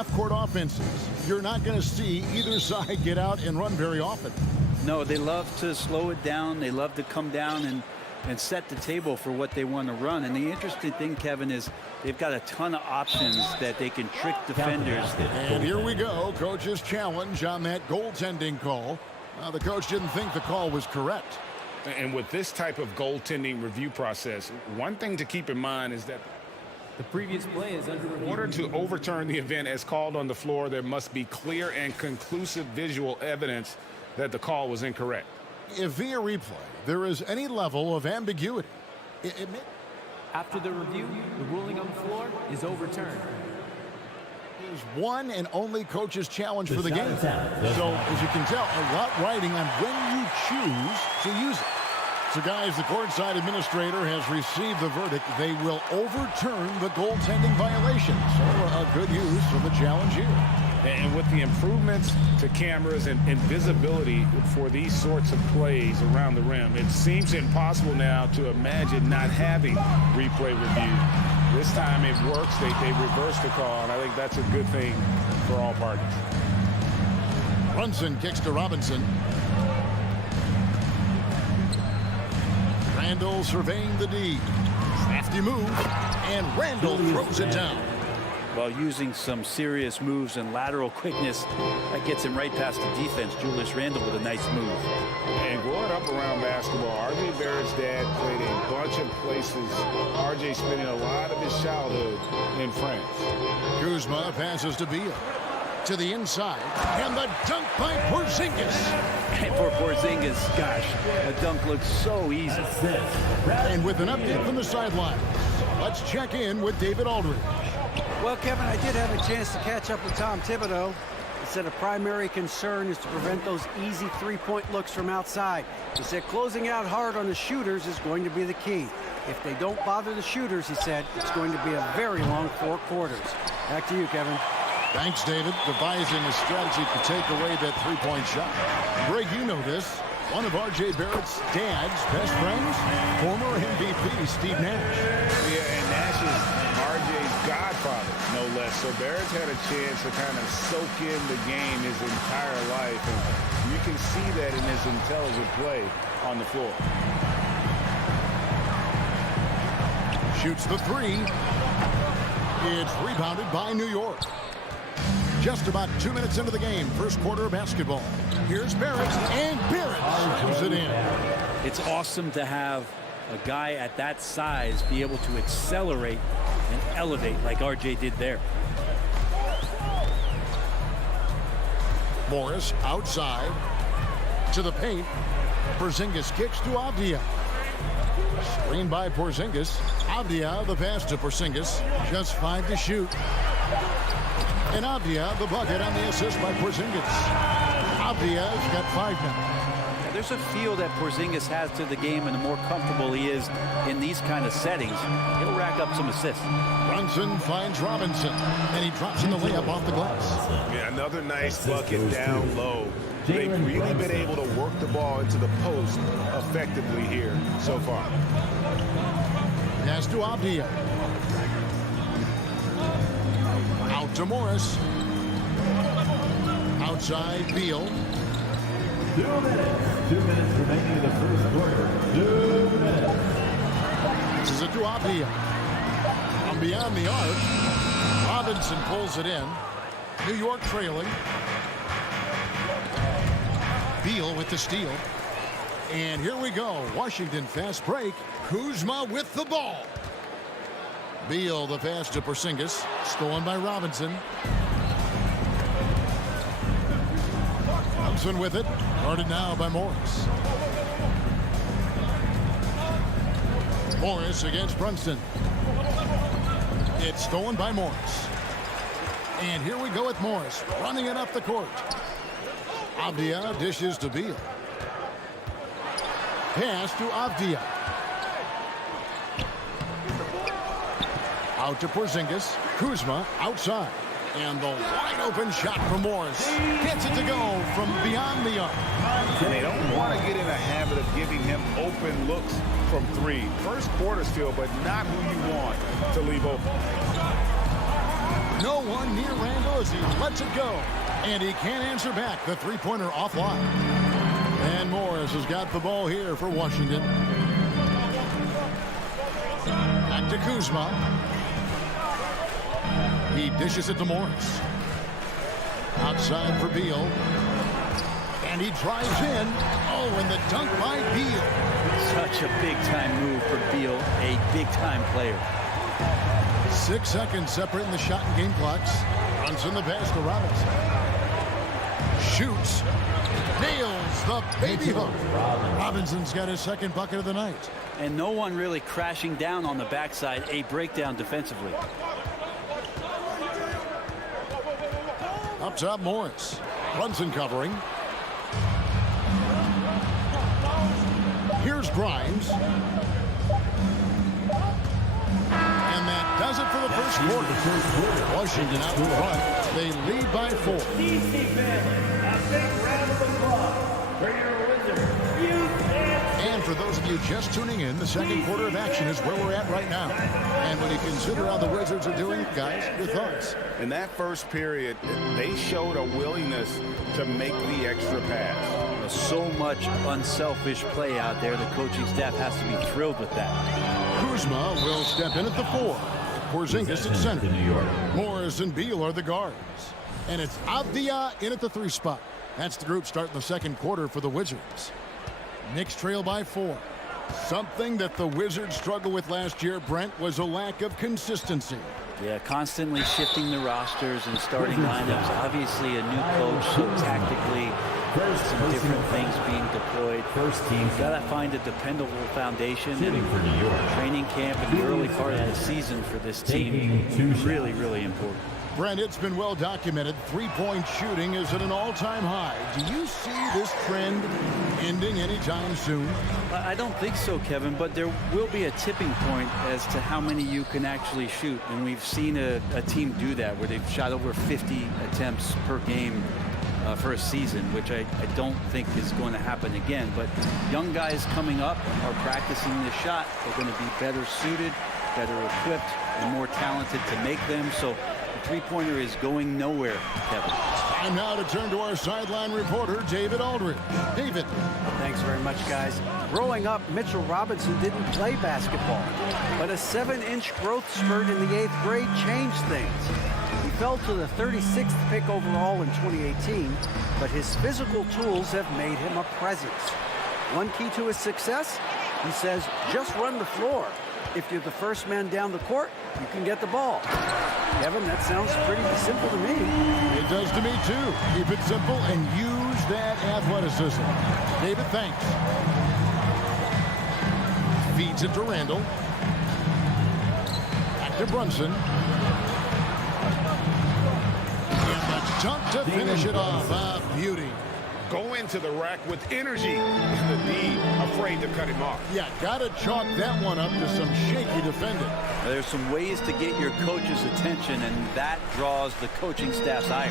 half-court offenses, you're not going to see either side get out and run very often. No, they love to slow it down. They love to come down and set the table for what they want to run. And the interesting thing, Kevin, is they've got a ton of options that they can trick defenders. And here we go. Coach's challenge on that goaltending call. The coach didn't think the call was correct. And with this type of goaltending review process, one thing to keep in mind is that the previous play is under review. in order to overturn the event as called on the floor, there must be clear and conclusive visual evidence that the call was incorrect. If via replay there is any level of ambiguity, after the review, the ruling on the floor is overturned. Is one and only coach's challenge for the game. So, as you can tell, a lot riding on when you choose to use it. So, guys, the courtside administrator has received the verdict. They will overturn the goaltending violation. So, a good use for the challenge here. And with the improvements to cameras and visibility for these sorts of plays around the rim, it seems impossible now to imagine not having replay review. This time it works. They reversed the call, and I think that's a good thing for all parties. Brunson kicks to Robinson. Randall surveying the D. Crafty move, and Randall throws it down. While using some serious moves and lateral quickness, that gets him right past the defense. Julius Randle with a nice move. And growing up around basketball, R.J. Barrett's dad played a bunch of places. R.J. spending a lot of his childhood in France. Kuzma passes to Beal. To the inside, and the dunk by Porzingis. And for Porzingis, gosh, the dunk looks so easy. And with an update from the sideline, let's check in with David Aldridge. Well, Kevin, I did have a chance to catch up with Tom Thibodeau. He said a primary concern is to prevent those easy three-point looks from outside. He said closing out hard on the shooters is going to be the key. If they don't bother the shooters, he said, it's going to be a very long 4 quarters. Back to you, Kevin. Thanks, David. Devising a strategy to take away that three-point shot. Greg, you know this. One of R.J. Barrett's dad's best friends, former MVP Steve Nash. Yeah, and Nash is R.J.'s godfather, no less. So Barrett's had a chance to kind of soak in the game his entire life. And you can see that in his intelligent play on the floor. Shoots the three. It's rebounded by New York. Just about 2 minutes into the game, first quarter of basketball. Here's Barrett, and Barrett slams it in. It's awesome to have a guy at that size be able to accelerate and elevate like RJ did there. Morris outside to the paint. Porzingis kicks to Avdia. Screen by Porzingis. Avdia, the pass to Porzingis. Just 5 to shoot. And Avdia, the bucket on the assist by Porzingis. Avdia's got 5 now. Yeah, there's a feel that Porzingis has to the game, and the more comfortable he is in these kind of settings, he'll rack up some assists. Brunson finds Robinson, and he drops in the layup off the glass. Yeah, another nice bucket down low. They've really been able to work the ball into the post effectively here so far. Pass to Avdia. Out to Morris. Outside, Beal. 2 minutes. 2 minutes remaining in the first quarter. 2 minutes. This is a to Avdia. From beyond the arc, Robinson pulls it in. New York trailing. Beal with the steal. And here we go. Washington fast break. Kuzma with the ball. Beal, the pass to Porzingis. Stolen by Robinson. Thompson with it. Guarded now by Morris. Morris against Brunson. It's stolen by Morris. And here we go with Morris. Running it up the court. Avdia dishes to Beal. Pass to Avdia. Out to Porzingis. Kuzma outside. And the wide open shot from Morris. Gets it to go from beyond the arc. And they don't want to get in a habit of giving him open looks from 3. First quarter still, but not who you want to leave open. No one near Randall as he lets it go. And he can't answer back. The three-pointer offline. And Morris has got the ball here for Washington. Back to Kuzma. He dishes it to Morris. Outside for Beal. And he drives in. Oh, and the dunk by Beal. Such a big-time move for Beal, a big-time player. 6 seconds separating the shot and game clocks. Runs in the pass to Robinson. Shoots. Nails the baby hook. Robinson's got his second bucket of the night. And no one really crashing down on the backside. A breakdown defensively. Up top, Morris. Brunson covering. Here's Grimes. And that does it for the first quarter. Washington out in front. They lead by 4. And for those of you just tuning in, the second quarter of action is where we're at right now. And when you consider how the Wizards are doing, guys, your thoughts? In that first period, they showed a willingness to make the extra pass. So much unselfish play out there. The coaching staff has to be thrilled with that. Kuzma will step in at the 4. Porzingis at center. Morris and Beal are the guards. And it's Avdia in at the 3 spot. That's the group starting the second quarter for the Wizards. Knicks trail by 4. Something that the Wizards struggled with last year, Brent, was a lack of consistency. Yeah, constantly shifting the rosters and starting lineups. Obviously a new coach, so tactically some different things being deployed. Got to find a dependable foundation. Training camp in the early part of the season for this team. Really, really important. Brent, it's been well documented. Three-point shooting is at an all-time high. Do you see this trend ending anytime soon? I don't think so, Kevin, but there will be a tipping point as to how many you can actually shoot. And we've seen a team do that where they've shot over 50 attempts per game for a season, which I don't think is going to happen again. But young guys coming up are practicing this shot. They're going to be better suited, better equipped, and more talented to make them. So the three-pointer is going nowhere, Kevin. Time now to turn to our sideline reporter, David Aldridge. David. Thanks very much, guys. Growing up, Mitchell Robinson didn't play basketball, but a 7-inch growth spurt in the 8th grade changed things. He fell to the 36th pick overall in 2018, but his physical tools have made him a presence. One key to his success, he says, just run the floor. If you're the first man down the court, you can get the ball. Kevin, that sounds pretty simple to me. It does to me, too. Keep it simple and use that athleticism. David, thanks. Feeds it to Randall. Back to Brunson. And the dunk to finish it off. A beauty. Go into the rack with energy and the knee afraid to cut him off. Yeah, got to chalk that one up to some shaky defending. There's some ways to get your coach's attention, and that draws the coaching staff's ire.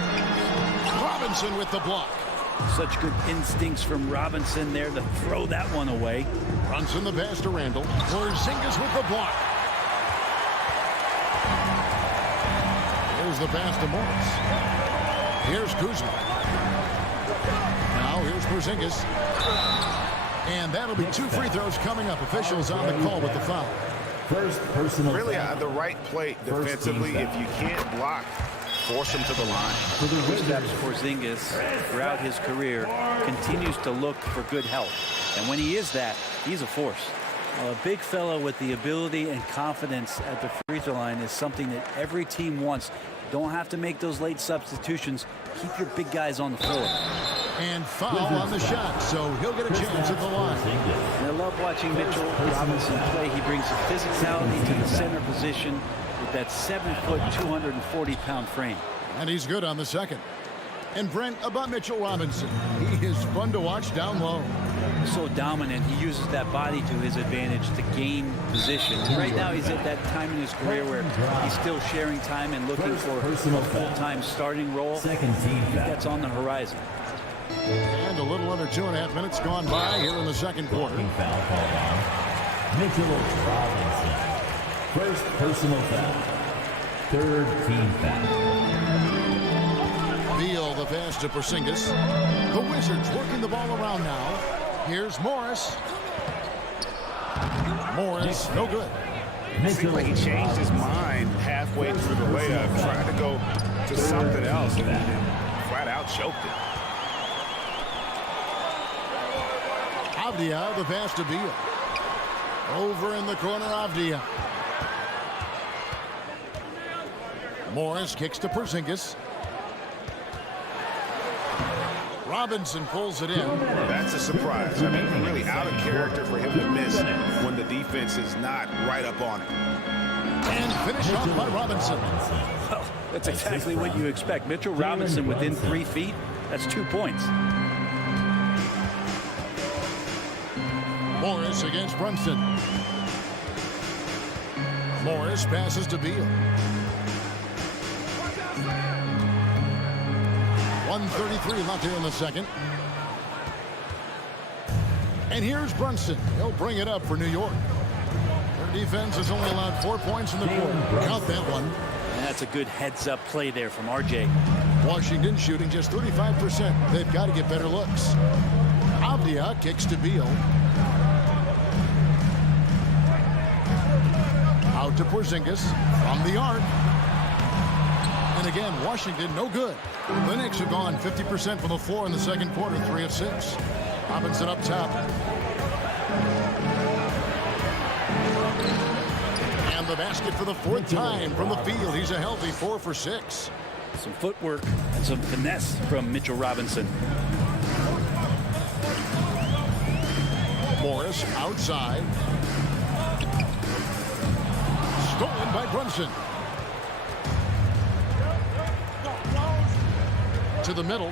Robinson with the block. Such good instincts from Robinson there to throw that one away. Brunson the pass to Randall. Porzingis with the block. Here's the pass to Morris. Here's Kuzma. Now here's Porzingis. And that'll be 2 free throws coming up. Officials on the call with the foul. First personal. Really, the right play defensively. If you can't block, force him to the line. Kristaps Porzingis, throughout his career, continues to look for good health. And when he is that, he's a force. A big fellow with the ability and confidence at the free throw line is something that every team wants. Don't have to make those late substitutions. Keep your big guys on the floor. And foul on the shot, so he'll get a chance at the line. And I love watching Mitchell Robinson play. He brings a physicality to the center position with that 7-foot, 240-pound frame. And he's good on the second. And Brent, about Mitchell Robinson, he is fun to watch down low. So dominant. He uses that body to his advantage to gain position. Right now he's at that time in his career where he's still sharing time and looking for a full-time starting role. I think that's on the horizon. And a little under 2.5 minutes gone by here in the second quarter. Foul called on Mitchell Robinson. First personal foul. Third team foul. Beal the pass to Porzingis. The Wizards working the ball around now. Here's Morris. Morris, no good. It seemed like he changed his mind halfway through the layup, trying to go to something else, and flat out choked it. Avdia the pass to Beal. Over in the corner, Avdia. Morris kicks to Porzingis. Robinson pulls it in. That's a surprise. I mean, really out of character for him to miss when the defense is not right up on him. And finished off by Robinson. Well, that's exactly what you expect. Mitchell Robinson within 3 feet. That's 2 points. Morris against Brunson. Morris passes to Beal. 1:33 left here in the second. And here's Brunson. He'll bring it up for New York. Their defense has only allowed 4 points in the quarter. Count that one. And that's a good heads-up play there from RJ. Washington shooting just 35%. They've got to get better looks. Avdia kicks to Beal. Out to Porzingis from the arc. And again, Washington no good. The Knicks have gone 50% from the floor in the second quarter, 3 of 6. Robinson up top. And the basket for the 4th time from the field. He's a healthy 4 for 6. Some footwork and some finesse from Mitchell Robinson. Morris outside. Stolen by Brunson. To the middle.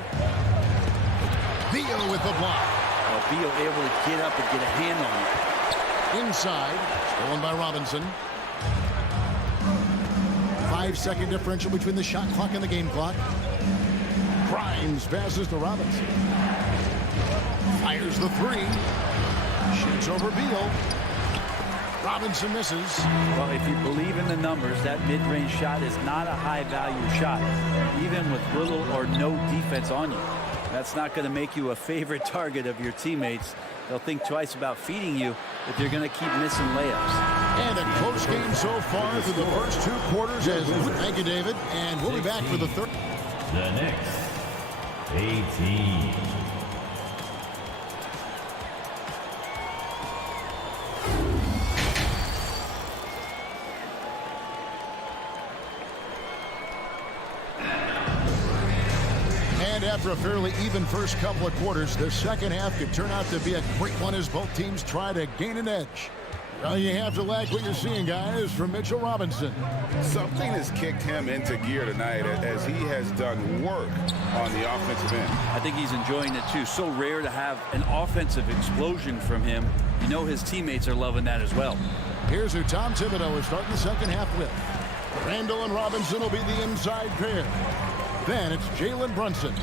Beal with the block. Beal able to get up and get a hand on it. Inside. Stolen by Robinson. 5-second differential between the shot clock and the game clock. Grimes passes to Robinson. Fires the 3. Shoots over Beal. Robinson misses. Well, if you believe in the numbers, that mid-range shot is not a high-value shot, even with little or no defense on you. That's not going to make you a favorite target of your teammates. They'll think twice about feeding you if you're going to keep missing layups. And a close game so far through the first 2 quarters. Thank you, David. And we'll be back for the third. The Knicks. 18. After a fairly even first couple of quarters, the second half could turn out to be a great one as both teams try to gain an edge. Well, you have to like what you're seeing, guys, from Mitchell Robinson. Something has kicked him into gear tonight as he has done work on the offensive end. I think he's enjoying it, too. So rare to have an offensive explosion from him. You know his teammates are loving that as well. Here's who Tom Thibodeau is starting the second half with. Randall and Robinson will be the inside pair. Then it's Jalen Brunson.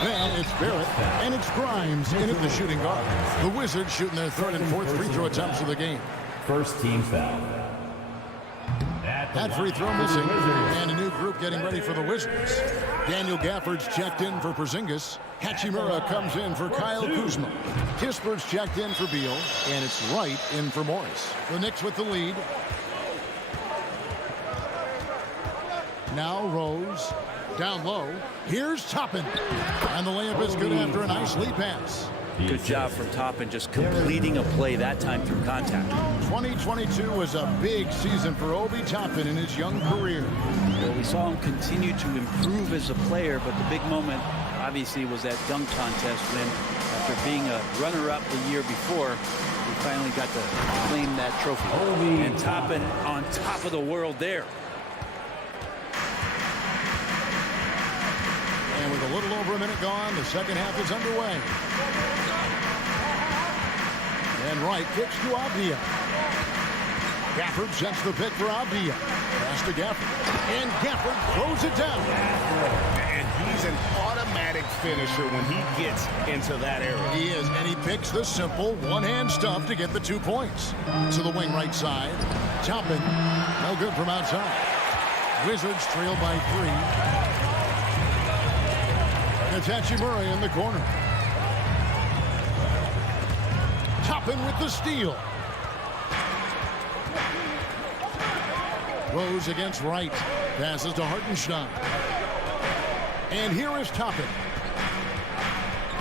Then it's Barrett. And it's Grimes in at the shooting guard. The Wizards shooting their 3rd and 4th free throw attempts of the game. First team foul. That free throw missing. And a new group getting ready for the Wizards. Daniel Gafford's checked in for Porzingis. Hachimura comes in for Kyle Kuzma. Kisper's checked in for Beal. And it's Wright in for Morris. The Knicks with the lead. Now Rose. Down low. Here's Toppin. And the layup is good after a nice lead pass. Good job from Toppin, just completing a play that time through contact. 2022 was a big season for Obi Toppin in his young career. Well, we saw him continue to improve as a player, but the big moment obviously was that dunk contest when, after being a runner-up the year before, we finally got to claim that trophy. And Toppin on top of the world there. And with a little over a minute gone, the second half is underway. And Wright kicks to Avdia. Gafford sets the pick for Avdia. Pass to Gafford. And Gafford throws it down. And he's an automatic finisher when he gets into that area. He is, and he picks the simple one-hand stuff to get the 2 points. To the wing right side. Toppin, no good from outside. Wizards trail by 3. It's Hachimura in the corner. Toppin with the steal. Rose against Wright. Passes to Hartenstein. And here is Toppin.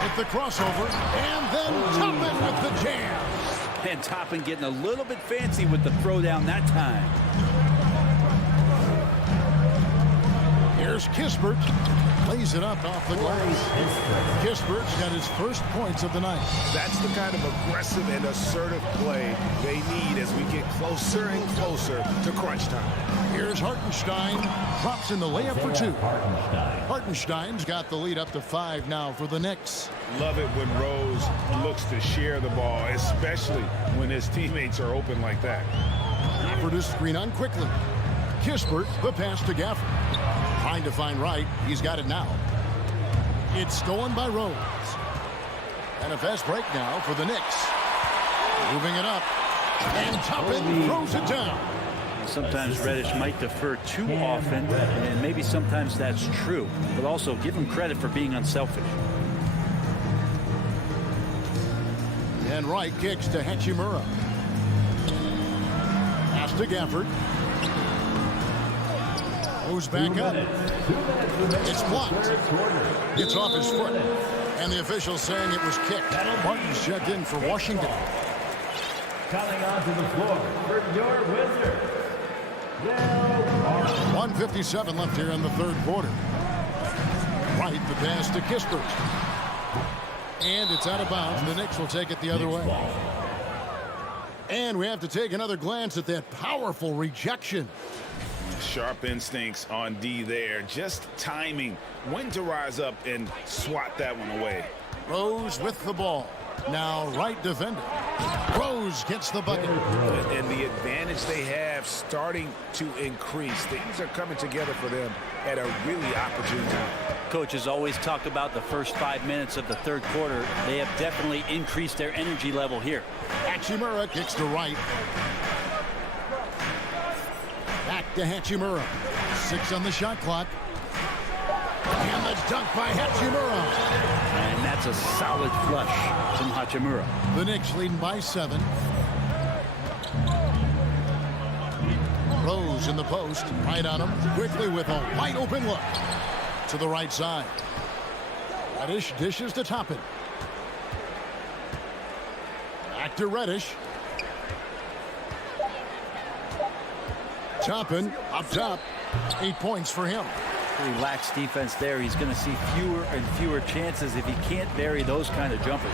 With the crossover. And then Toppin with the jam. And Toppin getting a little bit fancy with the throwdown that time. Here's Kispert. Plays it up off the glass. Kispert's got his first points of the night. That's the kind of aggressive and assertive play they need as we get closer and closer to crunch time. Here's Hartenstein. Drops in the layup for 2. Hartenstein's got the lead up to 5 now for the Knicks. Love it when Rose looks to share the ball, especially when his teammates are open like that. Gafford is screen on quickly. Kispert, the pass to Gafford. Trying to find Wright. He's got it now. It's stolen by Rose. And a fast break now for the Knicks. Moving it up. And Toppin throws it down. Sometimes Reddish might defer too often, and maybe sometimes that's true. But also give him credit for being unselfish. And Wright kicks to Hachimura. Pass to Gafford. Goes back up. It's blocked. It's off his foot. And the official saying it was kicked. Martin's checked in for Washington. Coming onto the floor for your Wizards, Xellark. 1:57 left here in the third quarter. Wright, the pass to Kispert. And it's out of bounds. The Knicks will take it the other way. And we have to take another glance at that powerful rejection. Sharp instincts on D there. Just timing when to rise up and swat that one away. Rose with the ball. Now Wright defending. Rose gets the bucket. And the advantage they have starting to increase. Things are coming together for them at a really opportune time. Coaches always talk about the first 5 minutes of the third quarter. They have definitely increased their energy level here. Hachimura kicks to Wright. Back to Hachimura. 6 on the shot clock. And the dunk by Hachimura. And that's a solid flush from Hachimura. The Knicks leading by 7. Rose in the post. Right on him. Quickly with a wide open look. To the right side. Reddish dishes to Toppin. Back to Reddish. Toppin up top. 8 points for him. Relaxed defense there. He's going to see fewer and fewer chances if he can't bury those kind of jumpers.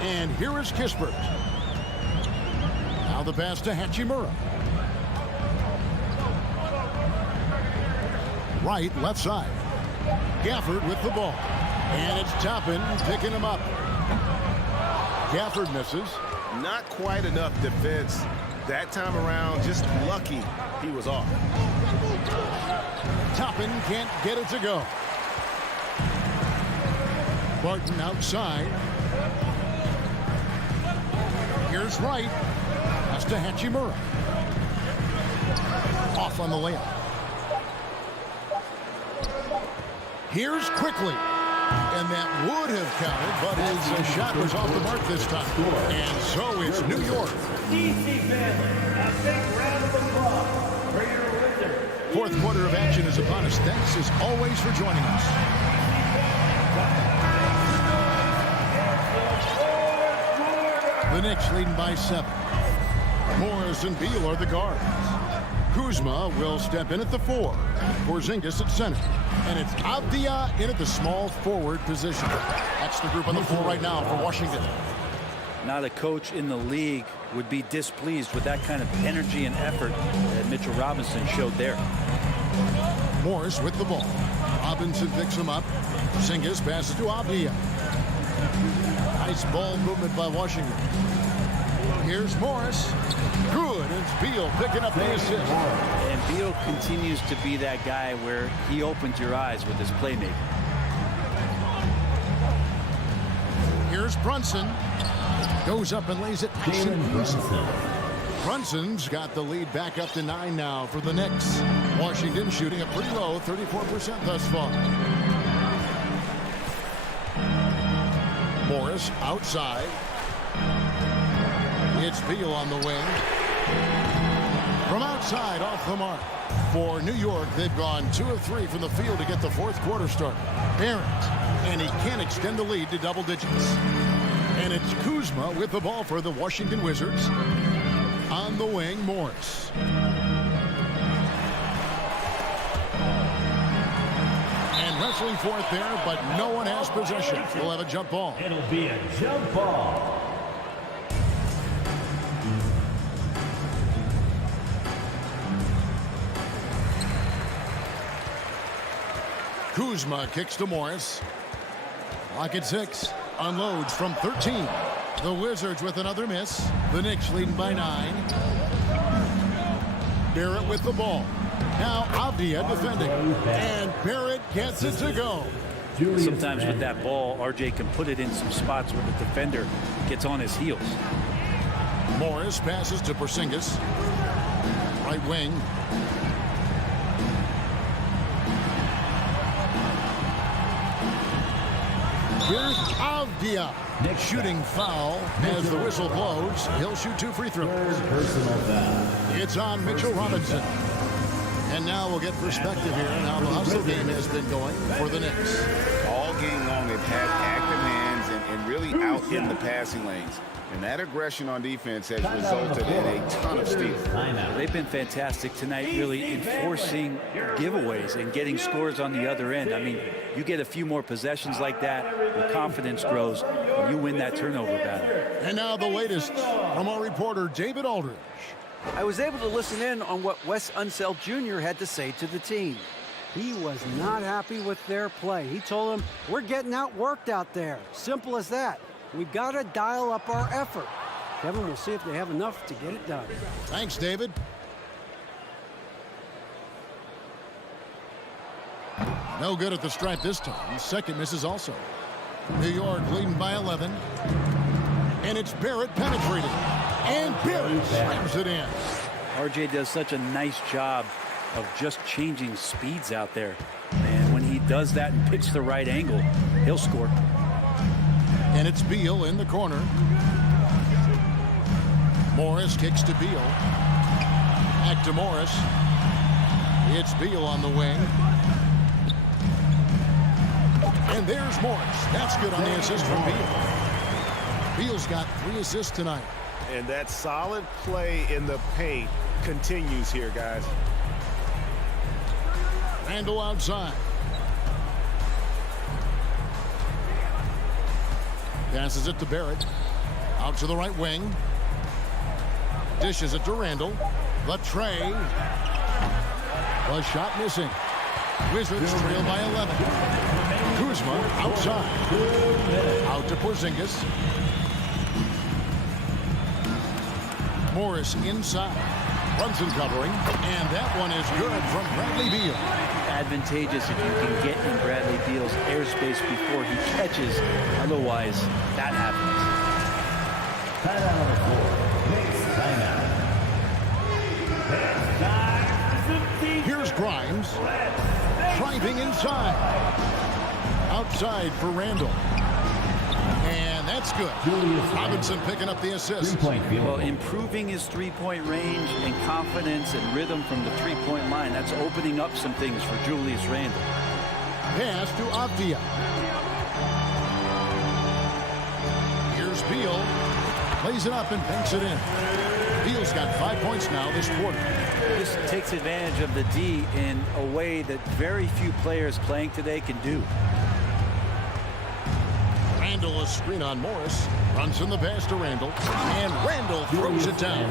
And here is Kispert. Now the pass to Hachimura. Right, left side. Gafford with the ball. And it's Toppin picking him up. Gafford misses. Not quite enough defense that time around. Just lucky he was off. Toppin can't get it to go. Barton outside. Here's Wright. That's to Hachimura. Off on the layup. Here's Quickly. And that would have counted, but his shot was off the mark this time. And so it's New York. DC family, a big round of applause for your Wizards. Fourth quarter of action is upon us. Thanks as always for joining us. The Knicks leading by 7. Morris and Beal are the guards. Kuzma will step in at the 4. Porzingis at center. And it's Avdia in at the small forward position. That's the group on the floor right now for Washington. Not a coach in the league would be displeased with that kind of energy and effort that Mitchell Robinson showed there. Morris with the ball. Robinson picks him up. Porzingis passes to Avdia. Nice ball movement by Washington. Here's Morris. Good. It's Beal picking up the assist. And Beal continues to be that guy where he opens your eyes with his playmaking. Here's Brunson. Goes up and lays it nice and easy. Brunson's got the lead back up to 9 now for the Knicks. Washington shooting a pretty low 34% thus far. Morris outside. It's Beal on the wing. From outside, off the mark. For New York, they've gone 2 of 3 from the field to get the fourth quarter started. Barrett, and he can't extend the lead to double digits. And it's Kuzma with the ball for the Washington Wizards. On the wing, Morris. And wrestling for it there, but no one has possession. We'll have a jump ball. It'll be a jump ball. Kuzma kicks to Morris. Lock at 6. Unloads from 13. The Wizards with another miss. The Knicks leading by 9. Barrett with the ball. Now Avdia defending. And Barrett gets it to go. Sometimes with that ball, RJ can put it in some spots where the defender gets on his heels. Morris passes to Porzingis. Right wing. Here's Avdia. Shooting foul as the whistle blows. He'll shoot 2 free throws. Personal foul. It's on Mitchell Robinson. And now we'll get perspective here on how the hustle game has been going for the Knicks. All game long, they've had active hands and really out in the passing lanes. And that aggression on defense has resulted in a ton of steals. They've been fantastic tonight, really enforcing giveaways and getting scores on the other end. I mean, you get a few more possessions like that, your confidence grows, and you win that turnover battle. And now the latest from our reporter, David Aldridge. I was able to listen in on what Wes Unseld Jr. had to say to the team. He was not happy with their play. He told them, we're getting outworked out there. Simple as that. We got to dial up our effort. Kevin, we'll see if they have enough to get it done. Thanks, David. No good at the stripe this time. Second misses also. New York leading by 11. And it's Barrett penetrating. And Barrett slams it in. RJ does such a nice job of just changing speeds out there. And when he does that and picks the right angle, he'll score. And it's Beal in the corner. Morris kicks to Beal. Back to Morris. It's Beal on the wing. And there's Morris. That's good on the assist from Beal. Beal's got 3 assists tonight. And that solid play in the paint continues here, guys. Randall outside. Passes it to Barrett. Out to the right wing. Dishes it to Randall. The tray. The shot missing. Wizards trail by 11. Kuzma outside. Out to Porzingis. Morris inside. Brunson covering. And that one is good from Bradley Beal. Advantageous if you can get in Bradley Beal's airspace before he catches. Otherwise, that happens. Timeout on the floor. Timeout. Here's Grimes. Driving inside. Outside for Randall. And that's good. Robinson picking up the assist. Well, improving his three-point range and confidence and rhythm from the three-point line, that's opening up some things for Julius Randle. Pass to Avdia. Here's Beal. Plays it up and banks it in. Beal's got 5 points now this quarter. This takes advantage of the D in a way that very few players playing today can do. Randall a screen on Morris. Runs in the pass to Randall. And Randall throws it down.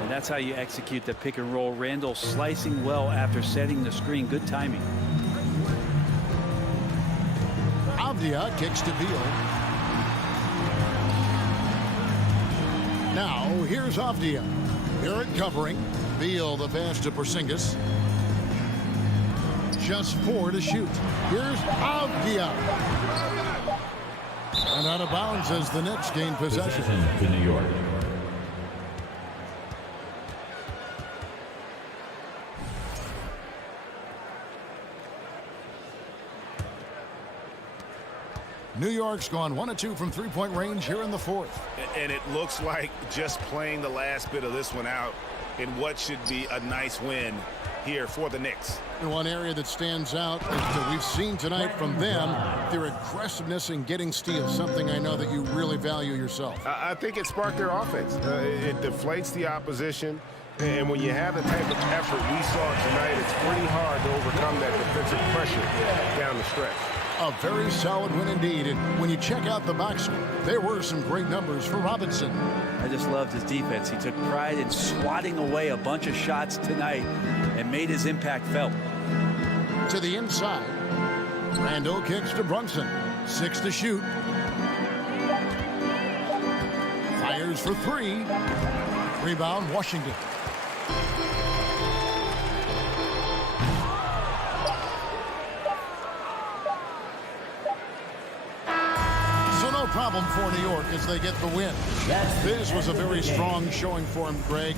And that's how you execute the pick and roll. Randall slicing well after setting the screen. Good timing. Avdia kicks to Beal. Now here's Avdia. Barrett covering. Beal the pass to Porzingis. Just 4 to shoot. Here's Avdia. And out of bounds as the Knicks gain possession. To New York. New York's gone 1 of 2 from three-point range here in the fourth. And it looks like just playing the last bit of this one out in what should be a nice win here for the Knicks. And one area that stands out that we've seen tonight from them, their aggressiveness in getting steals, something I know that you really value yourself. I think it sparked their offense. It deflates the opposition. And when you have the type of effort we saw tonight, it's pretty hard to overcome that defensive pressure down the stretch. A very solid win indeed. And when you check out the box score, there were some great numbers for Robinson. I just loved his defense. He took pride in swatting away a bunch of shots tonight and made his impact felt. To the inside. Randall kicks to Brunson. 6 to shoot. Fires for 3. Rebound, Washington. Problem for New York as they get the win. This was a very strong showing for him, Greg.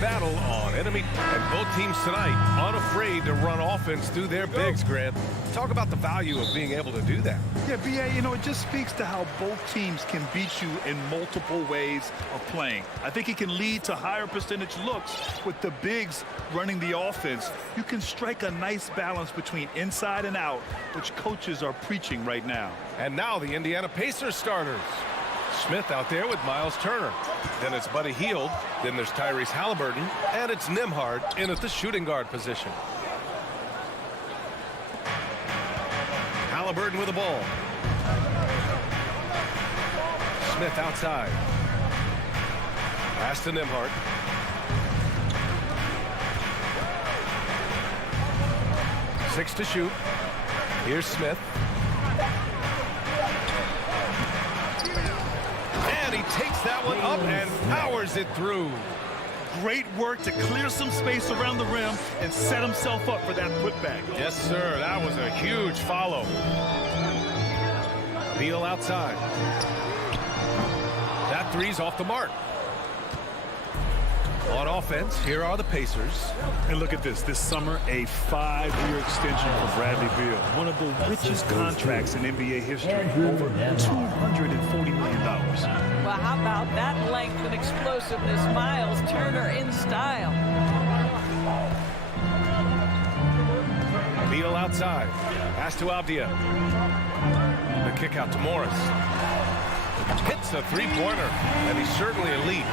battle on enemy, and both teams tonight unafraid to run offense through their bigs, Grant. Talk about the value of being able to do that. Yeah, B.A., you know, it just speaks to how both teams can beat you in multiple ways of playing. I think it can lead to higher percentage looks with the bigs running the offense. You can strike a nice balance between inside and out, which coaches are preaching right now. And now the Indiana Pacers starters. Smith out there with Miles Turner. Then it's Buddy Hield. Then there's Tyrese Halliburton. And it's Nembhard in at the shooting guard position. Halliburton with the ball. Smith outside. Pass to Nembhard. Six to shoot. Here's Smith. And he takes that one up and powers it through. great work to clear some space around the rim and set himself up for that putback. Yes, sir. That was a huge follow. Beal outside. That three's off the mark. On offense, here are the Pacers. And look at this. This summer, a 5-year extension for Bradley Beal. One of the richest contracts in NBA history. Over $240 million. Well, how about that length and explosiveness? Miles Turner in style. Beal outside. Pass to Avdia. The kick out to Morris. Hits a three-pointer, and he's certainly elite.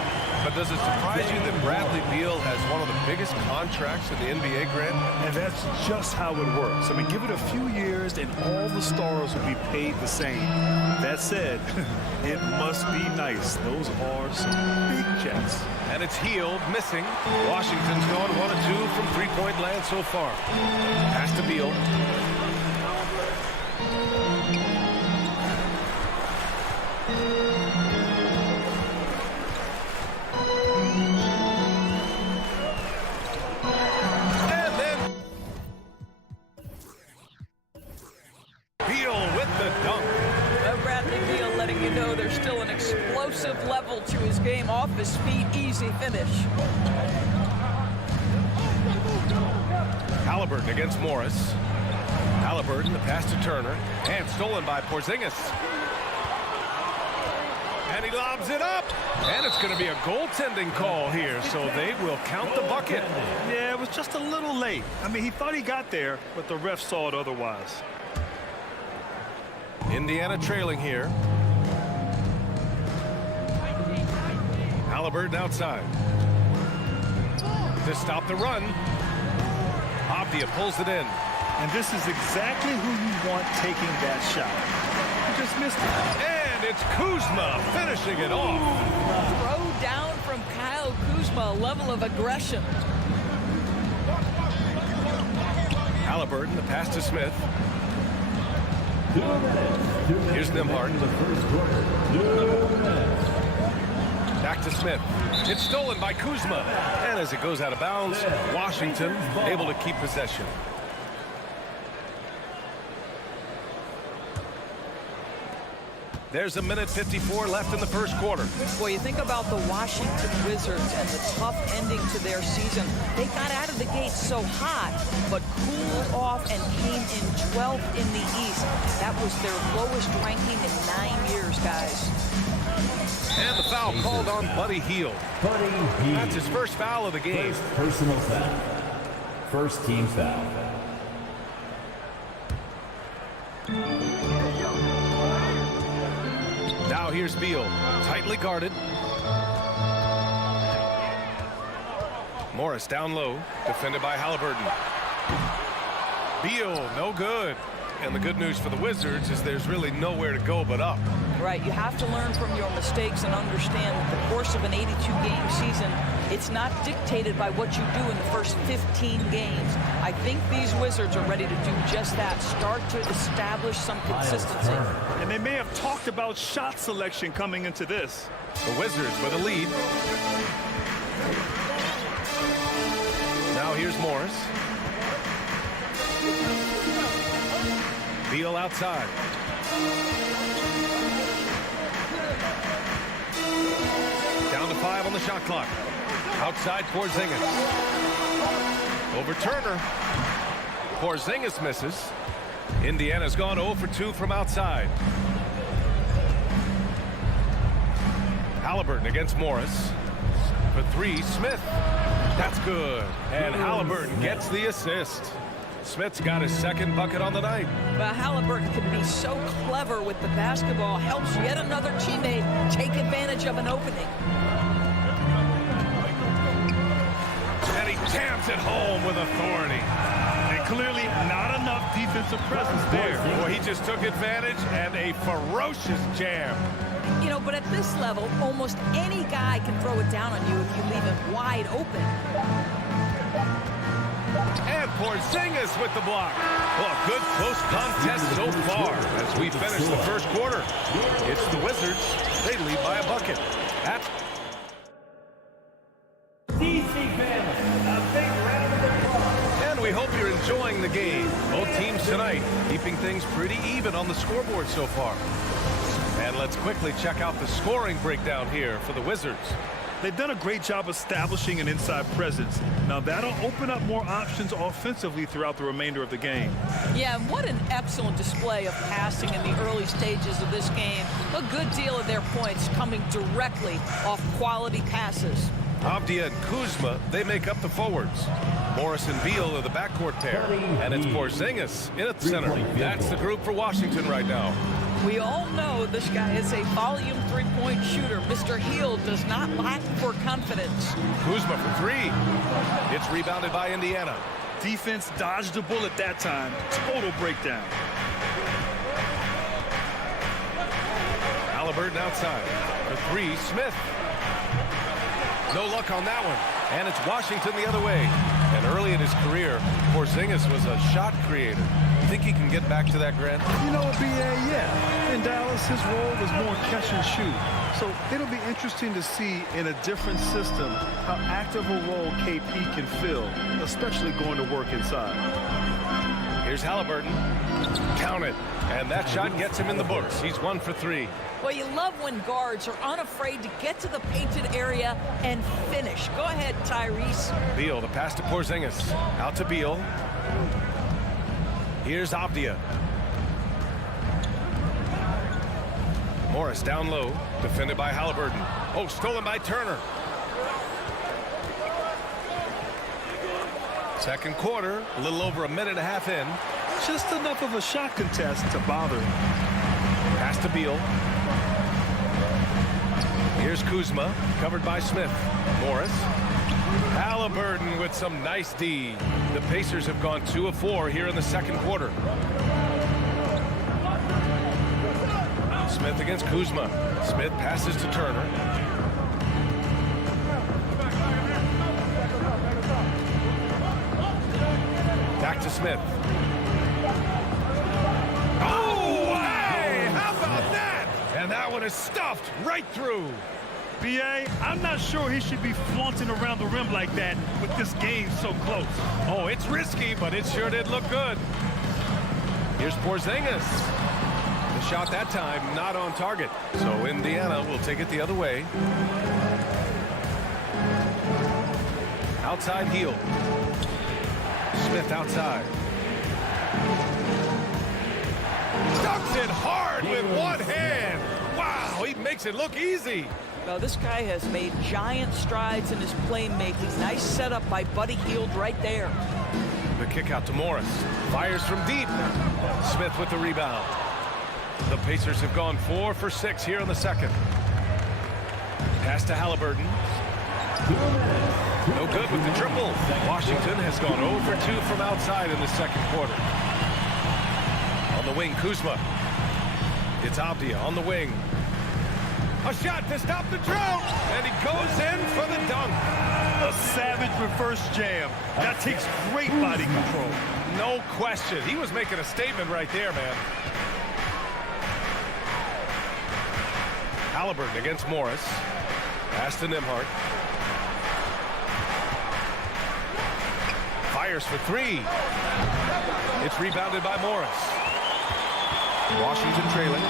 But does it surprise you that Bradley Beal has one of the biggest contracts in the NBA, Grant? And that's just how it works. I mean, give it a few years and all the stars will be paid the same. That said, it must be nice. Those are some big checks. And it's Hield missing. Washington's gone 1 of 2 from three-point land so far. Pass to Beal. Level to his game, off his feet, easy finish. Halliburton against Morris. Halliburton, the pass to Turner, and stolen by Porzingis. And he lobs it up, and it's going to be a goaltending call here, so they will count the bucket. Yeah, it was just a little late. I mean, he thought he got there, but the ref saw it otherwise. Indiana trailing here. Halliburton outside. To stop the run. Avdia pulls it in. And this is exactly who you want taking that shot. He just missed it. And it's Kuzma finishing it off. Throw down from Kyle Kuzma, a level of aggression. Halliburton, the pass to Smith. Here's Nembhard. Back to Smith. It's stolen by Kuzma. And as it goes out of bounds, Washington able to keep possession. There's 1:54 left in the first quarter. Boy, you think about the Washington Wizards and the tough ending to their season. They got out of the gate so hot, but cooled off and came in 12th in the East. That was their lowest ranking in 9 years, guys. And the foul called on Buddy Hield. That's his first foul of the game. First personal foul. First team foul. Now here's Beal, tightly guarded. Morris down low, defended by Halliburton. Beal, no good. And the good news for the Wizards is there's really nowhere to go but up. Right, you have to learn from your mistakes and understand that the course of an 82-game season, it's not dictated by what you do in the first 15 games. I think these Wizards are ready to do just that, start to establish some consistency. And they may have talked about shot selection coming into this. The Wizards with a lead. Now here's Morris. Beal outside. Down to 5 on the shot clock. Outside Porzingis. Over Turner. Porzingis misses. Indiana's gone 0 for 2 from outside. Halliburton against Morris. For 3, Smith. That's good. And Halliburton gets the assist. Smith's got his second bucket on the night. But Halliburton can be so clever with the basketball, helps yet another teammate take advantage of an opening. And he jams it home with authority. And clearly not enough defensive presence there. Boy, he just took advantage and a ferocious jam. You know, but at this level, almost any guy can throw it down on you if you leave him wide open. And Porzingis with the block. Well, a good close contest so far as we finish the first quarter. It's the Wizards. They lead by a bucket. game. Both teams tonight keeping things pretty even on the scoreboard so far. And let's quickly check out the scoring breakdown here for the Wizards. They've done a great job establishing an inside presence. Now that'll open up more options offensively throughout the remainder of the game. Yeah, and what an excellent display of passing in the early stages of this game. A good deal of their points coming directly off quality passes. Avdia and Kuzma, they make up the forwards. Morris and Beal are the backcourt pair. And it's Porzingis in at the center. That's the group for Washington right now. We all know this guy is a volume three-point shooter. Mr. Hield does not lack for confidence. Kuzma for three. It's rebounded by Indiana. Defense dodged a bullet that time. Total breakdown. Halliburton outside. For three, Smith. No luck on that one. And it's Washington the other way. And early in his career, Porzingis was a shot creator. You think he can get back to that, Grant? You know what, B.A., yeah. In Dallas, his role was more catch and shoot. So it'll be interesting to see in a different system how active a role KP can fill, especially going to work inside. Here's Halliburton. Count it. And that shot gets him in the books. He's 1 for 3. Well, you love when guards are unafraid to get to the painted area and finish. Go ahead, Tyrese. Beal, the pass to Porzingis. Out to Beal. Here's Avdia. Morris down low, defended by Halliburton. Oh, stolen by Turner. Second quarter, a little over a minute and a half in. Just enough of a shot contest to bother him. Pass to Beal. Here's Kuzma, covered by Smith. Morris. Halliburton with some nice D. The Pacers have gone 2 of 4 here in the second quarter. Smith against Kuzma. Smith passes to Turner. Back to Smith. Oh, hey! How about that? And that one is stuffed right through. B.A., I'm not sure he should be flaunting around the rim like that with this game so close. Oh, it's risky, but it sure did look good. Here's Porzingis. The shot that time not on target. So Indiana will take it the other way. Outside Hield. Smith outside. Dunks it hard with one hand. Wow, he makes it look easy. Well, this guy has made giant strides in his playmaking. Nice setup by Buddy Hield right there. The kick out to Morris. Fires from deep. Smith with the rebound. The Pacers have gone 4 for 6 here in the second. Pass to Halliburton. No good with the triple. Washington has gone 0 for 2 from outside in the second quarter. On the wing, Kuzma. It's Avdia on the wing. A shot to stop the drought, and he goes in for the dunk. A savage reverse jam. That takes great body control. No question. He was making a statement right there, man. Halliburton against Morris. Pass to Nembhard. Fires for three. It's rebounded by Morris. Washington trailing.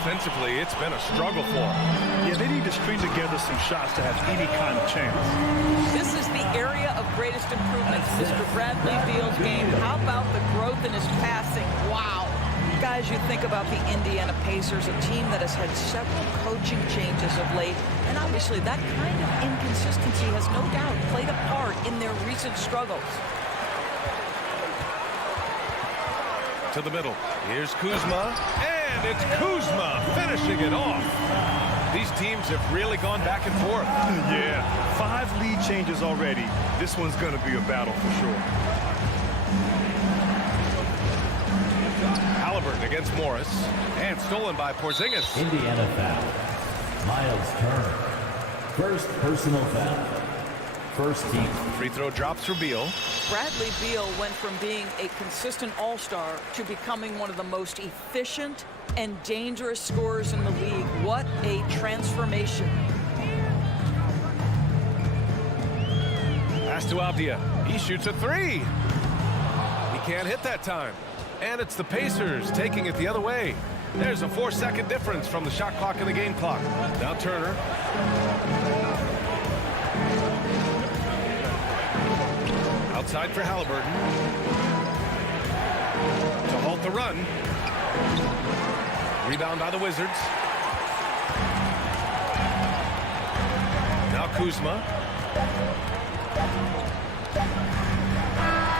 Offensively, it's been a struggle for them. Yeah, they need to string together some shots to have any kind of chance. This is the area of greatest improvements, Mr. Bradley Beal's game. How about the growth in his passing? Wow. Guys, you think about the Indiana Pacers, a team that has had several coaching changes of late, and obviously that kind of inconsistency has no doubt played a part in their recent struggles. To the middle. Here's Kuzma. And it's Kuzma finishing it off. These teams have really gone back and forth. Yeah, 5 lead changes already. This one's going to be a battle for sure. Halliburton against Morris. And stolen by Porzingis. Indiana foul. Miles Turner. First personal foul. First team. Free throw drops for Beal. Bradley Beal went from being a consistent all-star to becoming one of the most efficient and dangerous scorers in the league. What a transformation. Pass to Avdia. He shoots a three. can't hit that time. And it's the Pacers taking it the other way. There's a 4-second difference from the shot clock and the game clock. Now Turner. Outside for Halliburton. To halt the run. Rebound by the Wizards. Now Kuzma.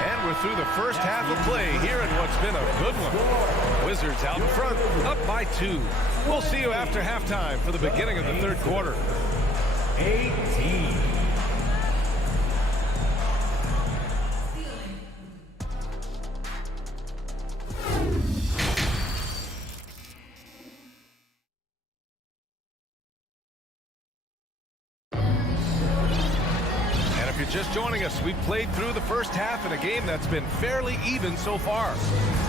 And we're through the first half of play here in what's been a good one. Wizards out in front, up by 2. We'll see you after halftime for the beginning of the third quarter. 18. Just joining us, we've played through the first half in a game that's been fairly even so far.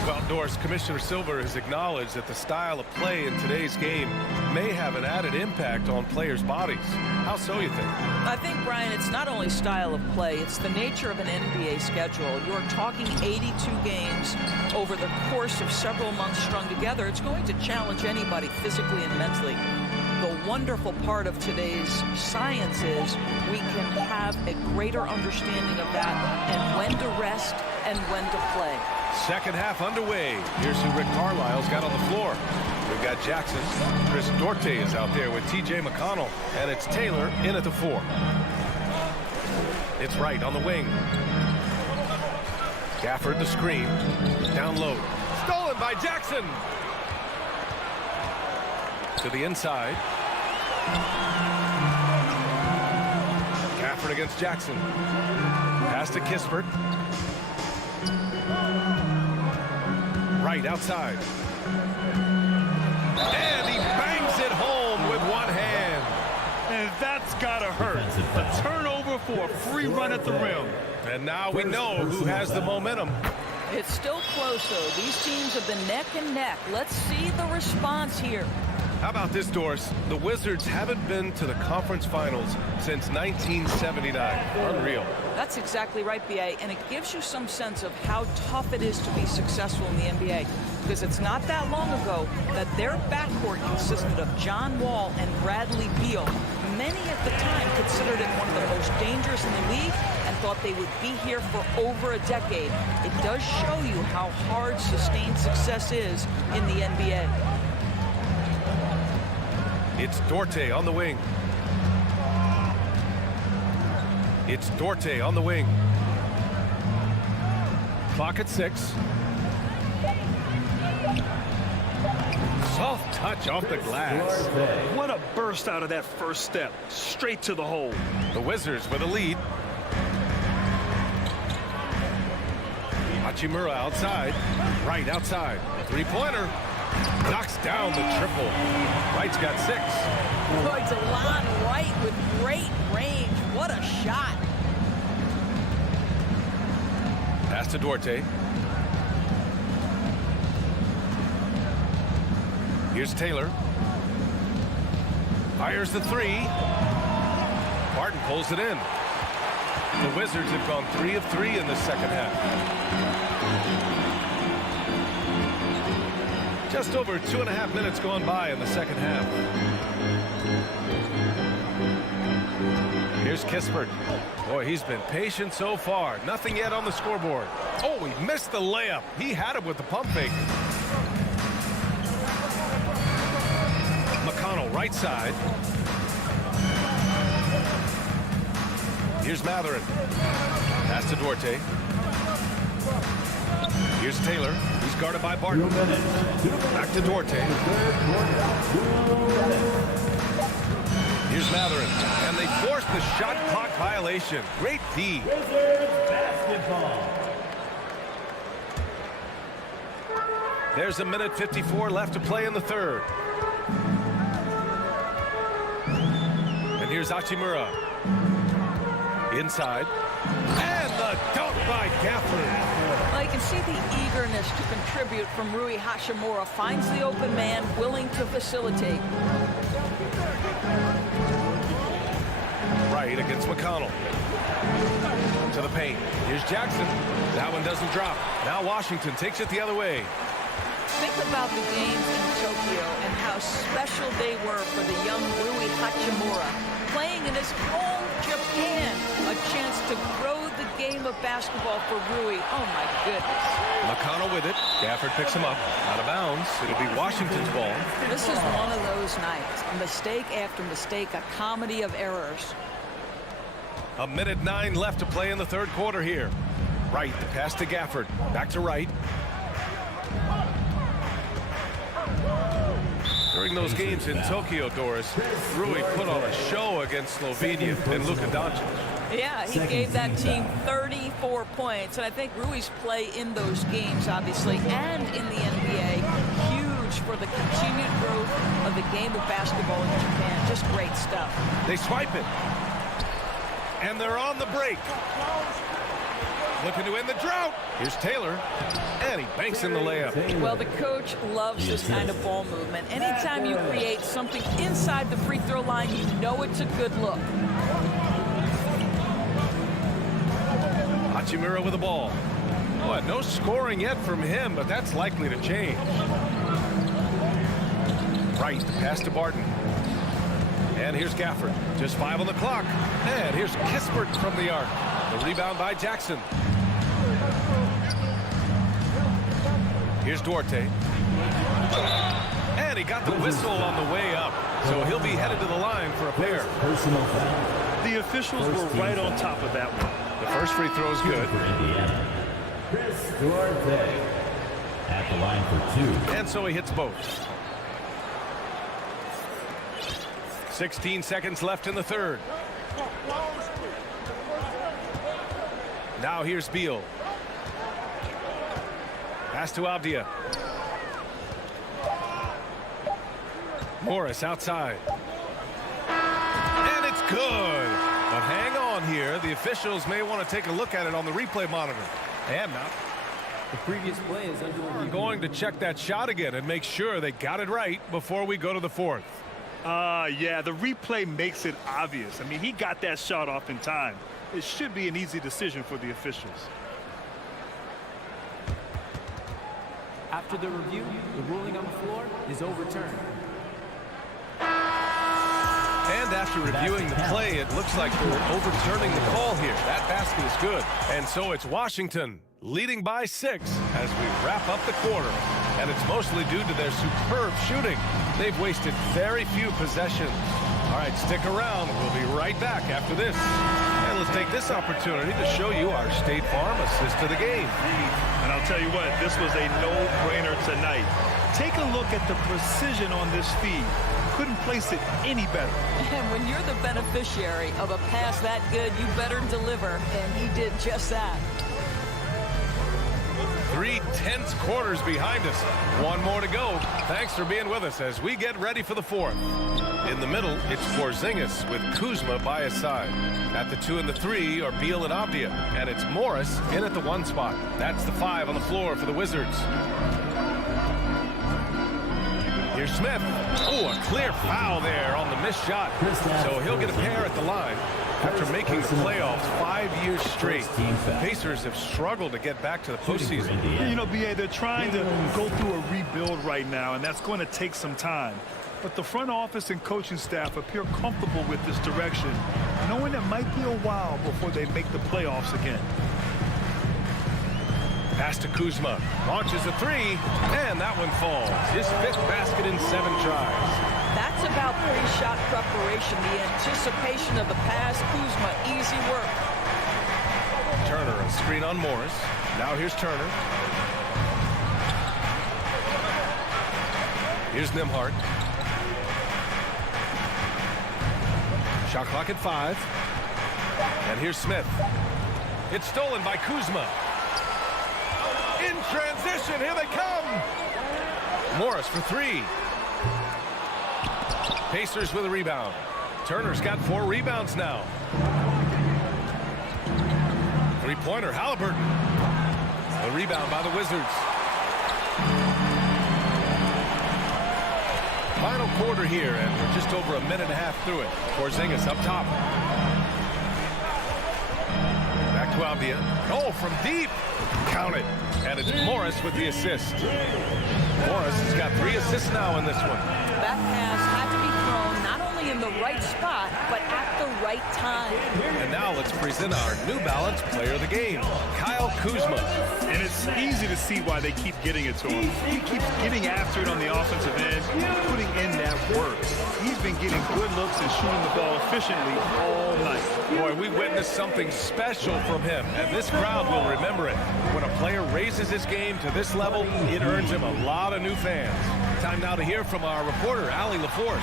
Well, Norris, Commissioner Silver has acknowledged that the style of play in today's game may have an added impact on players' bodies. How so, you think? I think, Brian, it's not only style of play, it's the nature of an NBA schedule. You're talking 82 games over the course of several months strung together. It's going to challenge anybody physically and mentally. The wonderful part of today's science is we can have a greater understanding of that and when to rest and when to play. Second half underway. Here's who Rick Carlisle's got on the floor. We've got Jackson. Chris Duarte is out there with T.J. McConnell. And it's Taylor in at the 4. It's Wright on the wing. Gafford the screen. Down low. Stolen by Jackson. To the inside. Gafford against Jackson. Pass to Kispert. Right outside. And he bangs it home with one hand. And that's gotta hurt. A turnover for a free run at the rim. And now we know who has the momentum. It's still close, though. These teams have been neck and neck. Let's see the response here. How about this, Doris? The Wizards haven't been to the conference finals since 1979. Unreal. That's exactly right, B.A., and it gives you some sense of how tough it is to be successful in the NBA, because it's not that long ago that their backcourt consisted of John Wall and Bradley Beal. Many at the time considered it one of the most dangerous in the league and thought they would be here for over a decade. It does show you how hard sustained success is in the NBA. It's Duarte on the wing. It's Duarte on the wing. Clock at 6. Soft touch off the glass. What a burst out of that first step. Straight to the hole. The Wizards with a lead. Hachimura outside. Right outside. Three-pointer. Knocks down the triple. Wright's got 6. Boy, Delon Wright with great range. What a shot. Pass to Duarte. Here's Taylor. Fires the 3. Martin pulls it in. The Wizards have gone 3 of 3 in the second half. Just over 2.5 minutes gone by in the second half. Here's Kispert. Boy, he's been patient so far. Nothing yet on the scoreboard. Oh, he missed the layup. He had it with the pump fake. McConnell, right side. Here's Matherin. Pass to Duarte. Here's Taylor. He's guarded by Barton. Back to Duarte. Here's Matherin. And they force the shot clock violation. Great D. Basketball. There's a minute 54 left to play in the third. And here's Hachimura. Inside. And the dunk by Gafford. Well, you can see the eagerness to contribute from Rui Hachimura. Finds the open man, willing to facilitate. Right against McConnell. To the paint. Here's Jackson. That one doesn't drop. Now Washington takes it the other way. Think about the games in Tokyo and how special they were for the young Rui Hachimura. Playing in his home Japan, a chance to grow the game of basketball for Rui. Oh, my goodness. McConnell with it. Gafford picks him up. Out of bounds. It'll be Washington's ball. This is one of those nights. Mistake after mistake, a comedy of errors. 1:09 left to play in the third quarter here. Wright, the pass to Gafford. Back to Wright. During those games in Tokyo, Doris, Rui put on a show against Slovenia and Luka Doncic. Yeah, he gave that team 34 points. And I think Rui's play in those games, obviously, and in the NBA, huge for the continued growth of the game of basketball in Japan. Just great stuff. They swipe it. And they're on the break. Looking to end the drought. Here's Taylor. And he banks in the layup. Well, the coach loves this kind of ball movement. Anytime you create something inside the free throw line, you know it's a good look. Hachimura with the ball. Boy, no scoring yet from him, but that's likely to change. Wright, pass to Barton. And here's Gafford. Just 5 on the clock. And here's Kispert from the arc. The rebound by Jackson. Here's Duarte. And he got the whistle on the way up. So he'll be headed to the line for a pair. The officials were right on top of that one. The first free throw is good. Chris Duarte at the line for 2. And so he hits both. 16 seconds left in the third. Now here's Beal. Pass to Avdia. Morris outside. And it's good. But hang on here. The officials may want to take a look at it on the replay monitor. And not. The previous play is under review. We're going to check that shot again and make sure they got it right before we go to the fourth. Yeah, the replay makes it obvious. I mean, he got that shot off in time. It should be an easy decision for the officials. After the review, the ruling on the floor is overturned. And after reviewing the play, it looks like they're overturning the call here. That basket is good. And so it's Washington leading by 6 as we wrap up the quarter. And it's mostly due to their superb shooting. They've wasted very few possessions. All right, stick around. We'll be right back after this. And let's take this opportunity to show you our State Farm assist to the game. And I'll tell you what, this was a no-brainer tonight. Take a look at the precision on this feed. Couldn't place it any better. And when you're the beneficiary of a pass that good, you better deliver. And he did just that. 3 tense quarters behind us. One more to go. Thanks for being with us as we get ready for the fourth. In the middle, it's Porzingis with Kuzma by his side. At the 2 and the 3 are Beal and Avdia. And it's Morris in at the 1 spot. That's the 5 on the floor for the Wizards. Here's Smith. Oh, a clear foul there on the missed shot. So he'll get a pair at the line. After making the playoffs 5 years straight, the Pacers have struggled to get back to the postseason. You know, B.A., they're trying to go through a rebuild right now, and that's going to take some time. But the front office and coaching staff appear comfortable with this direction, knowing it might be a while before they make the playoffs again. Pass to Kuzma. Launches a 3, and that one falls. His 5th basket in 7 tries. That's about pre-shot preparation, the anticipation of the pass. Kuzma, easy work. Turner, a screen on Morris. Now here's Turner. Here's Nembhard. Shot clock at 5. And here's Smith. It's stolen by Kuzma. In transition, here they come. Morris for 3. Pacers with a rebound. Turner's got 4 rebounds now. 3-pointer, Halliburton. The rebound by the Wizards. Final quarter here, and we're just over a minute and a half through it. Porzingis up top. Abdia. Oh, from deep. Count it. And it's Morris with the assist. Morris has got 3 assists now in this one. That pass had to be thrown not only in the right spot, but at the right time. And now let's present our New Balance Player of the Game, Kyle Kuzma. And it's easy to see why they keep getting it to him. He keeps getting after it on the offensive end, putting in that work. He's been getting good looks and shooting the ball efficiently all night. Boy, we witnessed something special from him, and this crowd will remember it. When a player raises his game to this level, it earns him a lot of new fans. Time now to hear from our reporter, Allie LaForce.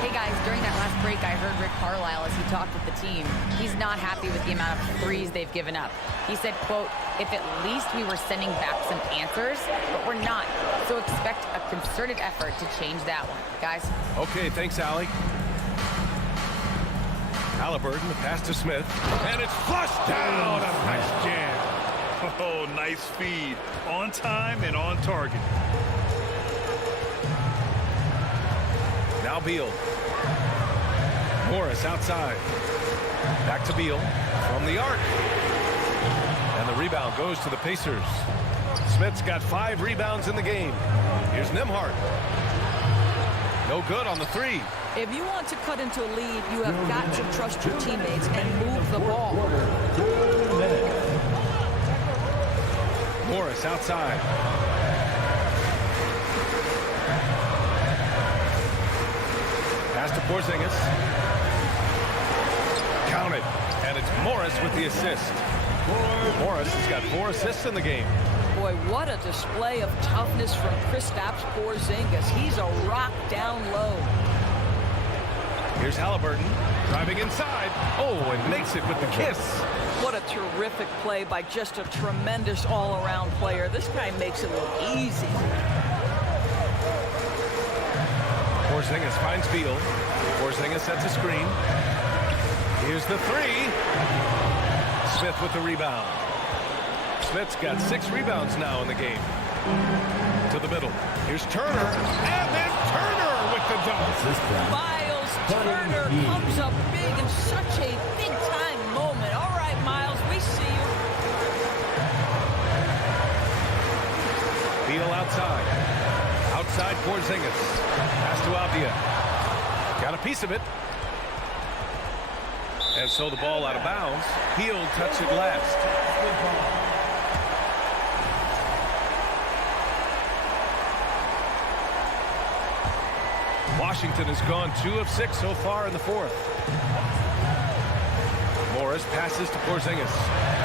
Hey guys, during that last break, I heard Rick Carlisle as he talked with the team. He's not happy with the amount of threes they've given up. He said, quote, if at least we were sending back some answers, but we're not. So expect a concerted effort to change that one. Guys? Okay, thanks, Allie. Halliburton, the pass to Smith, and it's flushed down. A nice jam. Oh, nice feed. On time and on target. Now Beal. Morris outside. Back to Beal from the arc. And the rebound goes to the Pacers. Smith's got 5 rebounds in the game. Here's Nembhard. No good on the 3. If you want to cut into a lead, you have got to trust your teammates and move the ball. Morris outside. Pass to Porzingis. Count it. And it's Morris with the assist. Morris has got 4 assists in the game. Boy, what a display of toughness from Kristaps Porzingis. He's a rock down low. Here's Halliburton driving inside. Oh, and makes it with the kiss. What a terrific play by just a tremendous all-around player. This guy makes it look easy. Porzingis finds Beal. Porzingis sets a screen. Here's the 3. Smith with the rebound. Smith's got 6 rebounds now in the game. To the middle. Here's Turner. And then Turner with the dunk. Miles Turner comes up big in such a big-time moment. All right, Miles, we see you. Beal outside. Outside Porzingis. Pass to Abdia. Got a piece of it. And so the ball out of bounds. He'll touch it last. Washington has gone 2 of 6 so far in the 4th. Morris passes to Porzingis.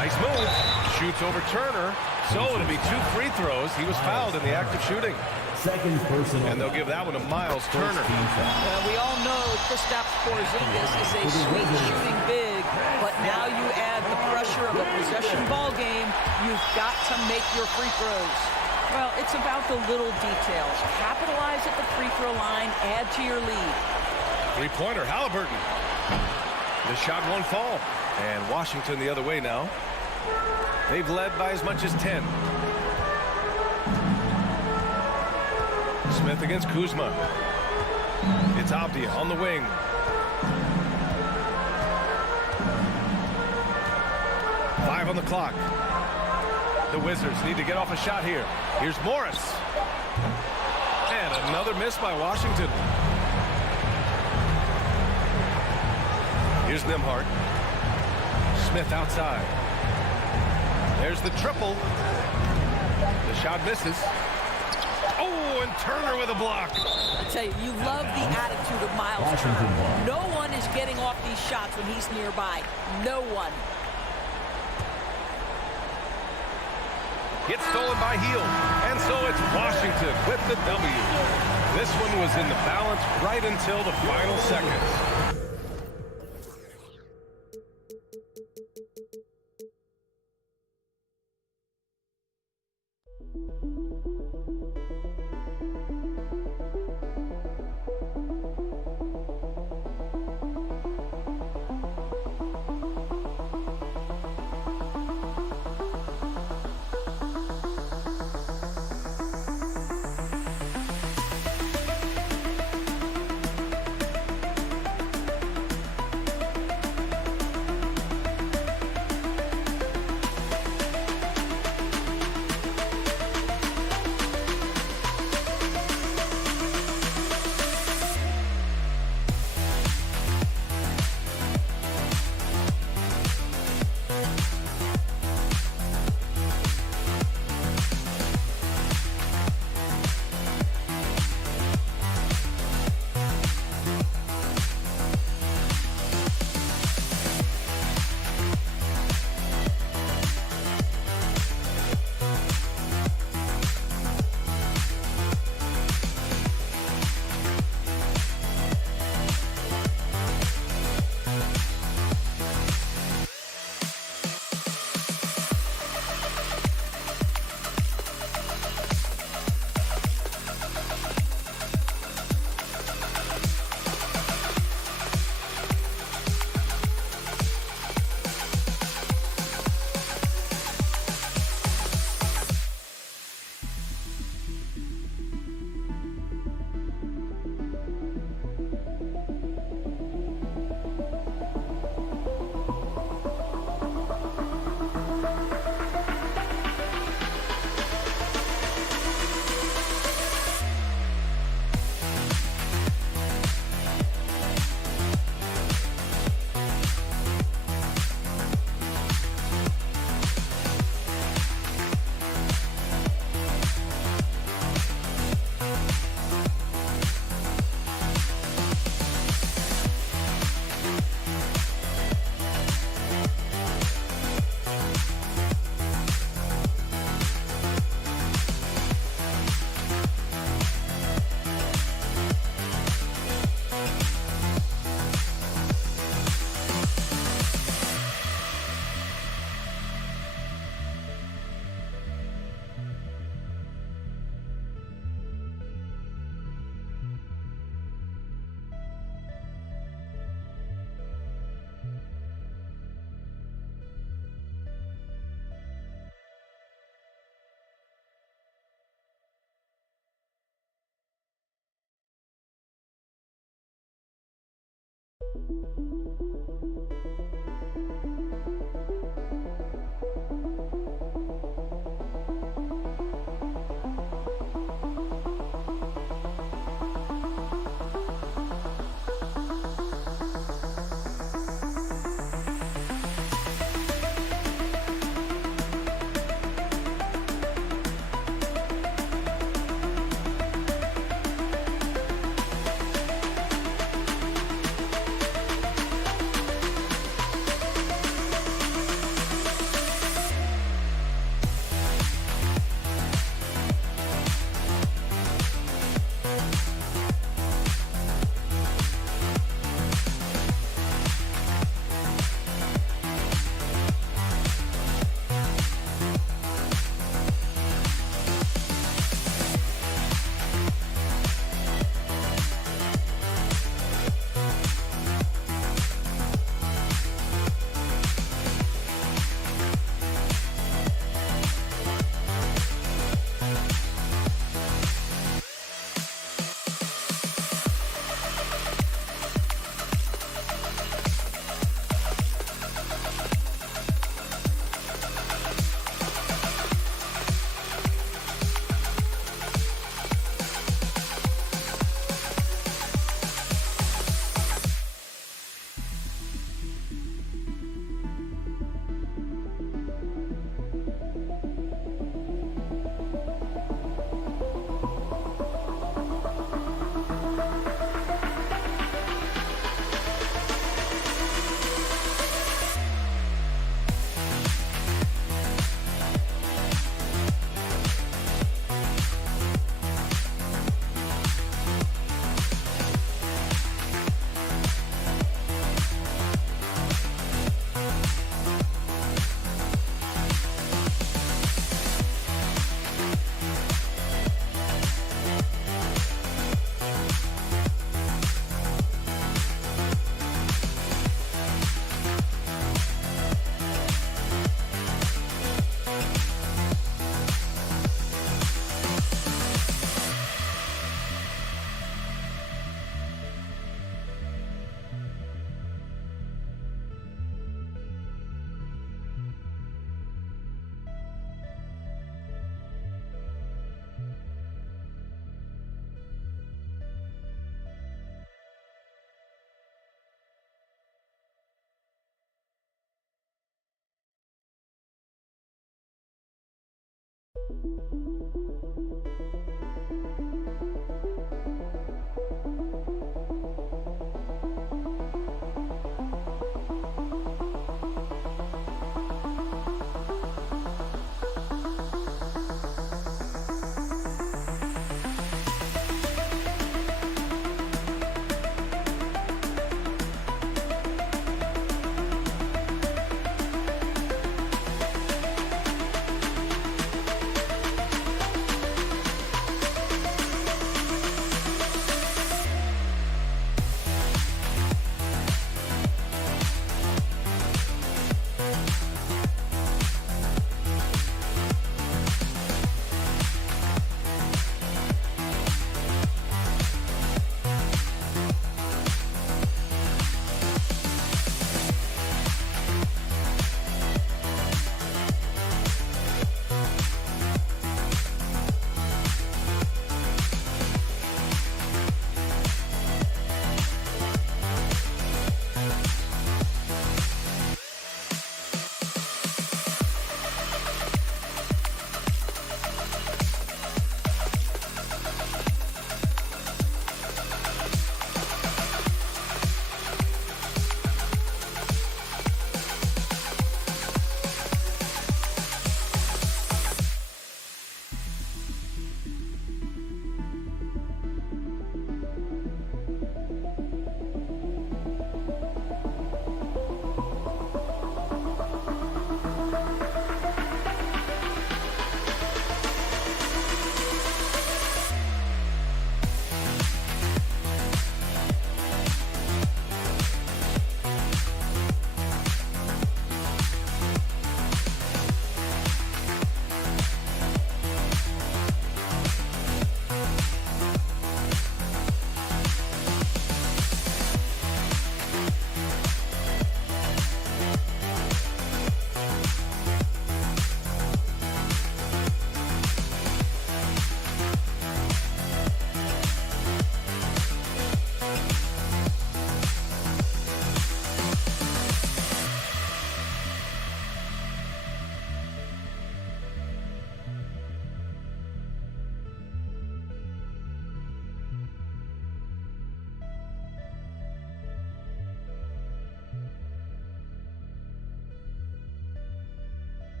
Nice move. Shoots over Turner. So it'll be 2 free throws. He was fouled in the act of shooting. Second personal. And they'll give that one to Miles Turner. We all know Kristaps Porzingis is a sweet shooting big, but now you add the pressure of a possession ball game. You've got to make your free throws. Well, it's about the little details. Capitalize at the free throw line, add to your lead. 3-pointer, Halliburton. The shot won't fall. And Washington the other way now. They've led by as much as 10. Smith against Kuzma. It's Abdia on the wing. Five on the clock. The Wizards need to get off a shot here. Here's Morris. And another miss by Washington. Here's Nembhard. Smith outside. There's the triple. The shot misses. Oh, and Turner with a block. I tell you, you love the attitude of Miles Turner. No one is getting off these shots when he's nearby. No one. Gets stolen by Heel. And so it's Washington with the W. This one was in the balance right until the final seconds.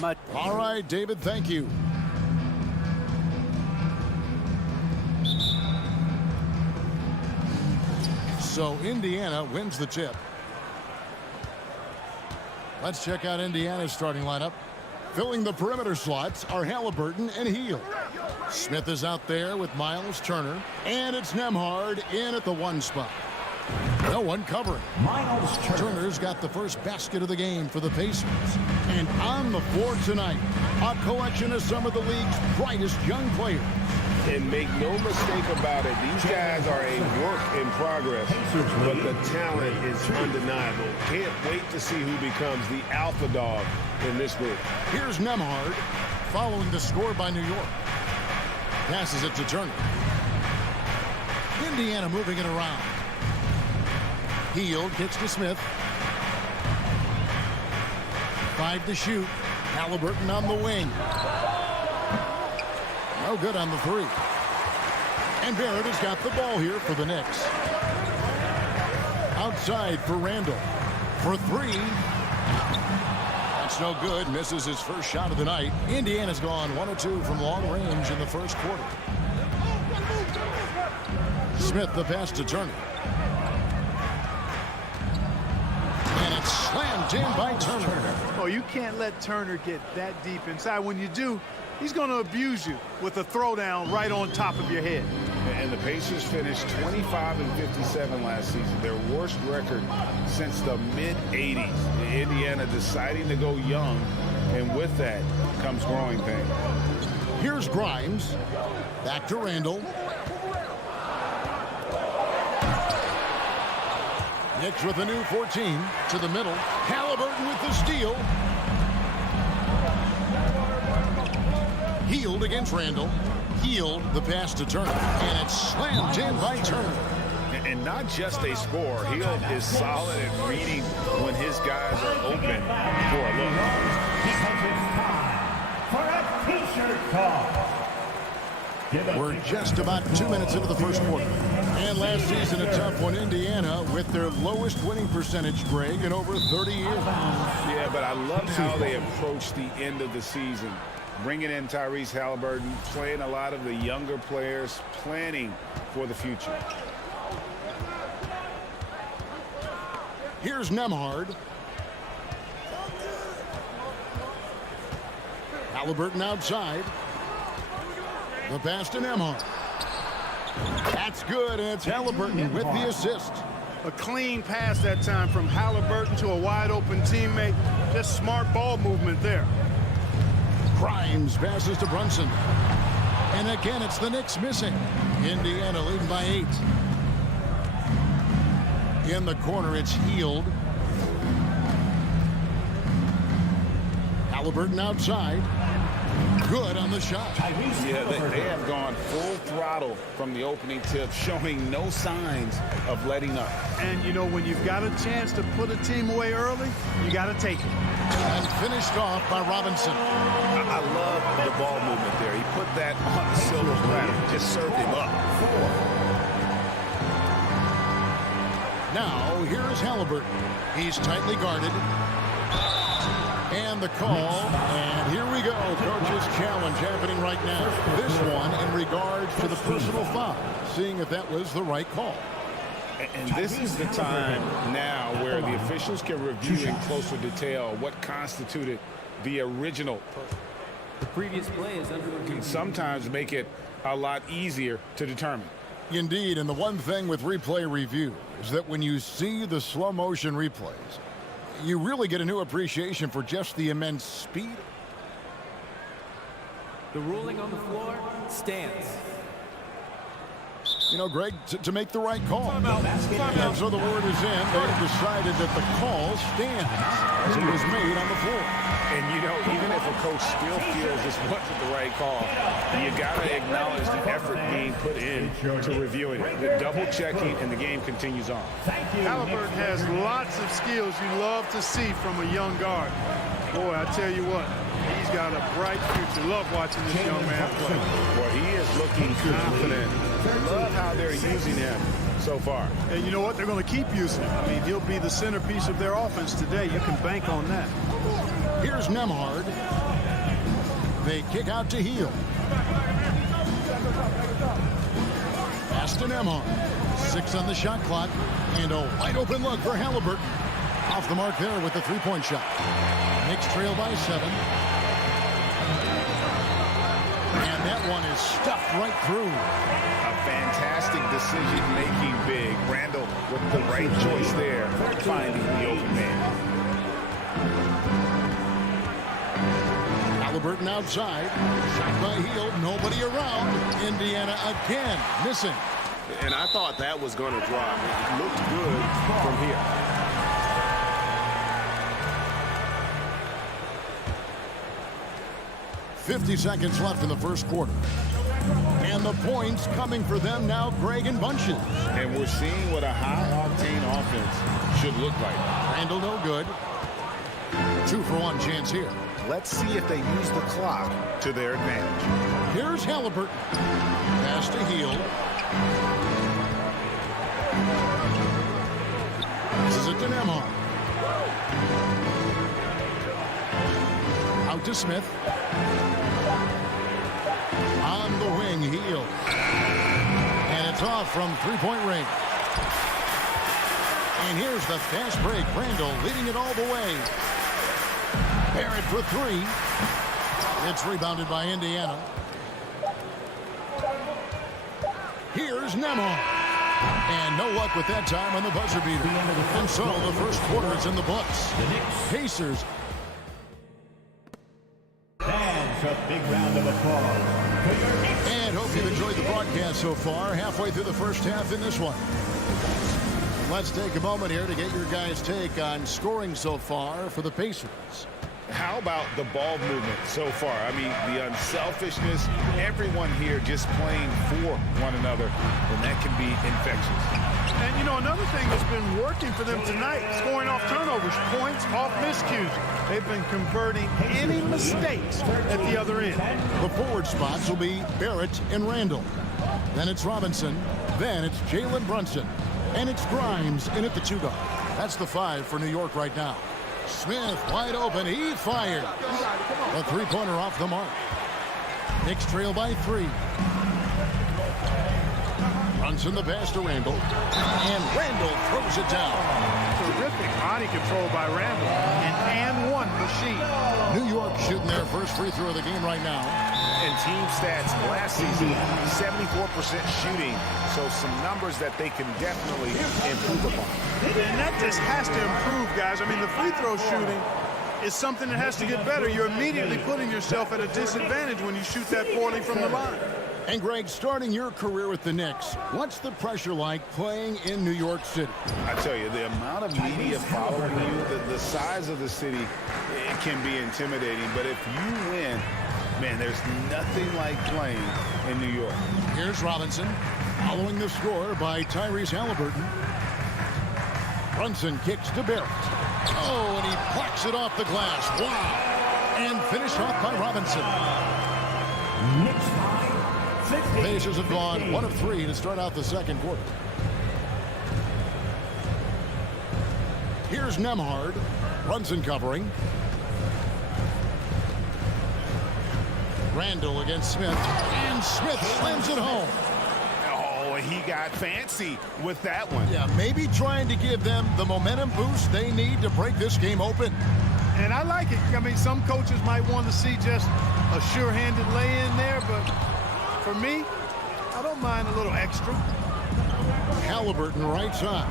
Much. All right, David, thank you. So Indiana wins the tip. Let's check out Indiana's starting lineup. Filling the perimeter slots are Halliburton and Hield. Smith is out there with Miles Turner, and it's Nembhard in at the 1 spot. No one covering. Miles Turner's got the first basket of the game for the Pacers. And on the floor tonight, a collection of some of the league's brightest young players. And make no mistake about it, these guys are a work in progress, but the talent is undeniable. Can't wait to see who becomes the alpha dog in this group. Here's Nembhard following the score by New York. Passes it to Turner. Indiana moving it around. Hield kicks to Smith. 5 to shoot. Halliburton on the wing. No good on the 3. And Barrett has got the ball here for the Knicks. Outside for Randall. For 3. That's no good. Misses his first shot of the night. Indiana's gone 1 of 2 from long range in the first quarter. Smith the pass to Turner. Slammed in by Turner. Oh, you can't let Turner get that deep inside. When you do, he's going to abuse you with a throwdown right on top of your head. And the Pacers finished 25-57 last season, their worst record since the mid-'80s. Indiana deciding to go young, and with that comes growing pains. Here's Grimes. Back to Randall. Knicks with a new 14 to the middle. Halliburton with the steal. Hield against Randall. Hield the pass to Turner. And it's slammed in by Turner. And not just a score. Hield is solid at reading when his guys are open for a look. Because it's time for a t-shirt talk. We're just about 2 minutes into the first quarter. And last season, a tough one. Indiana with their lowest winning percentage, Greg, in over 30 years. Yeah, but I love how they approach the end of the season. Bringing in Tyrese Halliburton, playing a lot of the younger players, planning for the future. Here's Nembhard. Halliburton outside. The pass to Nembhard. That's good, and it's Halliburton with the assist. A clean pass that time from Halliburton to a wide-open teammate. Just smart ball movement there. Grimes passes to Brunson. And again, it's the Knicks missing. Indiana leading by 8. In the corner, it's Healed. Halliburton outside. Good on the shot. Yeah, they have gone full throttle from the opening tip, showing no signs of letting up. And, you know, when you've got a chance to put a team away early, you got to take it. And finished off by Robinson. I love the ball movement there. He put that on the silver platter, just served him up. Now, here is Halliburton. He's tightly guarded. And the call, and here we go. Coach's challenge happening right now. This one in regards to the personal foul, seeing if that was the right call. And this is the time now where the officials can review in closer detail what constituted the original. The previous play is under review. Can sometimes make it a lot easier to determine. Indeed, and the one thing with replay review is that when you see the slow motion replays, you really get a new appreciation for just the immense speed. The ruling on the floor stands. You know, Greg, to make the right call. And so the word is in. They've decided that the call stands as it was made on the floor. And, you know, even if a coach still feels this wasn't the right call, you got to acknowledge the effort being put in to reviewing it. The double checking, and the game continues on. Halliburton has lots of skills you love to see from a young guard. Boy, I tell you what, he's got a bright future. Love watching this young man play. Well, he is looking confident. Love how they're using him so far. And you know what? They're going to keep using him. I mean, he'll be the centerpiece of their offense today. You can bank on that. Here's Nembhard. They kick out to Heal. Pass to Nembhard. 6 on the shot clock. And a wide open look for Halliburton. Off the mark there with the three-point shot. Knicks trail by 7. And that one is stuffed right through. A fantastic decision-making big. Randall with the right choice there, finding the open man. Halliburton outside. Shot by Heal. Nobody around. Indiana again missing. And I thought that was going to drop. It looked good from here. .50 seconds left in the first quarter. And the points coming for them now, Greg, in bunches. And we're seeing what a high-octane offense should look like. Randall no good. 2-for-1 chance here. Let's see if they use the clock to their advantage. Here's Halliburton. Pass to Heal. This is it to Nembhard. Out to Smith. On the wing, Heal. And it's off from three-point range. And here's the fast break. Randall leading it all the way. Barrett for 3. It's rebounded by Indiana. Here's Nembhard. And no luck with that time on the buzzer beater. And so the first quarter is in the books. Pacers. That's a big round of applause. And hope you've enjoyed the broadcast so far. Halfway through the first half in this one. Let's take a moment here to get your guys' take on scoring so far for the Pacers. How about the ball movement so far? I mean, the unselfishness, everyone here just playing for one another, and that can be infectious. And, you know, another thing that's been working for them tonight, scoring off turnovers, points off miscues. They've been converting any mistakes at the other end. The forward spots will be Barrett and Randall. Then it's Robinson. Then it's Jalen Brunson. And it's Grimes in at the 2 guard. That's the 5 for New York right now. Smith wide open. He fired. A three-pointer off the mark. Knicks trail by 3. Brunson the pass to Randall. And Randall throws it down. Terrific body control by Randall. An and-one machine. New York shooting their first free throw of the game right now. And team stats last season, 74% shooting. So some numbers that they can definitely improve upon. And that just has to improve, guys. I mean, the free throw shooting is something that has to get better. You're immediately putting yourself at a disadvantage when you shoot that poorly from the line. And Greg, starting your career with the Knicks, what's the pressure like playing in New York City? I tell you, the amount of media following you, the size of the city, it can be intimidating. But if you win, man, there's nothing like playing in New York. Here's Robinson, following the score by Tyrese Halliburton. Brunson kicks to Barrett. Oh, and he plucks it off the glass. Wow. And finished off by Robinson. Pacers have gone 1 of 3 to start out the second quarter. Here's Nembhard. Brunson covering. Randall against Smith. And Smith slams it home. Oh, he got fancy with that one. Yeah, maybe trying to give them the momentum boost they need to break this game open. And I like it. I mean, some coaches might want to see just a sure-handed lay-in there, but for me, I don't mind a little extra. Halliburton right side.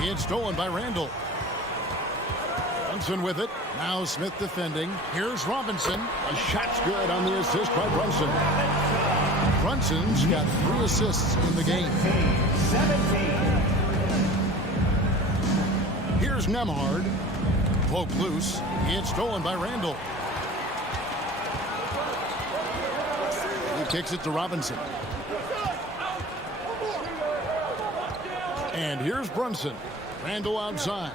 He had stolen by Randall. Brunson with it. Now Smith defending. Here's Robinson. A shot's good on the assist by Brunson. Brunson's got 3 assists in the game. Here's Nembhard. Poke loose. He had stolen by Randall. He kicks it to Robinson. And here's Brunson. Randall outside.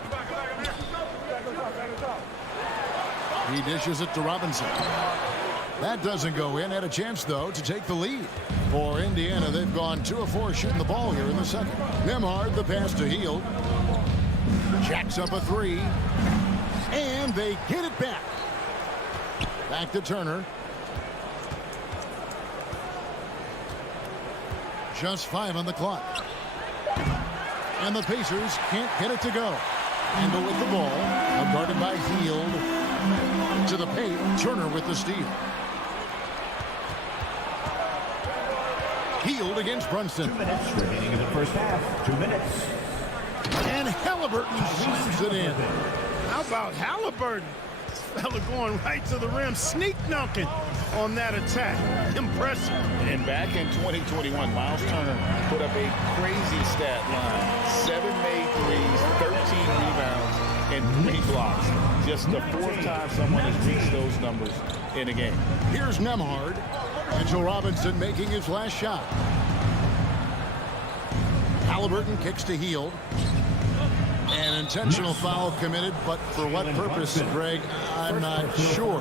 He dishes it to Robinson. That doesn't go in. Had a chance, though, to take the lead. For Indiana, they've gone 2 of 4 shooting the ball here in the second. Nembhard, the pass to Hield. Jacks up a 3. And they get it back. Back to Turner. Just 5 on the clock. And the Pacers can't get it to go. Randall with the ball. Now guarded by Hield. To the paint. Turner with the steal. Hield against Brunson. 2 minutes remaining in the first half. 2 minutes. And Halliburton slams it in. How about Halliburton? This fella going right to the rim, sneak dunking on that attack. Impressive. And back in 2021, Miles Turner put up a crazy stat line. 7 made threes, 13 rebounds, and 3 blocks. Just the 4th time someone has reached those numbers in a game. Here's Nembhard. Mitchell Robinson making his last shot. Halliburton kicks to Hield. An intentional foul committed, but for what purpose, Greg, I'm not sure.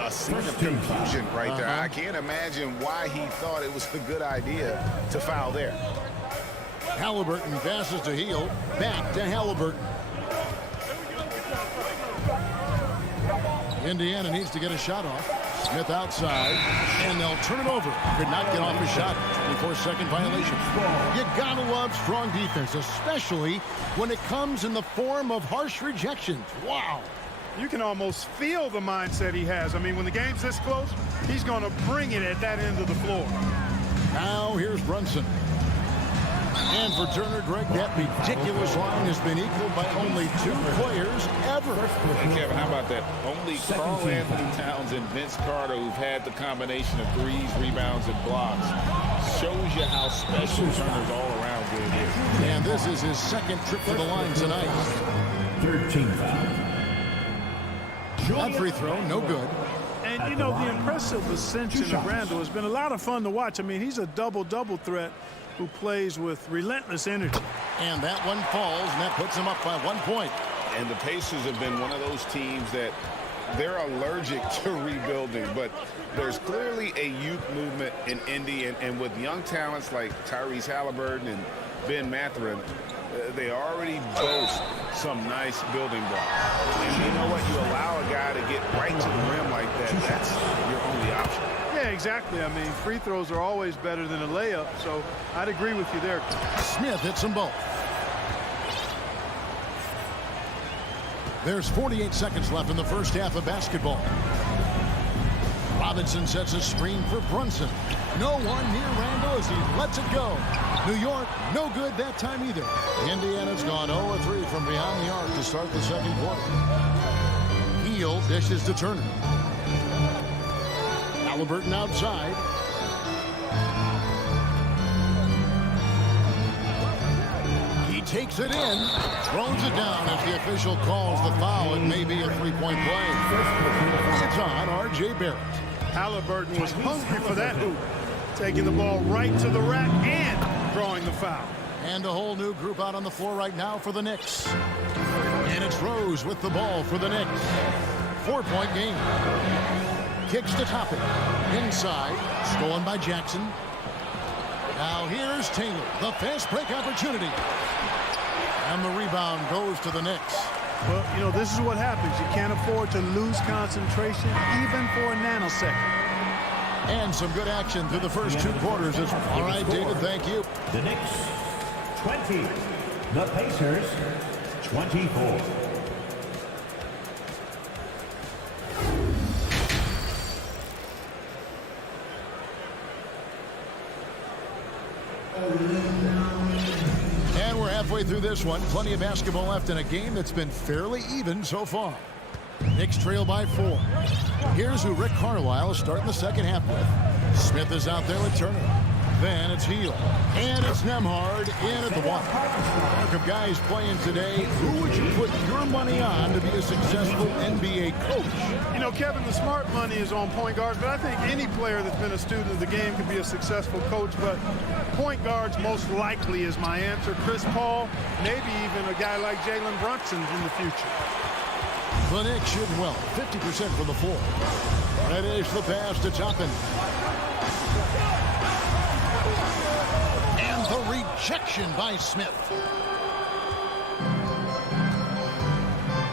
A scene of confusion right there. I can't imagine why he thought it was a good idea to foul there. Halliburton passes to Hield. Back to Halliburton. Indiana needs to get a shot off. Smith outside, and they'll turn it over. Could not get off his shot. 24-second violation. You gotta love strong defense, especially when it comes in the form of harsh rejections. Wow. You can almost feel the mindset he has. I mean, when the game's this close, he's going to bring it at that end of the floor. Now here's Brunson. And for Turner, Greg, that ridiculous line has been equaled by only 2 players ever. Hey, Kevin, how about that? Only Karl Anthony Towns and Vince Carter, who've had the combination of threes, rebounds, and blocks. Shows you how special Turner's all-around good is. And this is his 2nd trip to the line tonight. 13 foul. That free throw, no good. And, you know, the impressive ascension of Randall has been a lot of fun to watch. I mean, he's a double-double threat who plays with relentless energy. And that one falls, and that puts him up by 1 point. And the Pacers have been one of those teams that they're allergic to rebuilding, but there's clearly a youth movement in Indy, and with young talents like Tyrese Halliburton and Ben Mathurin, they already boast some nice building blocks. And you know what? You allow a guy to get right to the rim like that, that's your only option. Yeah, exactly. I mean, free throws are always better than a layup, so I'd agree with you there. Smith hits them both. There's 48 seconds left in the first half of basketball. Robinson sets a screen for Brunson. No one near Randall as he lets it go. New York, no good that time either. Indiana's gone 0-3 from behind the arc to start the second quarter. Hield dishes to Turner. Halliburton outside. He takes it in, throws it down as the official calls the foul. It may be a three-point play. It's on R.J. Barrett. Halliburton was hungry for that hoop, taking the ball right to the rack and drawing the foul. And a whole new group out on the floor right now for the Knicks. And it's Rose with the ball for the Knicks. 4-point game. Kicks to top it. Inside. Stolen by Jackson. Now here's Taylor. The fast break opportunity. And the rebound goes to the Knicks. Well, you know, this is what happens. You can't afford to lose concentration even for a nanosecond. And some good action through the first two quarters. All right, David, thank you. The Knicks, 20. The Pacers, 24. And we're halfway through this one. Plenty of basketball left in a game that's been fairly even so far. Knicks trail by 4. Here's who Rick Carlisle is starting the second half with. Smith is out there with Turner. Then it's Heel. And it's Nembhard in at the 1. Mark of guys playing today, who would you put your money on to be a successful NBA coach? You know, Kevin, the smart money is on point guards, but I think any player that's been a student of the game can be a successful coach. But point guards most likely is my answer. Chris Paul, maybe even a guy like Jalen Brunson in the future. The Knicks shooting well, 50% from the floor. That is the pass to Toppin. And the rejection by Smith.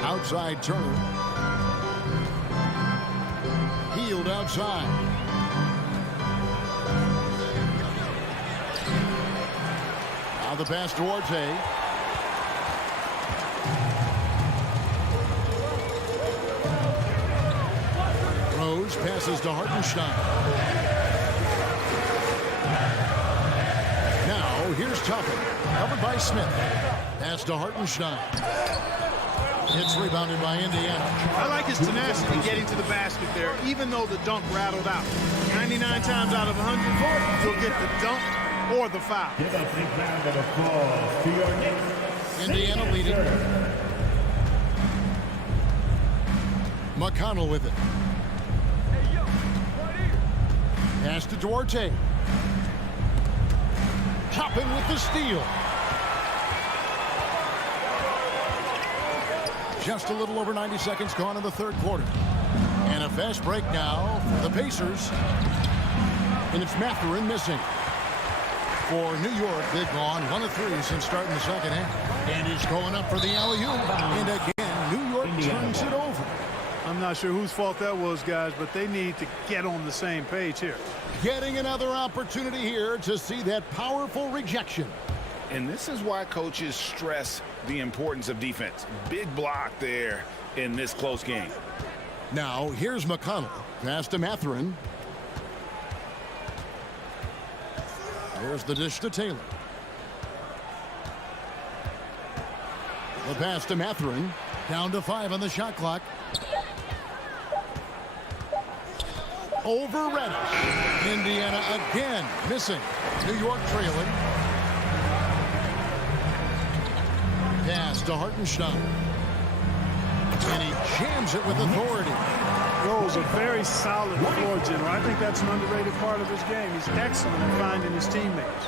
Outside Turner. Healed outside. Now the pass to Orte. Rose passes to Hartenstein. Now here's Toppin, covered by Smith. Pass to Hartenstein. It's rebounded by Indiana. I like his tenacity getting to the basket there, even though the dunk rattled out. 99 times out of 100, you'll get the dunk or the foul. Give a big round of applause to your Knicks. Indiana leading. McConnell with it. Pass to Duarte. Toppin with the steal. Just a little over 90 seconds gone in the third quarter. And a fast break now for the Pacers. And it's Mathurin missing. For New York, they've gone 1 of 3 since starting the second half. And he's going up for the alley-oop. And again, New York turns it over. I'm not sure whose fault that was, guys, but they need to get on the same page here. Getting another opportunity here to see that powerful rejection. And this is why coaches stress the importance of defense. Big block there in this close game. Now, here's McConnell. Pass to Mathurin. There's the dish to Taylor. The pass to Mathurin. Down to 5 on the shot clock. Over Reddish. Indiana again missing. New York trailing. Pass to Hartenstein. And he jams it with authority. Rose, a very solid floor general. I think that's an underrated part of his game. He's excellent at finding his teammates.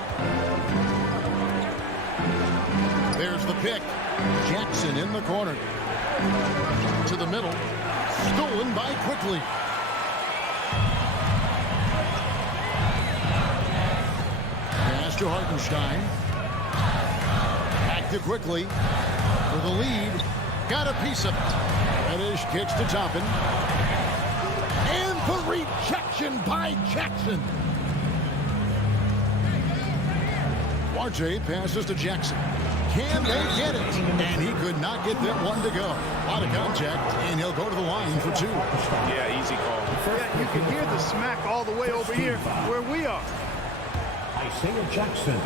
There's the pick. Jackson in the corner. To the middle. Stolen by Quickly. Pass to Hartenstein. Back to Quickly. For the lead. Got a piece of it. Reddish kicks to Toppin. And the rejection by Jackson. Duarte passes to Jackson. Can they get it? And he could not get that one to go. A lot of contact, and he'll go to the line for 2. Yeah, easy call. Yeah, you can hear the smack all the way over here where we are. Isaiah Jackson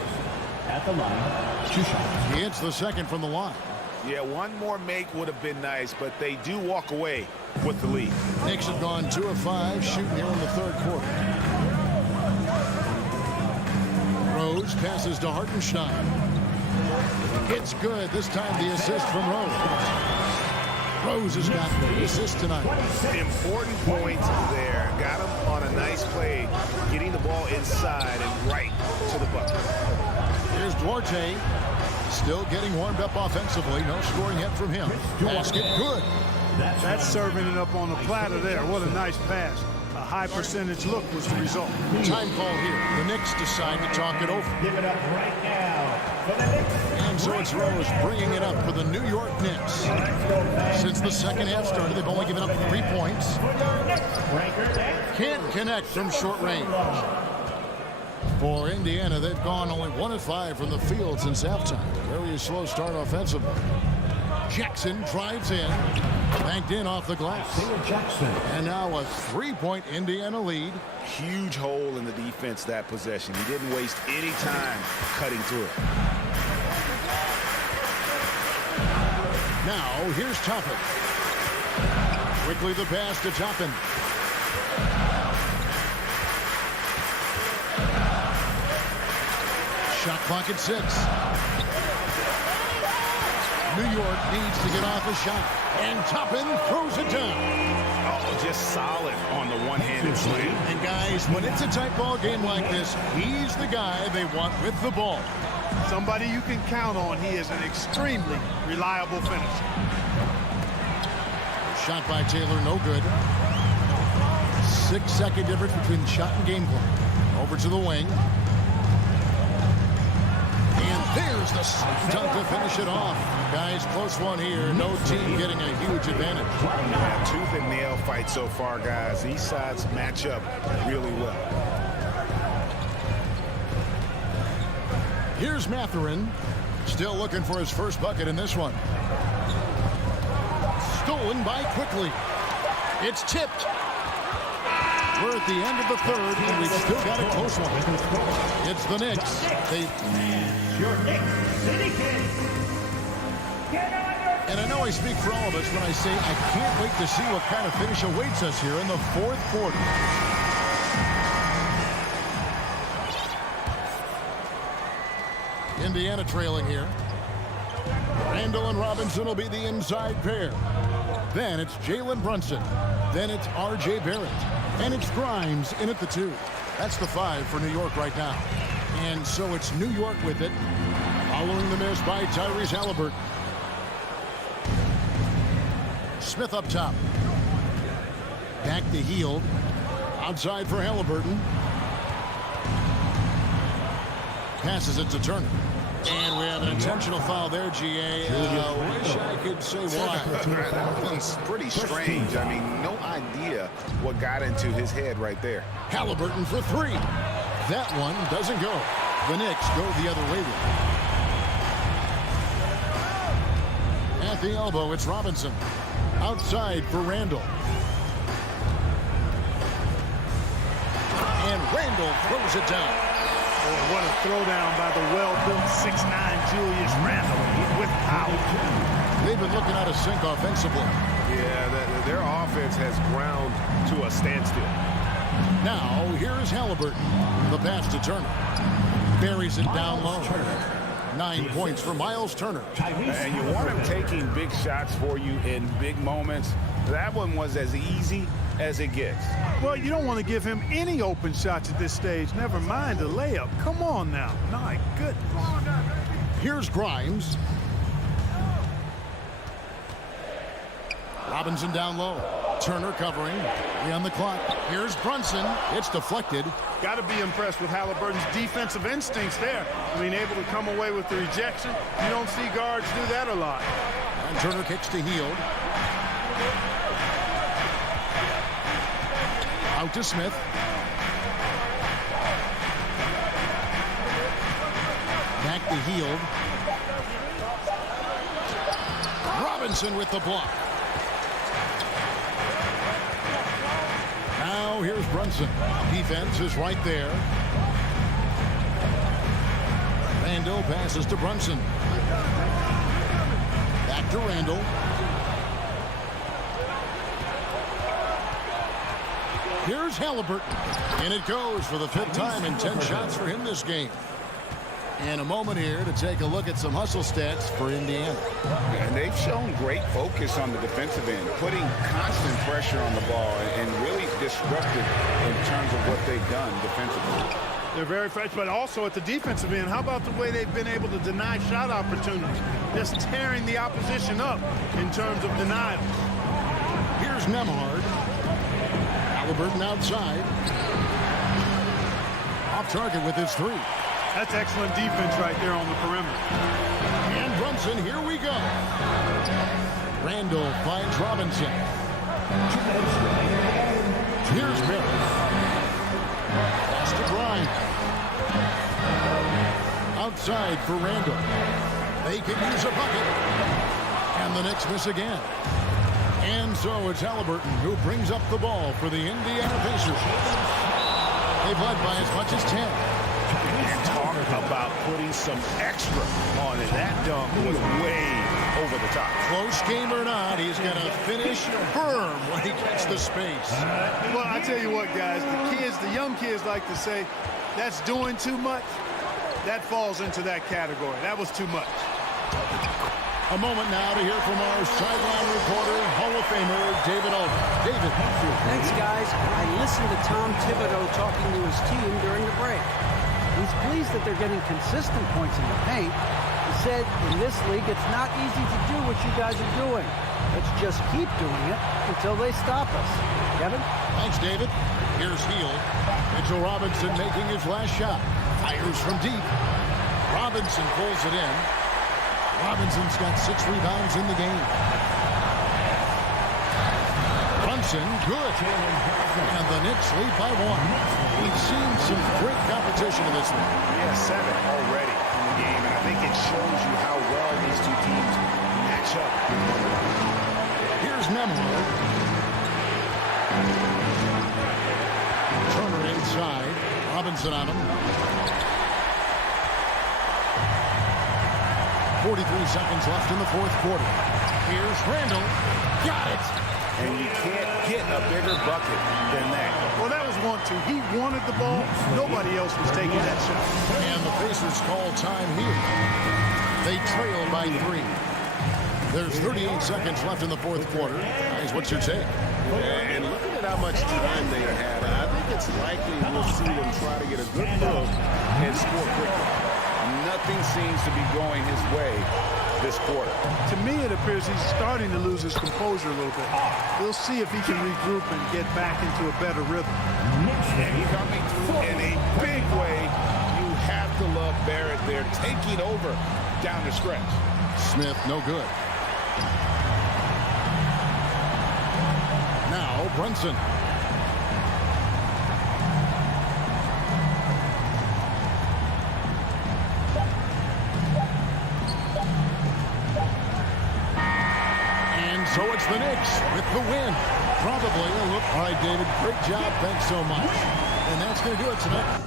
at the line. 2 shots. He hits the second from the line. Yeah, one more make would have been nice, but they do walk away with the lead. Knicks have gone 2 of 5 shooting here in the third quarter. Rose passes to Hartenstein. It's good. This time the assist from Rose. Rose has got the assist tonight. Important points there. Got him on a nice play, getting the ball inside and right to the bucket. Here's Duarte. Still getting warmed up offensively. No scoring yet from him. Basket good. That's serving it up on a platter there. What a nice pass. A high percentage look was the result. Time call here. The Knicks decide to talk it over. Give it up right now for the Knicks. And so it's Rose bringing it up for the New York Knicks. Since the second half started, they've only given up 3 points. Can't connect from short range. For Indiana, they've gone only 1 of 5 from the field since halftime. Very slow start offensively. Jackson drives in, banked in off the glass. And now a 3-point Indiana lead. Huge hole in the defense that possession. He didn't waste any time cutting through it. Now here's Toppin. Quickly the pass to Toppin. Shot clock at 6. New York needs to get off a shot. And Toppin throws it down. Oh, just solid on the one-handed slam. And guys, when it's a tight ball game like this, he's the guy they want with the ball. Somebody you can count on. He is an extremely reliable finisher. Shot by Taylor, no good. 6-second difference between the shot and game clock. Over to the wing. And there's the dunk to finish it off. Guys, close one here. No team getting a huge advantage. Yeah, tooth and nail fight so far, guys. These sides match up really well. Here's Mathurin. Still looking for his first bucket in this one. Stolen by Quickly. It's tipped. We're at the end of the third, and we've still got a close one. It's the Knicks. And I know I speak for all of us when I say I can't wait to see what kind of finish awaits us here in the fourth quarter. Indiana trailing here. Randall and Robinson will be the inside pair. Then it's Jalen Brunson. Then it's R.J. Barrett. And it's Grimes in at the 2. That's the 5 for New York right now. And so it's New York with it. Following the miss by Tyrese Halliburton. Smith up top. Back to Hield. Outside for Halliburton. Passes it to Turner. And we have an intentional foul there, G.A. Wish I could say why. It's pretty strange. I mean, no idea what got into his head right there. Halliburton for 3. That one doesn't go. The Knicks go the other way with it. At the elbow, it's Robinson. Outside for Randall. And Randall throws it down. Oh, what a throwdown by the well-built 6'9" Julius Randle with power. They've been looking out of sync offensively. Yeah, their offense has ground to a standstill. Now, here's Halliburton. The pass to Turner. Buries it down low. 9 points for Miles Turner. And you want him taking big shots for you in big moments. That one was as easy as it gets. Well, you don't want to give him any open shots at this stage. Never mind a layup. Come on now. My goodness. Here's Grimes. Robinson down low. Turner covering. On the clock. Here's Brunson. It's deflected. Got to be impressed with Halliburton's defensive instincts there. I mean, able to come away with the rejection. You don't see guards do that a lot. And Turner kicks to Hield. Out to Smith. Back to Hield. Robinson with the block. Now here's Brunson. Defense is right there. Randall passes to Brunson. Back to Randall. Here's Halliburton. And it goes for the 5th time in 10 shots for him this game. And a moment here to take a look at some hustle stats for Indiana. And they've shown great focus on the defensive end, putting constant pressure on the ball and really disruptive in terms of what they've done defensively. They're very fresh, but also at the defensive end, how about the way they've been able to deny shot opportunities? Just tearing the opposition up in terms of denials. Here's Nembhard. Halliburton outside. Off target with his three. That's excellent defense right there on the perimeter. And Brunson, here we go. Randall finds Robinson. Here's Mills. Pass to Bryant. Outside for Randall. They can use a bucket. And the Knicks miss again. And so it's Halliburton who brings up the ball for the Indiana Pacers. They've led by as much as 10. And talk about putting some extra on it. That dunk was way over the top. Close game or not, he's going to finish firm when he gets the space. Well, I tell you what, guys, the young kids like to say, that's doing too much. That falls into that category. That was too much. A moment now to hear from our sideline reporter, Hall of Famer David Aldridge. David. Thanks, guys. I listened to Tom Thibodeau talking to his team during the break. He's pleased that they're getting consistent points in the paint. He said, in this league, it's not easy to do what you guys are doing. Let's just keep doing it until they stop us. Kevin? Thanks, David. Here's Hield. Mitchell Robinson making his last shot. Fires from deep. Robinson pulls it in. Robinson's got 6 rebounds in the game. Brunson, good. And the Knicks lead by 1. We've seen some great competition in this one. Yeah, 7 already in the game, and I think it shows you how well these two teams match up. Here's Nembhard. Turner inside. Robinson on him. 43 seconds left in the fourth quarter. Here's Randall. Got it. And you can't get a bigger bucket than that. Well, that was 1-2. He wanted the ball. Nobody else was taking that shot. And the Pacers call time here. They trail by 3. There's 38 seconds left in the fourth quarter. Guys, what's your take? And looking at how much time they had, I think it's likely we'll see them try to get a good look and score quickly. Nothing seems to be going his way this quarter. To me, it appears he's starting to lose his composure a little bit. We'll see if he can regroup and get back into a better rhythm. Coming through in a big way. You have to love Barrett there, taking over down the stretch. Smith, no good. Now, Brunson. So it's the Knicks with the win. Probably a look. All right, David, great job. Thanks so much. And that's going to do it tonight.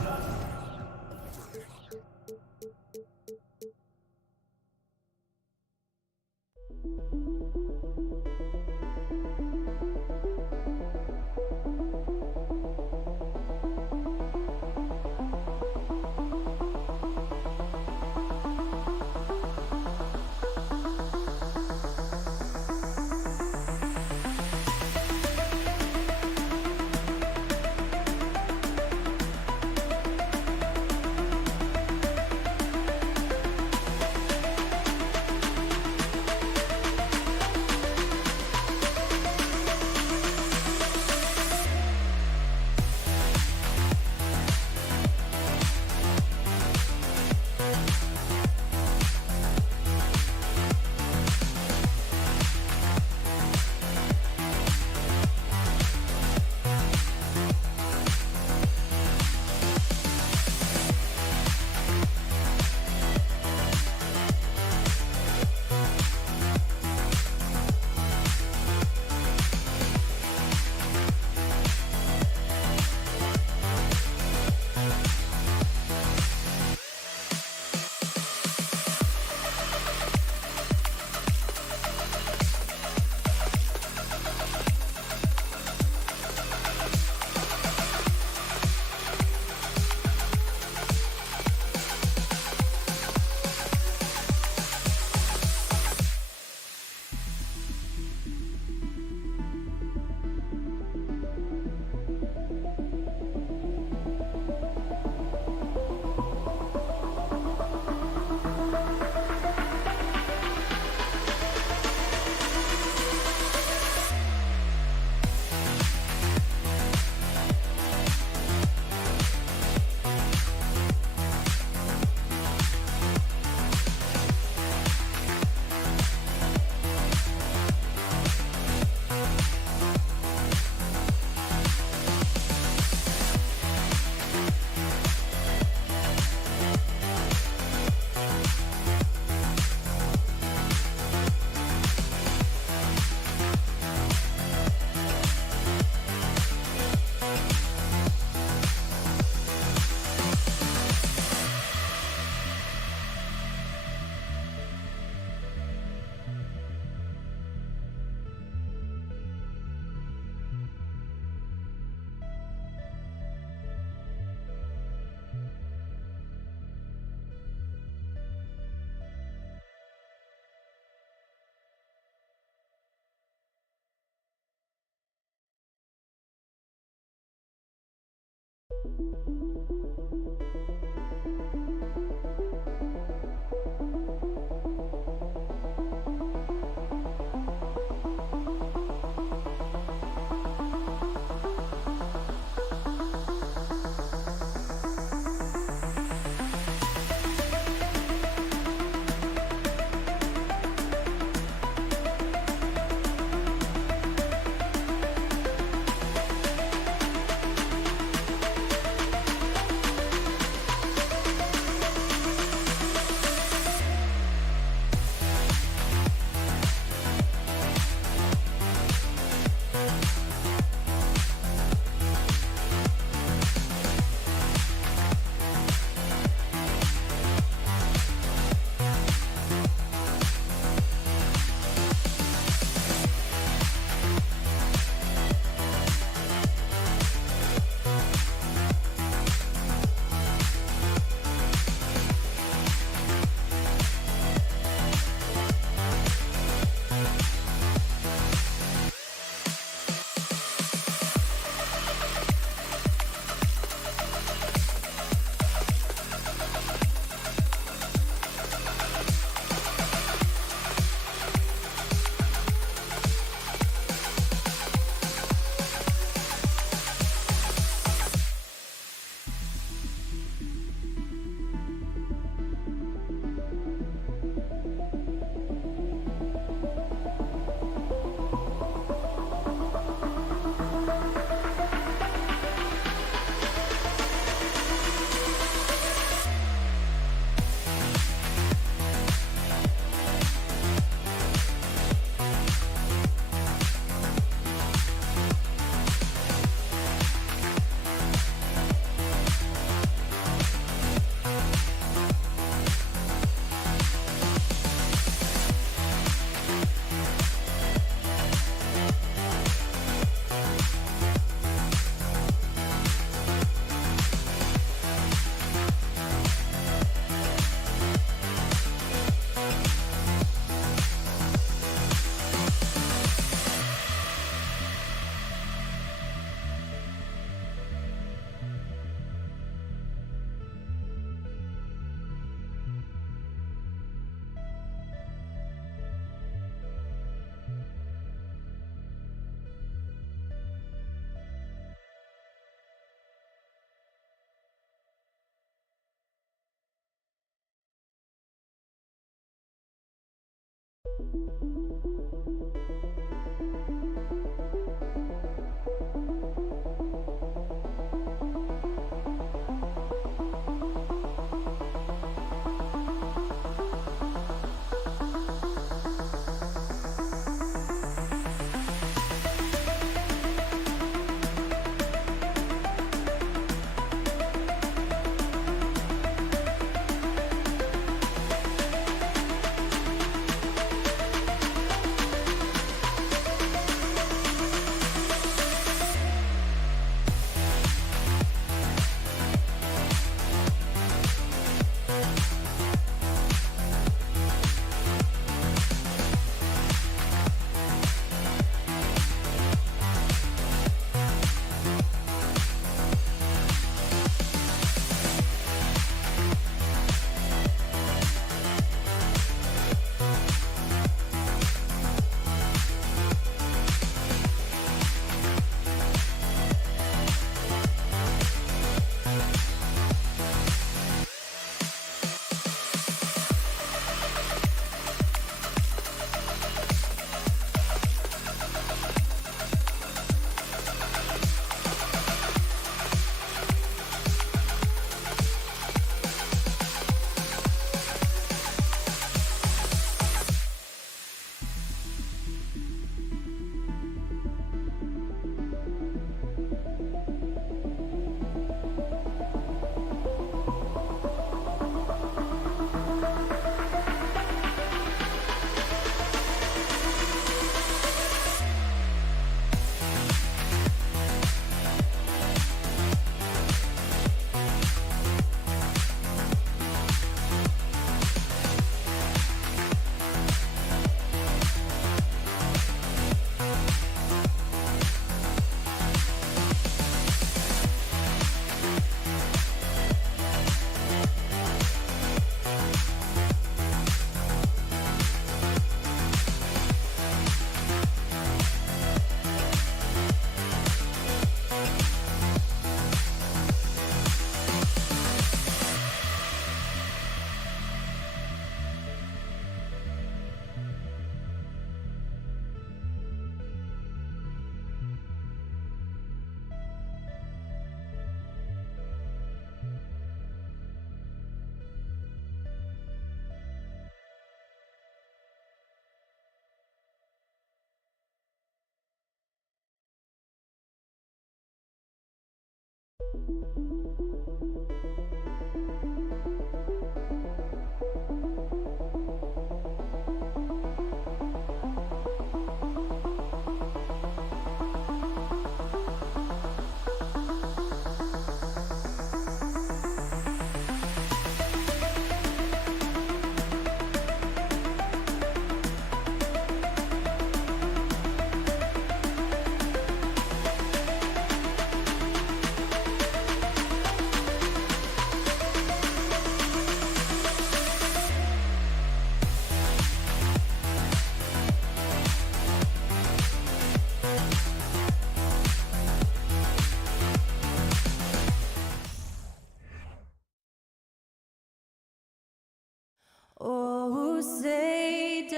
Oh, say does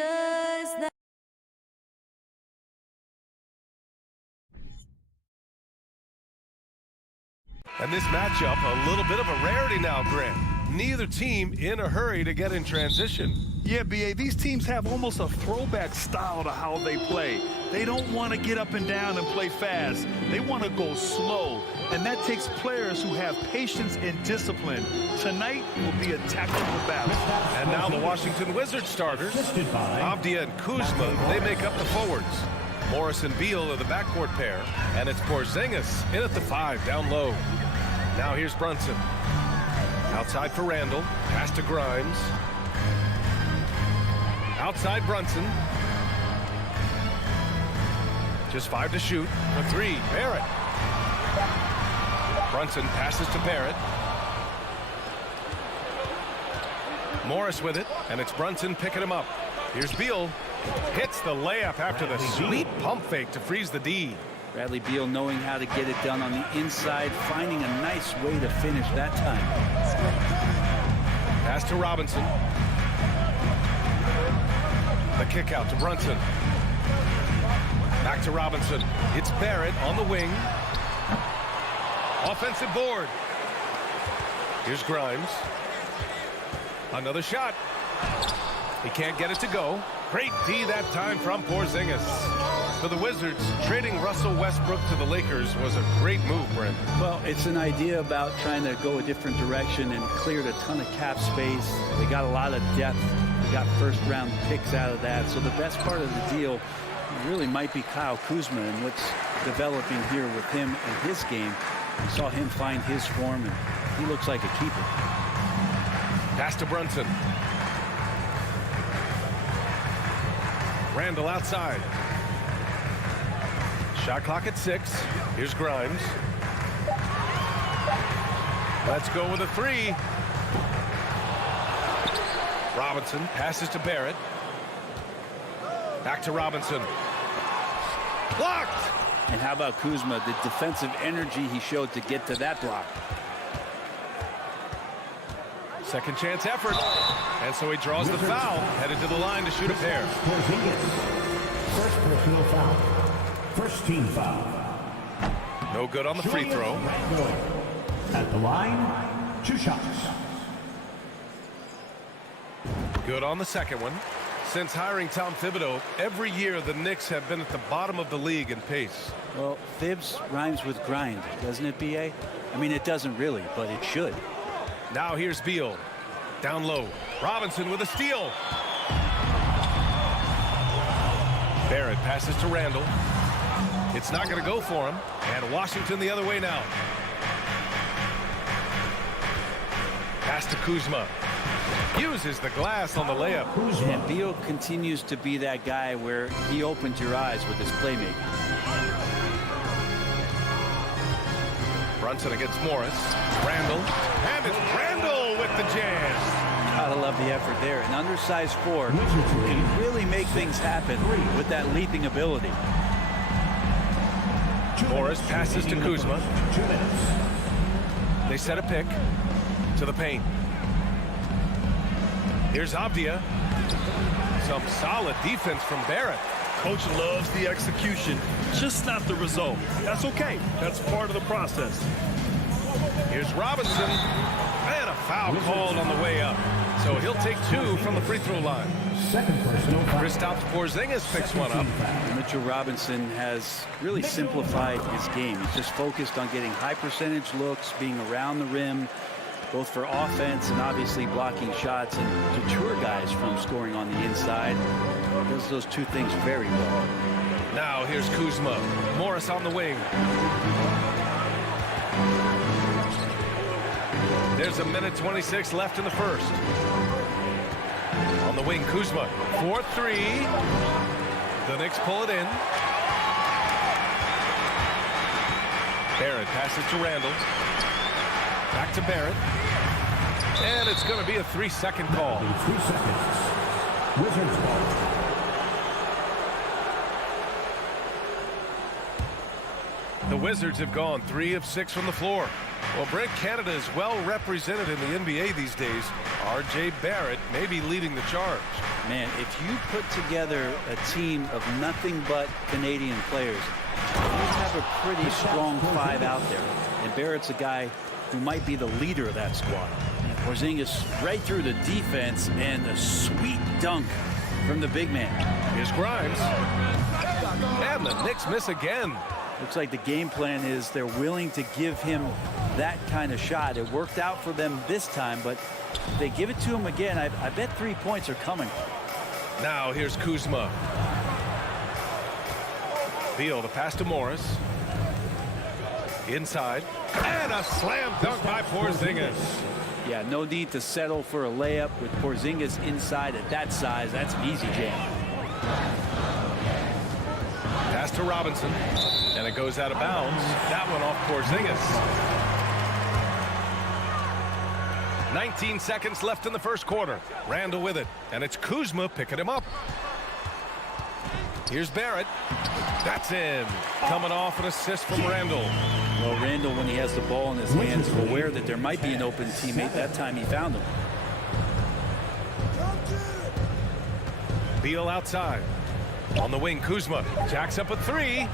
that. And this matchup, a little bit of a rarity now, Grant. Neither team in a hurry to get in transition. Yeah, B.A., these teams have almost a throwback style to how they play. They don't want to get up and down and play fast. They want to go slow, and that takes players who have patience and discipline. Tonight will be a tactical battle. And now the Washington Wizards starters, Avdia and Kuzma, they make up the forwards. Morris and Beal are the backcourt pair, and it's Porzingis in at the 5, down low. Now here's Brunson. Outside for Randall, pass to Grimes. Outside Brunson. Just 5 to shoot. For 3, Barrett. Brunson passes to Barrett. Morris with it, and it's Brunson picking him up. Here's Beal. Hits the layup after the sweet pump fake to freeze the D. Bradley Beal knowing how to get it done on the inside, finding a nice way to finish that time. Pass to Robinson. The kick out to Brunson. Back to Robinson. It's Barrett on the wing. Offensive board. Here's Grimes. Another shot. He can't get it to go. Great D that time from Porzingis. For the Wizards, trading Russell Westbrook to the Lakers was a great move, Brent. Well, it's an idea about trying to go a different direction and cleared a ton of cap space. They got a lot of depth. They got first-round picks out of that. So the best part of the deal really might be Kyle Kuzma and what's developing here with him and his game. We saw him find his form, and he looks like a keeper. Pass to Brunson. Randall outside. Shot clock at 6. Here's Grimes. Let's go with a 3. Robinson passes to Barrett. Back to Robinson. Blocked! And how about Kuzma, the defensive energy he showed to get to that block. Second chance effort. And so he draws the foul, headed to the line to shoot a pair. First personal foul. First team foul. No good on the free throw. At the line, 2 shots. Good on the second one. Since hiring Tom Thibodeau, every year the Knicks have been at the bottom of the league in pace. Well, Thibs rhymes with grind, doesn't it, B.A.? I mean, it doesn't really, but it should. Now here's Beal. Down low. Robinson with a steal. Barrett passes to Randall. It's not going to go for him. And Washington the other way now. Pass to Kuzma. Uses the glass on the layup. And Beal continues to be that guy where he opens your eyes with his playmaking. Brunson against Morris. Randall. And it's Randall with the jam. Gotta love the effort there. An undersized forward can really make things happen with that leaping ability. Morris passes to Kuzma. They set a pick to the paint. Here's Avdia. Some solid defense from Barrett. Coach loves the execution, just not the result. That's okay. That's part of the process. Here's Robinson. And a foul called on the way up. So he'll take 2 from the free throw line. Second personal foul. Kristaps Porzingis picks one up. Mitchell Robinson has really simplified his game. He's just focused on getting high percentage looks, being around the rim, both for offense and obviously blocking shots, and deter guys from scoring on the inside. He does those two things very well. Now here's Kuzma. Morris on the wing. There's a minute 26 left in the first. On the wing, Kuzma. 4-3. The Knicks pull it in. Barrett passes to Randall. Back to Barrett. And it's going to be a 3-second call. 3 seconds. Wizards ball. The Wizards have gone 3 of 6 from the floor. Well, Brent, Canada is well represented in the NBA these days. R.J. Barrett may be leading the charge. Man, if you put together a team of nothing but Canadian players, you have a pretty strong 5 out there. And Barrett's a guy who might be the leader of that squad. And Porzingis right through the defense, and a sweet dunk from the big man. Here's Grimes. And the Knicks miss again. Looks like the game plan is they're willing to give him that kind of shot. It worked out for them this time, but if they give it to him again, I bet 3 points are coming. Now here's Kuzma. Beal, the pass to Morris. Inside. And a slam dunk by Porzingis. Yeah, no need to settle for a layup with Porzingis inside at that size. That's an easy jam. Pass to Robinson. And it goes out of bounds. That one off Porzingis. 19 seconds left in the first quarter. Randall with it. And it's Kuzma picking him up. Here's Barrett. That's in. Coming off an assist from Randall. Well, Randall, when he has the ball in his hands, is aware that there might be an open teammate. That time he found him. Beal outside. On the wing, Kuzma jacks up a 3.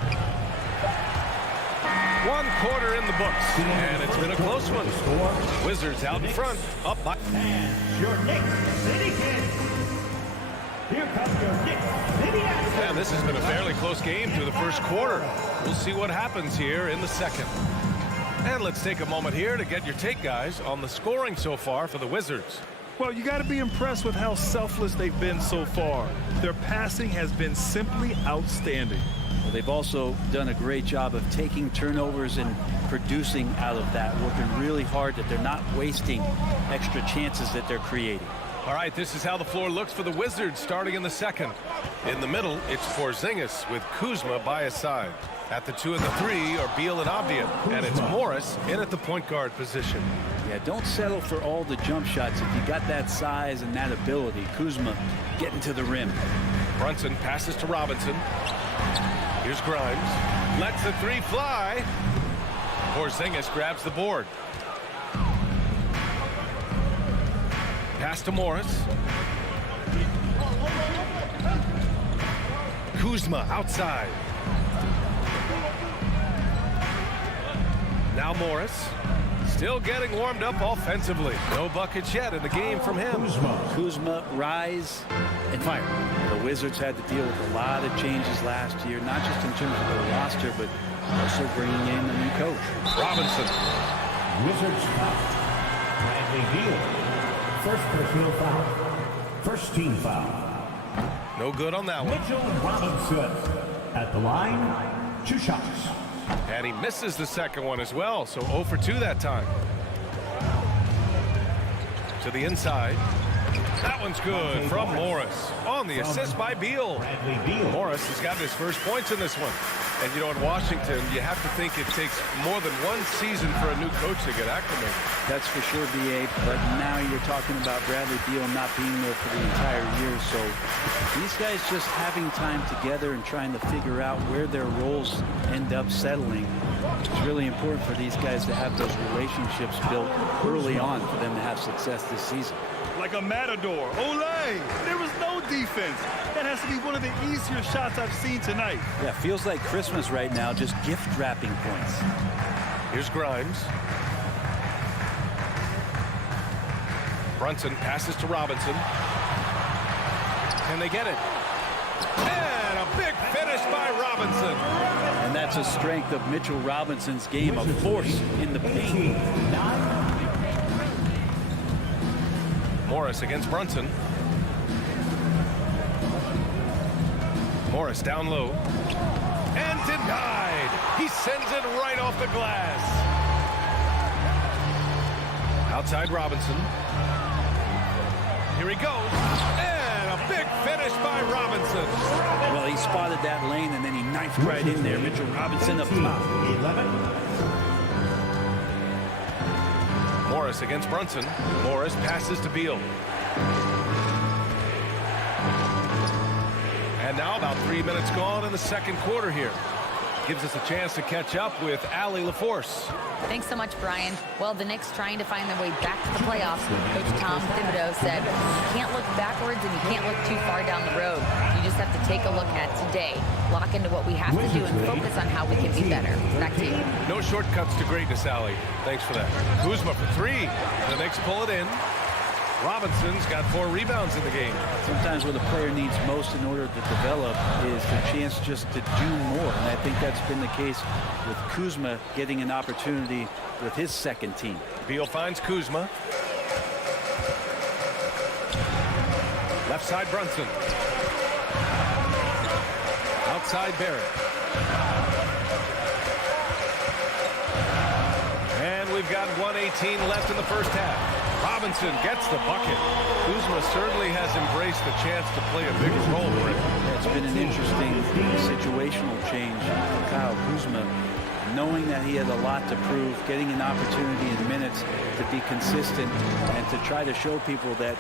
1 quarter in the books, and it's been a close one. Wizards out in front, up by. And your Knicks City Knicks. Here comes your Knicks City Knicks. And this has been a fairly close game through the first quarter. We'll see what happens here in the second. And let's take a moment here to get your take, guys, on the scoring so far for the Wizards. Well, you got to be impressed with how selfless they've been so far. Their passing has been simply outstanding. Well, they've also done a great job of taking turnovers and producing out of that, working really hard that they're not wasting extra chances that they're creating. All right, this is how the floor looks for the Wizards starting in the second. In the middle, it's Porzingis with Kuzma by his side. At the 2 and the 3 are Beal and Avdija, and it's Morris in at the point guard position. Yeah, don't settle for all the jump shots if you got that size and that ability. Kuzma getting to the rim. Brunson passes to Robinson. Here's Grimes. Lets the 3 fly. Porzingis grabs the board. Pass to Morris. Kuzma outside. Now Morris. Still getting warmed up offensively. No buckets yet in the game from him. Kuzma, rise and fire. The Wizards had to deal with a lot of changes last year, not just in terms of their roster, but also bringing in a new coach. Robinson. Wizards foul. Bradley Beal. First personal foul. First team foul. No good on that one. Mitchell Robinson at the line. 2 shots. And he misses the second one as well, so 0 for 2 that time. To the inside. That one's good from Morris. On the assist by Beal. Morris has gotten his first points in this one. And, you know, in Washington, you have to think it takes more than 1 season for a new coach to get acclimated. That's for sure, B.A., but now you're talking about Bradley Beal not being there for the entire year, so these guys just having time together and trying to figure out where their roles end up settling. It's really important for these guys to have those relationships built early on for them to have success this season. Like a matador. Olay! There was no defense. That has to be one of the easier shots I've seen tonight. Yeah, feels like Christmas right now, just gift wrapping points. Here's Grimes. Brunson passes to Robinson. Can they get it? And a big finish by Robinson. And that's a strength of Mitchell Robinson's game, a force in the paint. Morris against Brunson. Morris down low. And denied. He sends it right off the glass. Outside Robinson. Here he goes. And a big finish by Robinson. Well, he spotted that lane and then he knifed right in there. Mitchell Robinson up top. Morris against Brunson. Morris passes to Beal. And now about 3 minutes gone in the second quarter here. Gives us a chance to catch up with Allie LaForce. Thanks so much, Brian. Well, the Knicks trying to find their way back to the playoffs. Coach Tom Thibodeau said, you can't look backwards and you can't look too far down the road. You just have to take a look at today, lock into what we have to do, and focus on how we can be better. Back to you. No shortcuts to greatness, Allie. Thanks for that. Kuzma for three. The Knicks pull it in. Robinson's got 4 rebounds in the game. Sometimes what a player needs most in order to develop is the chance just to do more. And I think that's been the case with Kuzma getting an opportunity with his second team. Beal finds Kuzma. Left side Brunson. Outside Barrett. And we've got 1:18 left in the first half. Robinson gets the bucket. Kuzma certainly has embraced the chance to play a bigger role for him. It's been an interesting situational change for Kyle Kuzma, knowing that he had a lot to prove, getting an opportunity in minutes to be consistent and to try to show people that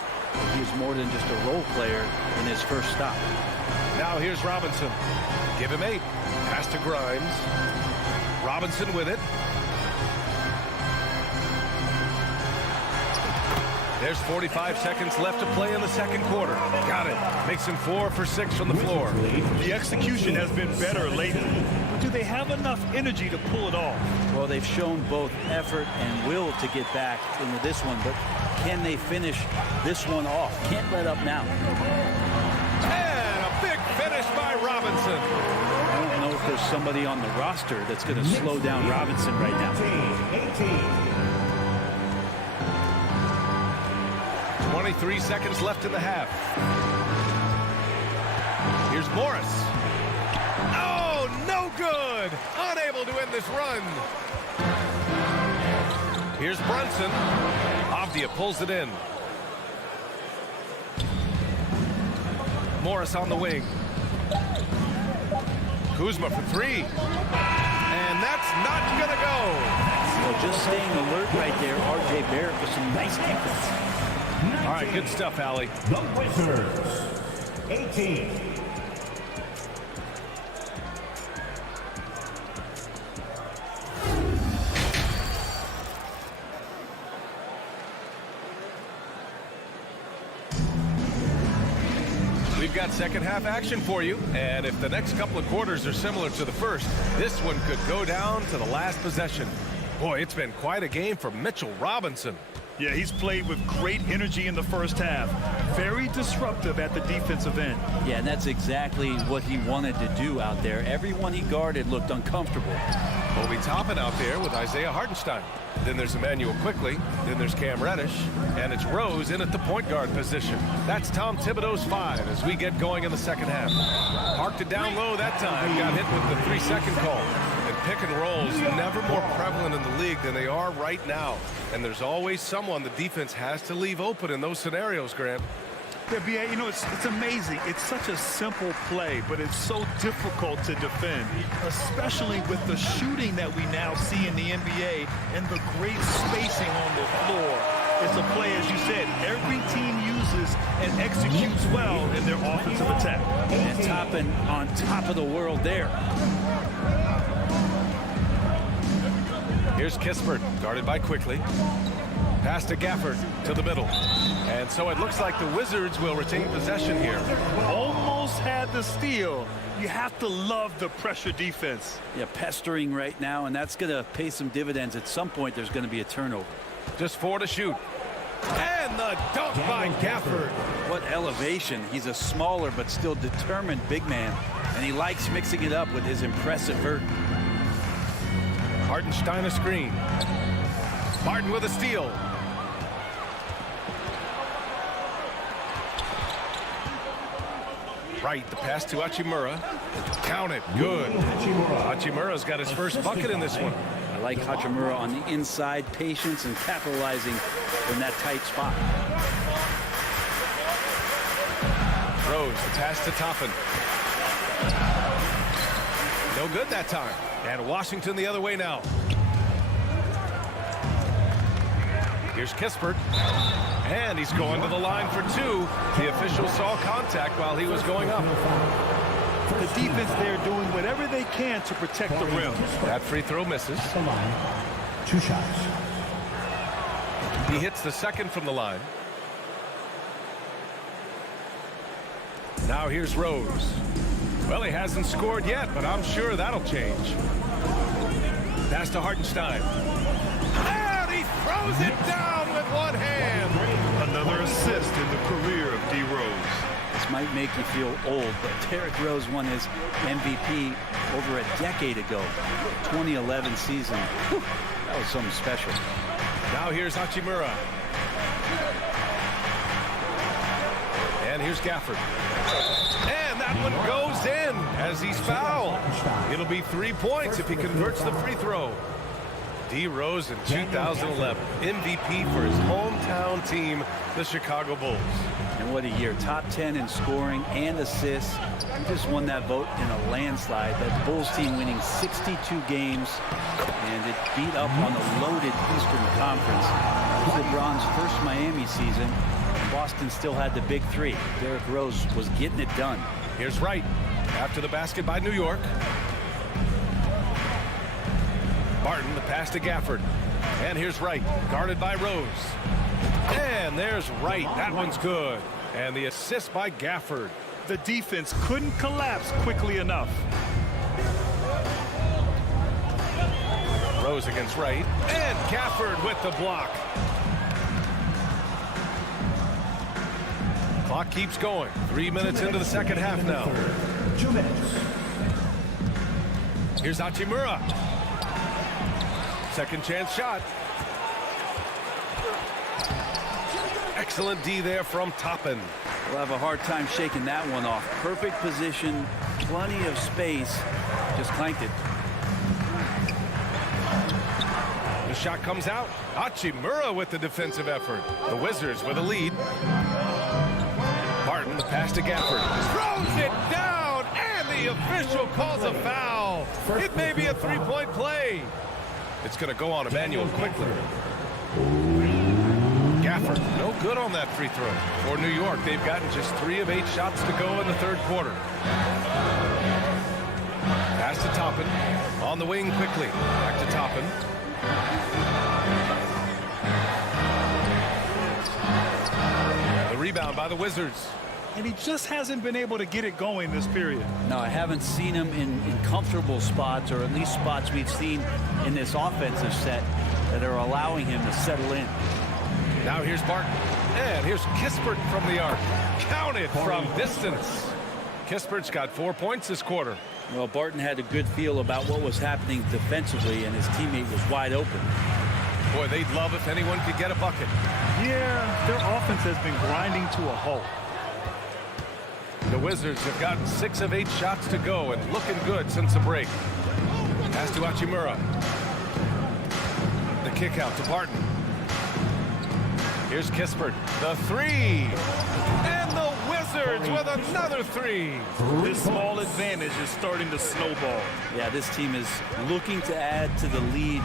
he was more than just a role player in his first stop. Now here's Robinson. Give him 8. Pass to Grimes. Robinson with it. There's 45 seconds left to play in the second quarter. Got it. Makes him 4 for 6 from the floor. The execution has been better lately. But do they have enough energy to pull it off? Well, they've shown both effort and will to get back into this one, but can they finish this one off? Can't let up now. And a big finish by Robinson. I don't know if there's somebody on the roster that's going to slow down Robinson right now. 23 seconds left in the half. Here's Morris. Oh, no good. Unable to end this run. Here's Brunson. Avdia pulls it in. Morris on the wing. Kuzma for 3. And that's not going to go. Well, just staying alert right there, R.J. Barrett with some nice defense. All right, good stuff, Allie. The Wizards, 18. We've got second half action for you, and if the next couple of quarters are similar to the first, this one could go down to the last possession. Boy, it's been quite a game for Mitchell Robinson. Yeah, he's played with great energy in the first half. Very disruptive at the defensive end. Yeah, and that's exactly what he wanted to do out there. Everyone he guarded looked uncomfortable. Obi Toppin out there with Isaiah Hartenstein. Then there's Emmanuel Quickly. Then there's Cam Reddish. And it's Rose in at the point guard position. That's Tom Thibodeau's 5 as we get going in the second half. Parked it down low that time. Got hit with the 3-second call. And pick and rolls never more prevalent in the league than they are right now. And there's always someone the defense has to leave open in those scenarios, Grant. Yeah, B.A., you know, it's amazing. It's such a simple play, but it's so difficult to defend, especially with the shooting that we now see in the NBA and the great spacing on the floor. It's a play, as you said, every team uses and executes well in their offensive attack. And Toppin on top of the world there. Here's Kispert, guarded by Quickly. Pass to Gafford to the middle. And so it looks like the Wizards will retain possession here. Almost had the steal. You have to love the pressure defense. Yeah, pestering right now, and that's going to pay some dividends. At some point, there's going to be a turnover. Just 4 to shoot. And the dunk by Gafford. What elevation. He's a smaller but still determined big man, and he likes mixing it up with his impressive vert. Hartenstein a screen. Martin with a steal. Right, the pass to Hachimura. Count it. Good. Hachimura's got his first bucket in this one. I like Hachimura on the inside, patience and capitalizing in that tight spot. Rose, the pass to Toppin. No good that time. And Washington the other way now. Here's Kispert. And he's going to the line for two. The official saw contact while he was going up. The defense there doing whatever they can to protect the rim. That free throw misses. The line. 2 shots. He hits the second from the line. Now here's Rose. Well, he hasn't scored yet, but I'm sure that'll change. Pass to Hartenstein. And he throws it down with one hand. Another assist in the career of D. Rose. This might make you feel old, but Derrick Rose won his MVP over a decade ago. 2011 season. Whew, that was something special. Now here's Hachimura. And here's Gafford. And that one goes in as he's fouled. It'll be 3 points if he converts the free throw. D. Rose in 2011, MVP for his hometown team, the Chicago Bulls. And what a year. Top 10 in scoring and assists. He just won that vote in a landslide. That Bulls team winning 62 games, and it beat up on the loaded Eastern Conference. It was LeBron's first Miami season. Boston still had the big three. Derrick Rose was getting it done. Here's Wright after the basket by New York. Barton, the pass to Gafford. And here's Wright, guarded by Rose. And there's Wright. That one's good. And the assist by Gafford. The defense couldn't collapse quickly enough. Rose against Wright. And Gafford with the block. Clock keeps going. 3 minutes into the second half now. 2 minutes. Here's Hachimura. Second chance shot. Excellent D there from Toppin. We'll have a hard time shaking that one off. Perfect position, plenty of space. Just clanked it. The shot comes out. Hachimura with the defensive effort. The Wizards with a lead. Barton, the pass to Gafford. Throws it down, and the official calls a foul. It may be a three-point play. It's going to go on Emmanuel quickly. Gafford, no good on that free throw. For New York, they've gotten just 3 of 8 shots to go in the third quarter. Pass to Toppin. On the wing quickly. Back to Toppin. The rebound by the Wizards. And he just hasn't been able to get it going this period. No, I haven't seen him in comfortable spots, or at least spots we've seen in this offensive set that are allowing him to settle in. Now here's Barton. And here's Kispert from the arc. Counted from distance. Kispert's got 4 points this quarter. Well, Barton had a good feel about what was happening defensively, and his teammate was wide open. Boy, they'd love if anyone could get a bucket. Yeah, their offense has been grinding to a halt. The Wizards have gotten 6 of 8 shots to go and looking good since the break. Pass to Hachimura. The kick out to Barton. Here's Kispert. The three. And the Wizards with another three. This small advantage is starting to snowball. Yeah, this team is looking to add to the lead,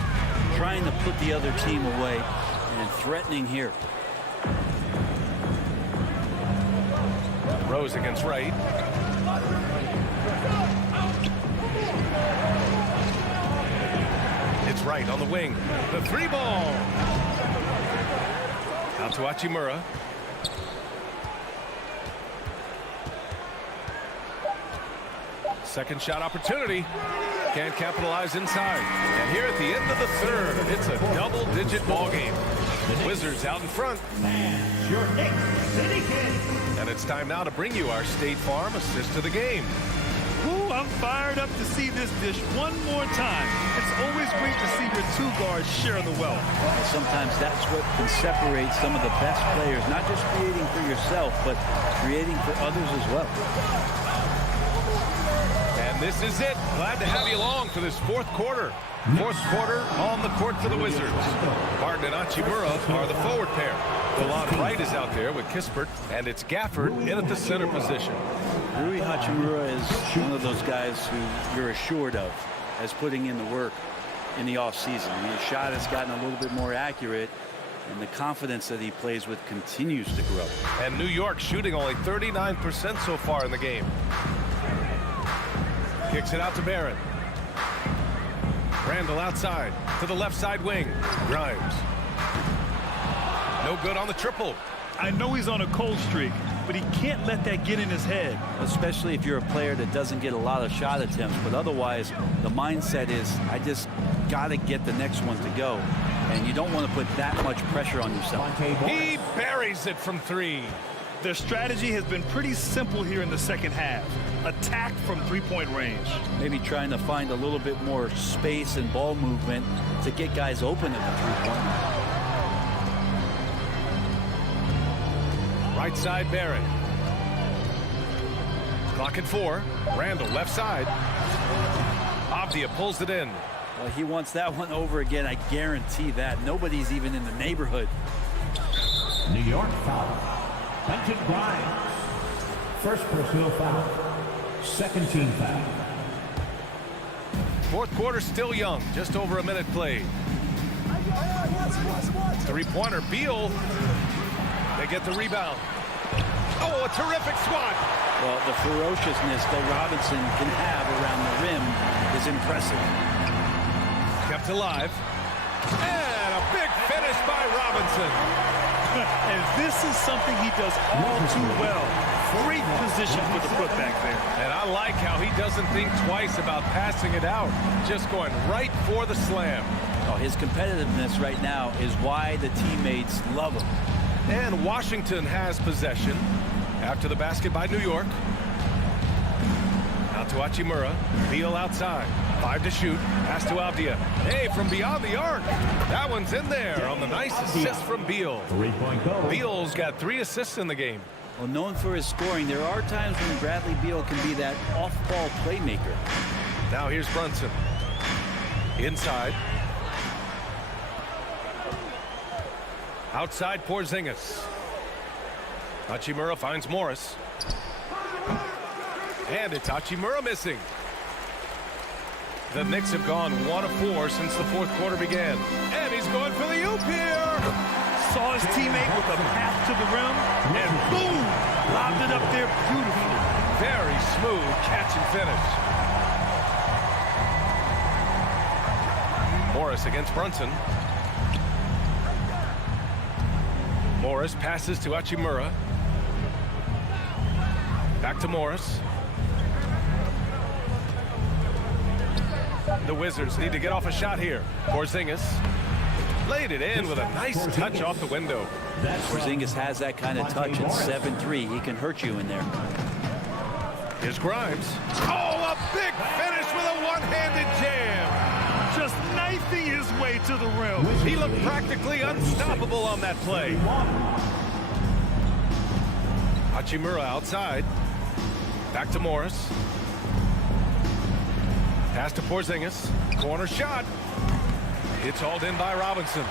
trying to put the other team away, and threatening here. Rose against Wright. It's Wright on the wing. The 3 ball. Out to Hachimura. Second shot opportunity. Can't capitalize inside. And here at the end of the third, it's a double-digit ball game. Wizards out in front. Your Knicks City Kings. And it's time now to bring you our State Farm assist to the game. Ooh, I'm fired up to see this dish one more time. It's always great to see your two guards share the wealth. Sometimes that's what can separate some of the best players, not just creating for yourself, but creating for others as well. And this is it. Glad to have you along for this fourth quarter. Fourth quarter on the court for the Wizards. Martin and Hachimura are the forward pair. Delon Wright is out there with Kispert, and it's Gafford in at the center position. Rui Hachimura is one of those guys who you're assured of as putting in the work in the offseason. His shot has gotten a little bit more accurate, and the confidence that he plays with continues to grow. And New York shooting only 39% so far in the game. Kicks it out to Barrett. Randall outside to the left side wing. Grimes. No good on the triple. I know he's on a cold streak, but he can't let that get in his head. Especially if you're a player that doesn't get a lot of shot attempts, but otherwise the mindset is, I just got to get the next one to go. And you don't want to put that much pressure on yourself. He buries it from three. Their strategy has been pretty simple here in the second half. Attack from three-point range. Maybe trying to find a little bit more space and ball movement to get guys open at the three-point. Right side, Barrett. Clock at 4. Randall left side. Avdia pulls it in. Well, he wants that one over again. I guarantee that. Nobody's even in the neighborhood. New York foul. Quentin Grimes. First personal foul. Second team foul. Fourth quarter still young. Just over a minute played. Three-pointer, Beal. They get the rebound. Oh, a terrific swat. Well, the ferociousness that Robinson can have around the rim is impressive. Kept alive. And a big finish by Robinson. And this is something he does all too well. Great position for the putback there. And I like how he doesn't think twice about passing it out. Just going right for the slam. Oh, his competitiveness right now is why the teammates love him. And Washington has possession after the basket by New York. Out to Hachimura. Beal outside. 5 to shoot. Pass to Avdia. Hey, from beyond the arc. That one's in there on the nice assist from Beal. 3-point goal. Beal's got 3 assists in the game. Well, known for his scoring, there are times when Bradley Beal can be that off-ball playmaker. Now here's Brunson. Inside. Outside Porzingis. Hachimura finds Morris. And it's Hachimura missing. The Knicks have gone 1 of 4 since the fourth quarter began. And he's going for the oop here. Saw his teammate with a path to the rim, and boom! Lobbed it up there beautifully. Very smooth catch and finish. Morris against Brunson. Morris passes to Hachimura. Back to Morris. The Wizards need to get off a shot here. Porzingis laid it in with a nice touch off the window. Porzingis has that kind of touch at 7'3". He can hurt you in there. Here's Grimes. Oh, a big finish with a one-handed jam. Just knifing his way to the rim. He looked practically unstoppable on that play. Hachimura outside. Back to Morris. Pass to Porzingis. Corner shot. It's hauled in by Robinson.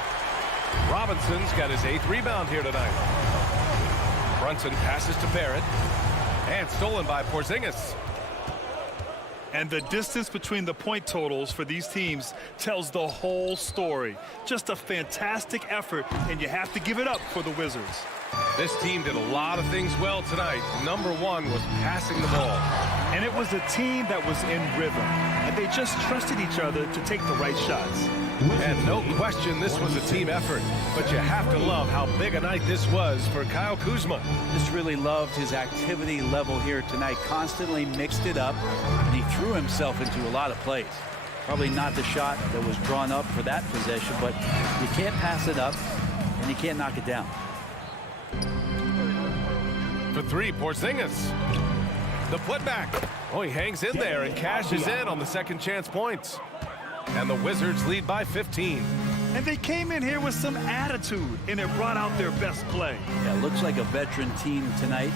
Robinson's got his 8th rebound here tonight. Brunson passes to Barrett. And stolen by Porzingis. And the distance between the point totals for these teams tells the whole story. Just a fantastic effort, and you have to give it up for the Wizards. This team did a lot of things well tonight. Number 1 was passing the ball. And it was a team that was in rhythm, and they just trusted each other to take the right shots. And no question this was a team effort, but you have to love how big a night this was for Kyle Kuzma. Just really loved his activity level here tonight. Constantly mixed it up, and he threw himself into a lot of plays. Probably not the shot that was drawn up for that possession, but you can't pass it up, and you can't knock it down. For three, Porzingis. The putback. Oh, he hangs in there and cashes in on the second chance points. And the Wizards lead by 15. And they came in here with some attitude, and it brought out their best play. Yeah, looks like a veteran team tonight,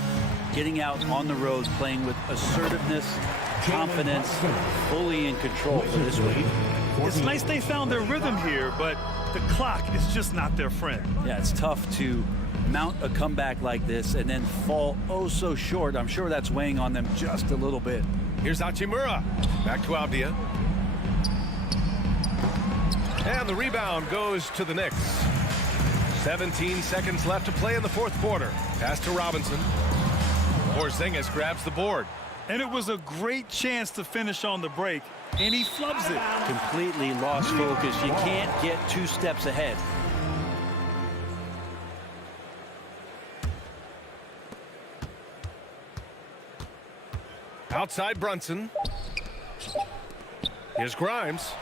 getting out on the road, playing with assertiveness, confidence, fully in control for this week. It's nice they found their rhythm here, but the clock is just not their friend. Yeah, it's tough to mount a comeback like this and then fall oh so short. I'm sure that's weighing on them just a little bit. Here's Hachimura. Back to Avdia. And the rebound goes to the Knicks. 17 seconds left to play in the fourth quarter. Pass to Robinson. Porzingis grabs the board. And it was a great chance to finish on the break, and he flubs it. Completely lost focus. You can't get 2 steps ahead. Outside Brunson. Here's Grimes.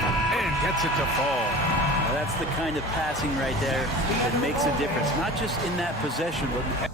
And gets it to fall. Now that's the kind of passing right there that makes a difference. Not just in that possession, but...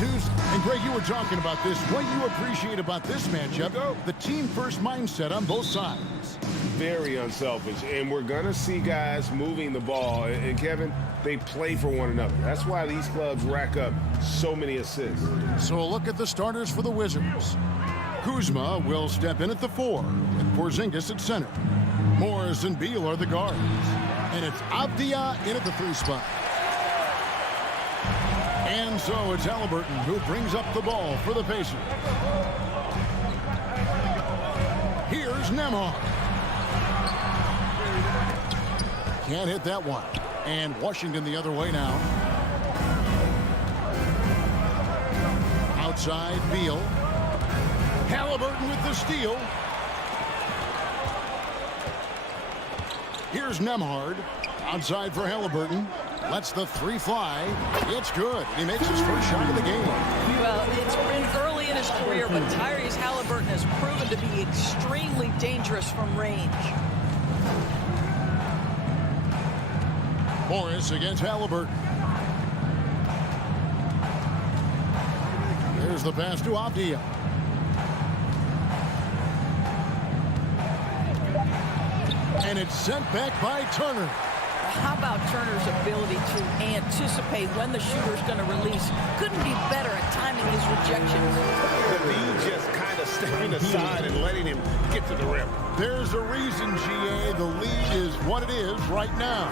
Tuesday. And Greg, you were talking about this. What you appreciate about this matchup, the team first mindset on both sides. very unselfish, and we're going to see guys moving the ball. And Kevin, they play for one another. That's why these clubs rack up so many assists. So a look at the starters for the Wizards. Kuzma will step in at the 4, with Porzingis at center. Morris and Beal are the guards. And it's Avdia in at the 3 spot. And so it's Halliburton who brings up the ball for the Pacers. Here's Nembhard. Can't hit that one. And Washington the other way now. Outside Beal. Halliburton with the steal. Here's Nembhard. Outside for Halliburton. Lets the 3 fly. It's good. He makes his first shot of the game. Well, it's been early in his career, but Tyrese Halliburton has proven to be extremely dangerous from range. Morris against Halliburton. There's the pass to Avdia. And it's sent back by Turner. How about Turner's ability to anticipate when the shooter's going to release? Couldn't be better at timing his rejections. The lead just kind of stepping aside and letting him get to the rim. There's a reason, GA. The lead is what it is right now.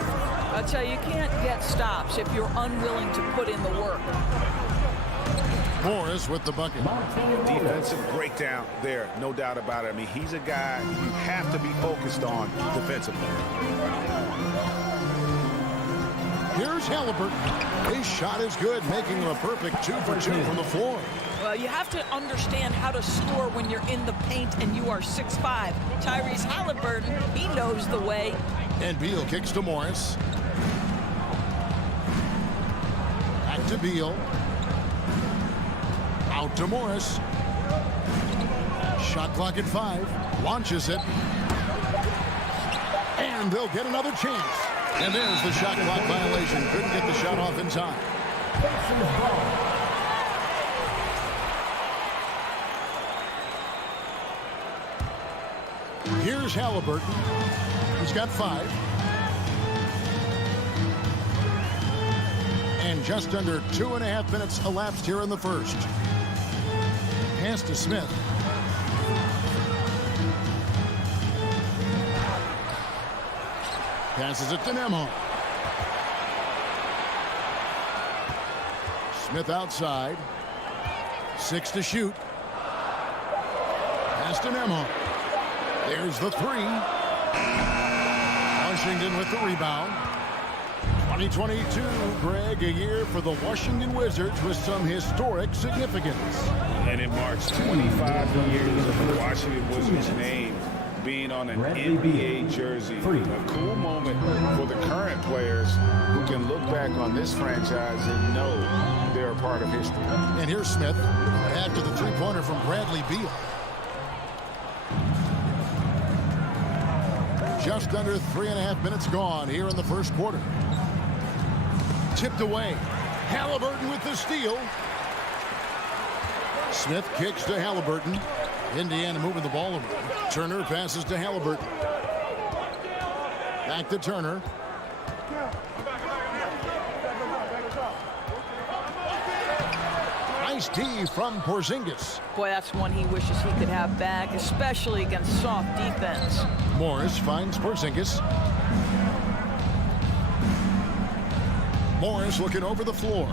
I'll tell you, you can't get stops if you're unwilling to put in the work. Morris with the bucket. Defensive breakdown there, no doubt about it. I mean, he's a guy you have to be focused on defensively. Here's Halliburton. His shot is good, making him a perfect 2 for 2 from the floor. Well, you have to understand how to score when you're in the paint and you are 6'5". Tyrese Halliburton, he knows the way. And Beal kicks to Morris. Back to Beal. Out to Morris. Shot clock at 5. Launches it. And they'll get another chance. And there's the shot clock violation. Couldn't get the shot off in time. Here's Halliburton. He's got 5. And just under 2.5 minutes elapsed here in the first. Pass to Smith. Passes it to Nembhard. Smith outside. 6 to shoot. Pass to Nembhard. There's the 3. Washington with the rebound. 2022, Greg, a year for the Washington Wizards with some historic significance. And it marks 25 years of the Washington Wizards name being on an NBA jersey. A cool moment for the current players who can look back on this franchise and know they're a part of history. And here's Smith after the 3-pointer from Bradley Beal. Just under 3.5 minutes gone here in the first quarter. Tipped away. Halliburton with the steal. Smith kicks to Halliburton. Indiana moving the ball around. Turner passes to Halliburton. Back to Turner. Nice D from Porzingis. Boy, that's one he wishes he could have back, especially against soft defense. Morris finds Porzingis. Morris looking over the floor.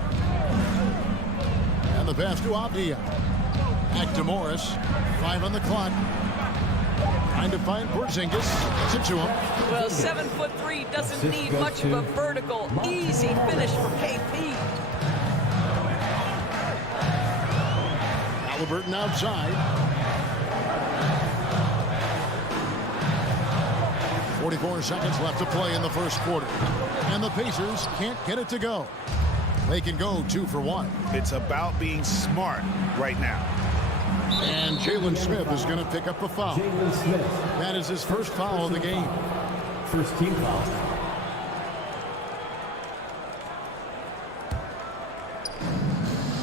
And the pass to Avdia. Back to Morris. 5 on the clock. Trying to find Porzingis. Gets it to him. Well, 7'3" doesn't need much of a vertical. Easy finish for KP. Halliburton outside. 44 seconds left to play in the first quarter. And the Pacers can't get it to go. They can go 2 for 1. It's about being smart right now. And Jalen Smith is going to pick up a foul. That is his first foul of the game. First team foul.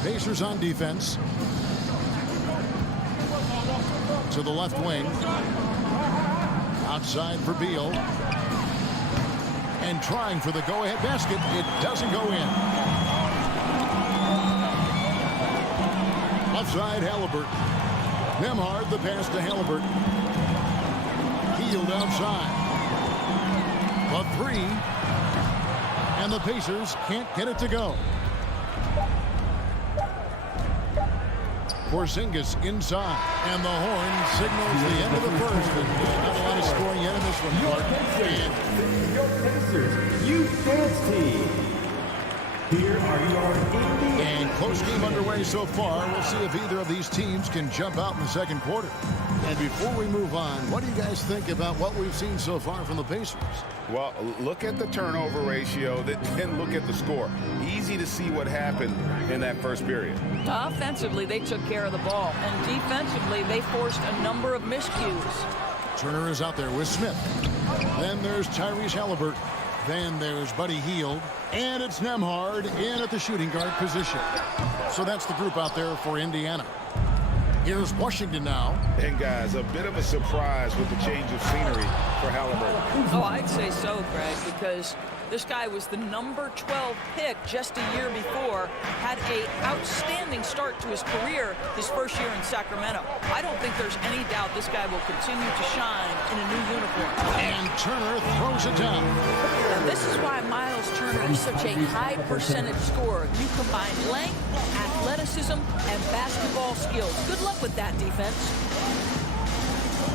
Pacers on defense. To the left wing. Outside for Beal. And trying for the go-ahead basket. It doesn't go in. Left side, Halliburton. Nembhard, the pass to Halliburton. Hield outside. A three. And the Pacers can't get it to go. Porzingis inside. And the horn signals the end of the first. And not a lot of scoring yet in this one, Clark. Your Pacers Youth Dance Team. Here are your And close game underway so far. We'll see if either of these teams can jump out in the second quarter. And before we move on, what do you guys think about what we've seen so far from the Pacers? Well, look at the turnover ratio, then look at the score. Easy to see what happened in that first period. Offensively, they took care of the ball. And defensively, they forced a number of miscues. Turner is out there with Smith. Then there's Tyrese Halliburton. Then there's Buddy Hield. And it's Nembhard in at the shooting guard position. So that's the group out there for Indiana. Here's Washington now. And guys, a bit of a surprise with the change of scenery for Halliburton. Oh, I'd say so, Greg, because this guy was the number 12 pick just a year before, had an outstanding start to his career his first year in Sacramento. I don't think there's any doubt this guy will continue to shine in a new uniform. And Turner throws it down. And this is why Miles Turner is such a high percentage scorer. You combine length, athleticism, and basketball skills. Good luck with that defense.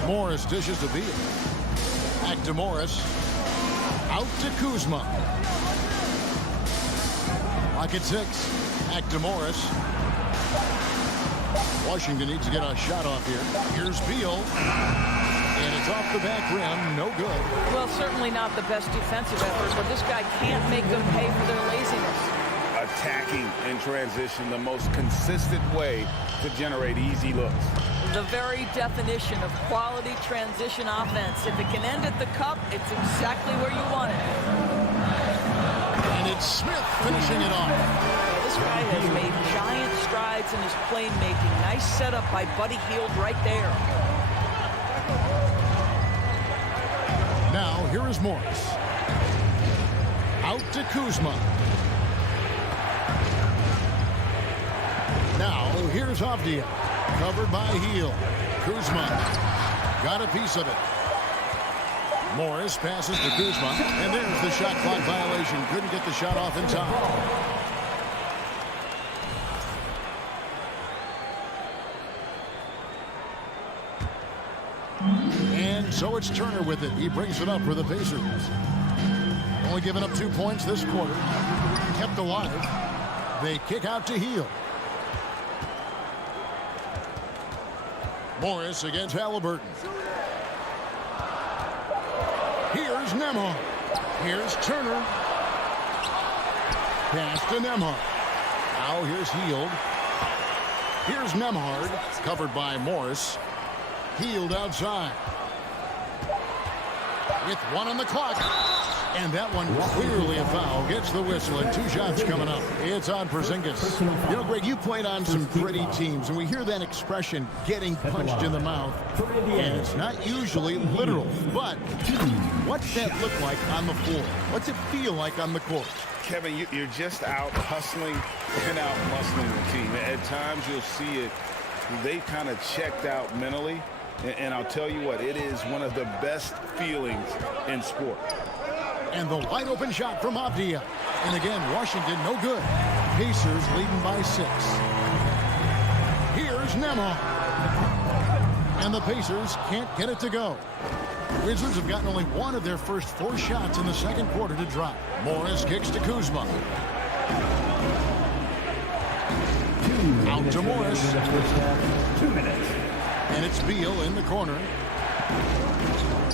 Morris dishes to Beal. Back to Morris. Out to Kuzma. Lock at 6. Back to Morris. Washington needs to get a shot off here. Here's Beal. And it's off the back rim. No good. Well, certainly not the best defensive effort, but this guy can't make them pay for their laziness. Attacking in transition, the most consistent way to generate easy looks. The very definition of quality transition offense. If it can end at the cup, it's exactly where you want it. And it's Smith finishing it off. This guy has made giant strides in his playmaking. Nice setup by Buddy Hield right there. Now, here is Morris. Out to Kuzma. Now, here's Avdia. Covered by Hield. Kuzma got a piece of it. Morris passes to Kuzma. And there's the shot clock violation. Couldn't get the shot off in time. And so it's Turner with it. He brings it up for the Pacers. Only given up 2 points this quarter. Kept alive. They kick out to Hield. Morris against Halliburton. Here's Nembhard. Here's Turner. Pass to Nembhard. Now here's Hield. Here's Nembhard. Covered by Morris. Hield outside. With 1 on the clock. And that one clearly a foul. Gets the whistle and 2 shots coming up. It's on Porzingis. You know, Greg, you played on some gritty teams, and we hear that expression, getting punched in the mouth. And it's not usually literal. But what's that look like on the floor? What's it feel like on the court? Kevin, you're just out hustling and out muscling the team. At times you'll see it. They kind of checked out mentally. And I'll tell you what, it is one of the best feelings in sport. And the wide open shot from Avdia. And again, Washington no good. Pacers leading by 6. Here's Nembhard. And the Pacers can't get it to go. Wizards have gotten only 1 of their first 4 shots in the second quarter to drop. Morris kicks to Kuzma. Out to Morris. 2 minutes. And it's Beal in the corner.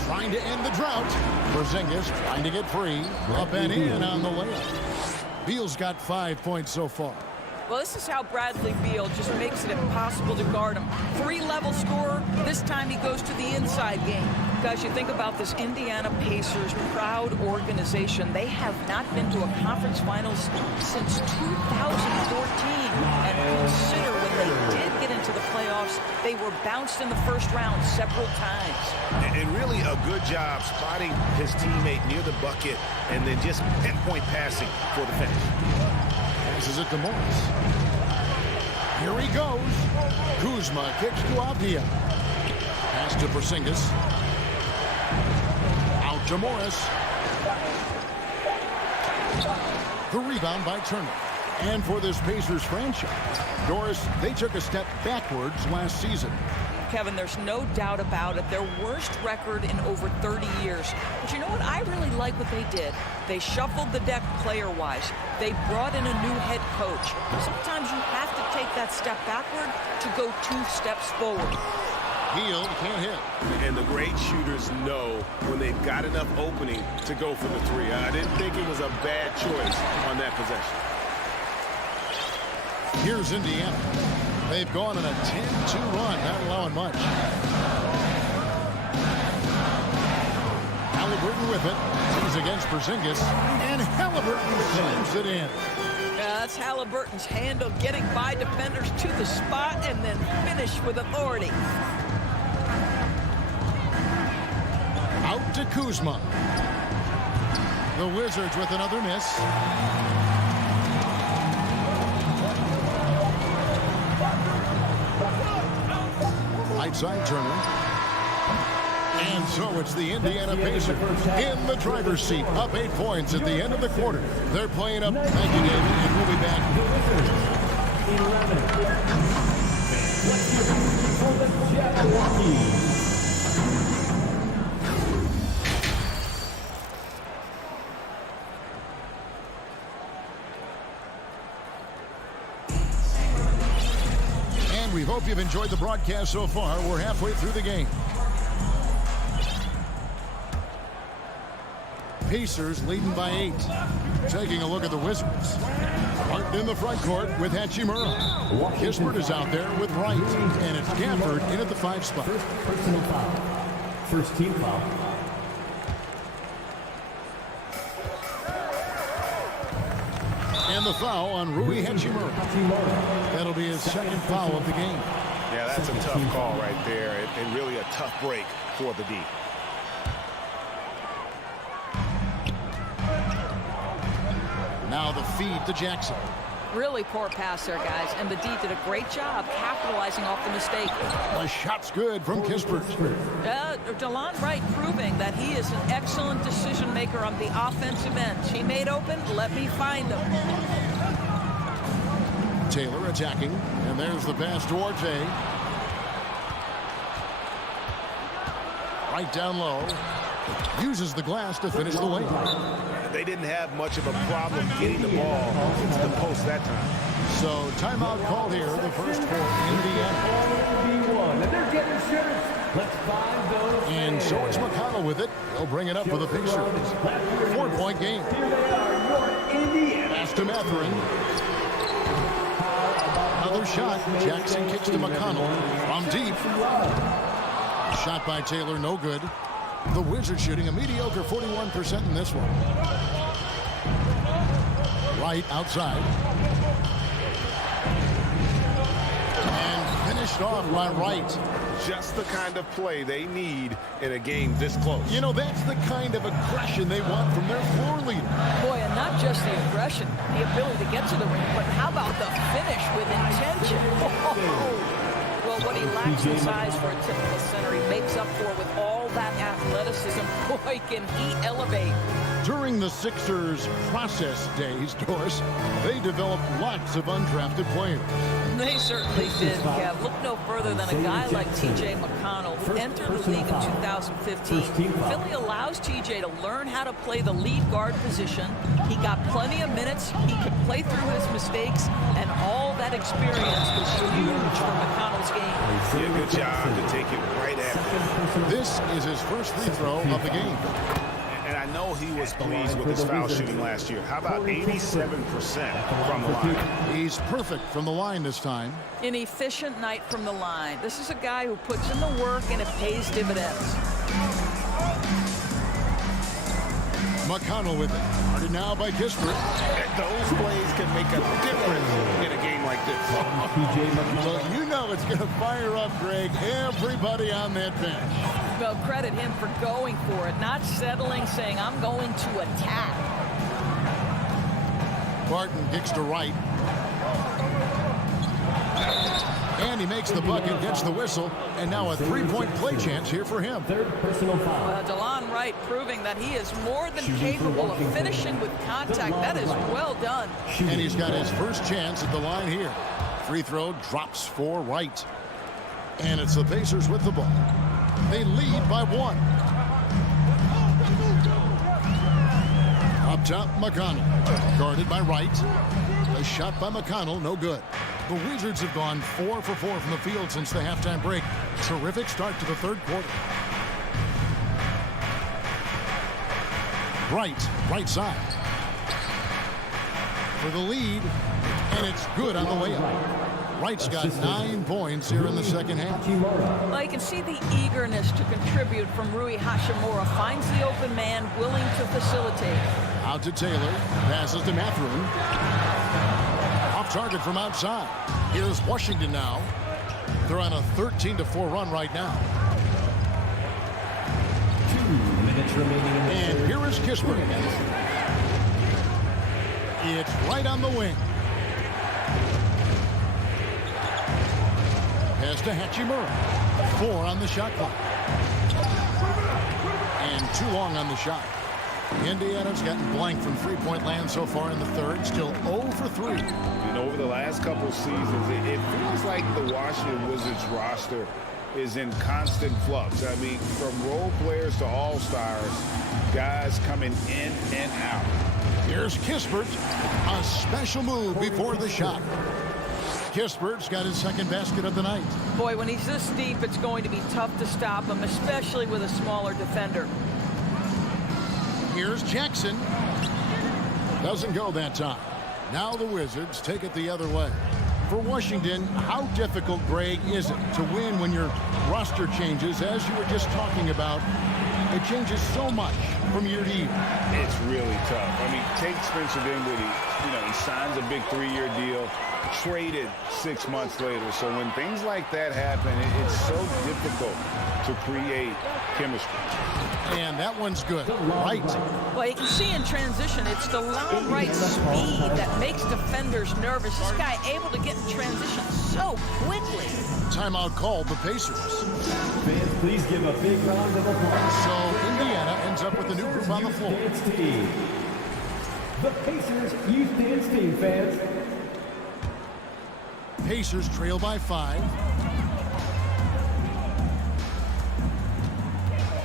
Trying to end the drought. Porzingis trying to get free. Up and in on the layup. Beal's got 5 points so far. Well, this is how Bradley Beal just makes it impossible to guard him. 3-level scorer. This time he goes to the inside game. Guys, you think about this Indiana Pacers proud organization. They have not been to a conference finals since 2014. And consider when they did get into the playoffs playoffs. They were bounced in the first round several times. And really a good job spotting his teammate near the bucket and then just pinpoint passing for the finish. Passes it to Morris. Here he goes. Kuzma kicks to Avdia. Pass to Porzingis. Out to Morris. The rebound by Turner. And for this Pacers franchise, Doris, they took a step backwards last season. Kevin, there's no doubt about it. Their worst record in over 30 years. But you know what? I really like what they did. They shuffled the deck player-wise. They brought in a new head coach. Sometimes you have to take that step backward to go 2 steps forward. Hield can't hit. And the great shooters know when they've got enough opening to go for the 3. I didn't think it was a bad choice on that possession. Here's Indiana. They've gone on a 10-2 run, not allowing much. Halliburton with it. He's against Porzingis. And Halliburton slams it in. That's Halliburton's handle, getting by defenders to the spot and then finish with authority. Out to Kuzma. The Wizards with another miss. Right side Turner. And so it's the Indiana Pacers in the driver's seat, up 8 points at the end of the quarter. They're playing up. Thank you, David, and we'll be back. 11. We hope you've enjoyed the broadcast so far. We're halfway through the game. Pacers leading by 8. Taking a look at the Wizards. Martin in the front court with Hachimura. Kispert is out there with Wright. And it's Gafford in at the 5 spot. Personal foul. First team foul. And the foul on Rui Hachimura. That'll be his second foul of the game. Yeah, that's a tough call right there, and really a tough break for the D. Now the feed to Jackson. Really poor pass there, guys, and the D did a great job capitalizing off the mistake. The shot's good from Kispert. DeLon Wright proving that he is an excellent decision maker on the offensive end. He made open, let me find him. Taylor attacking, and there's the pass to Orte. Right down low. Uses the glass to finish the lane. They didn't have much of a problem getting the ball into the post that time. So timeout called here, the first for Indiana. And they're getting shirts. Let's find those. And so it's McConnell with it. He'll bring it up for the Pacers. 4-point game. Here they are, your Indiana. Pass to Mathurin. Another shot. Jackson kicks to McConnell from deep. Shot by Taylor, no good. The Wizards shooting a mediocre 41% in this one. Right outside. And finished off by Wright. Just the kind of play they need in a game this close. You know, that's the kind of aggression they want from their floor leader. Boy, and not just the aggression, the ability to get to the ring, but how about the finish with intention? Well, what he lacks in size for a typical center, he makes up for with all that athleticism. Boy, can he elevate. During the Sixers' process days, Doris, they developed lots of undrafted players. They certainly did, Kev. Look no further than a guy like T.J. McConnell, who entered the league in 2015. Philly allows T.J. to learn how to play the lead guard position. He got plenty of minutes. He could play through his mistakes, and all that experience was huge for McConnell's game. Did a good job to take it right at him. This is his first free throw of the game. And I know he was pleased with his foul shooting last year. How about 87% from the line? He's perfect from the line this time. An efficient night from the line. This is a guy who puts in the work and it pays dividends. McConnell with it. Guarded now by Kispert. And those plays can make a difference in a game like this. Well, you know it's going to fire up, Greg, everybody on that bench. Well, credit him for going for it, not settling, saying, I'm going to attack. Barton kicks to right. And he makes the bucket, gets the whistle, and now a three-point play chance here for him. Third personal foul. DeLon Wright proving that he is more than capable of finishing with contact. That is well done. And he's got his first chance at the line here. Free throw drops for Wright. And it's the Pacers with the ball. They lead by 1. Up top, McConnell. Guarded by Wright. A shot by McConnell, no good. The Wizards have gone 4 for 4 from the field since the halftime break. Terrific start to the third quarter. Right side. For the lead, and it's good on the way up. Wright's got 9 points here in the second half. Well, you can see the eagerness to contribute from Rui Hachimura. Finds the open man, willing to facilitate. Out to Taylor, passes to Mathurin. Off target from outside. Here's Washington now. They're on a 13-4 run right now. 2 minutes remaining. And here is Kispert. It's right on the wing. Pass to Hachimura. 4 on the shot clock. And too long on the shot. Indiana's gotten blank from three-point land so far in the third. Still 0 for 3. And over the last couple seasons, it feels like the Washington Wizards roster is in constant flux. I mean, from role players to all-stars, guys coming in and out. Here's Kispert. A special move before the shot. Kispert's got his second basket of the night. Boy, when he's this deep, it's going to be tough to stop him, especially with a smaller defender. Here's Jackson. Doesn't go that time. Now the Wizards take it the other way. For Washington, how difficult, Greg, is it to win when your roster changes, as you were just talking about? It changes so much from year to year. It's really tough. I mean, take Spencer Dinwiddie. He signs a big 3-year deal, traded 6 months later. So when things like that happen, it's so difficult to create chemistry. And that one's good. Right. Well, you can see in transition, it's the long right speed that makes defenders nervous. This guy able to get in transition so quickly. Timeout called the Pacers. Fans, please give a big round of applause. So Indiana ends up with a new group on the floor. Dance team. The Pacers Youth Dance Team, fans. Pacers trail by 5.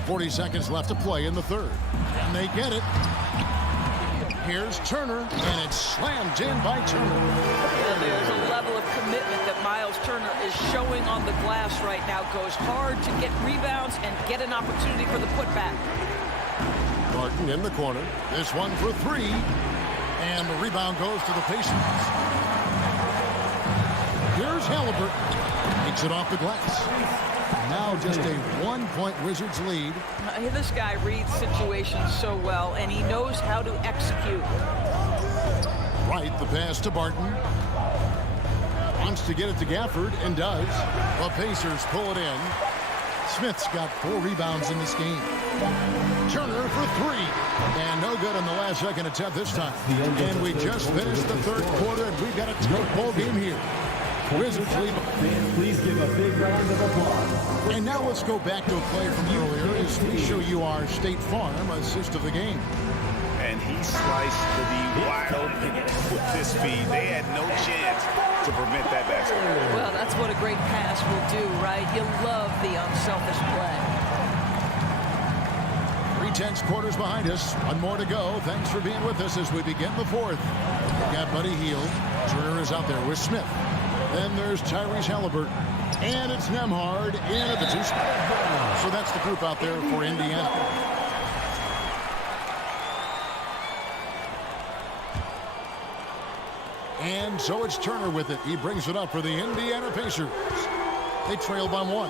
40 seconds left to play in the third. And they get it. Here's Turner, and it's slammed in by Turner. And there's a level of commitment that Miles Turner is showing on the glass right now. Goes hard to get rebounds and get an opportunity for the putback. Barton in the corner. This one for 3. And the rebound goes to the Pacers. Here's Halliburton. Takes it off the glass. Now just a 1-point Wizards lead. This guy reads situations so well, and he knows how to execute. Right, the pass to Barton. Wants to get it to Gafford, and does. The Pacers pull it in. Smith's got 4 rebounds in this game. Turner for 3. And no good on the last second attempt this time. And we just finished the third quarter, and we've got a tight ball game here. Wizards lead. Please give a big round of applause. And now let's go back to a play from earlier as we show you our State Farm assist of the game. And he sliced to be wide open with this feed. They had no chance to prevent that basket. Well, that's what a great pass will do, right? You love the unselfish play. 3/10 quarters behind us. One more to go. Thanks for being with us as we begin the fourth. We got Buddy Hield. Turner is out there with Smith. Then there's Tyrese Halliburton. And it's Nembhard in at the 2 spot. So that's the group out there for Indiana. And so it's Turner with it. He brings it up for the Indiana Pacers. They trail by 1.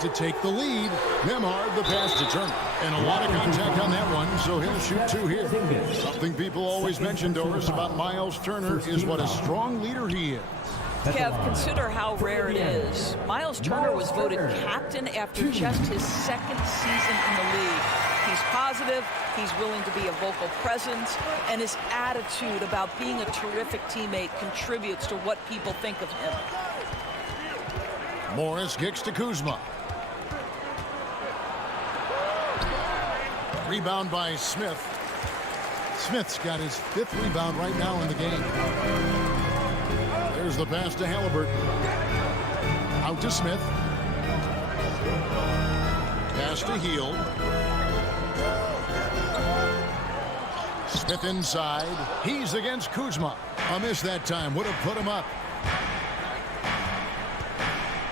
to take the lead. Nemhard the pass to Turner. And a lot of contact on that one, so he'll shoot 2 here. Something people always mention, Doris, about Miles Turner is what a strong leader he is. Kev, consider how rare it is. Miles Turner was voted captain after just his 2nd season in the league. He's positive, he's willing to be a vocal presence, and his attitude about being a terrific teammate contributes to what people think of him. Morris kicks to Kuzma. Rebound by Smith. Smith's got his 5th rebound right now in the game. There's the pass to Halliburton. Out to Smith. Pass to Hield. Smith inside. He's against Kuzma. A miss that time. Would have put him up.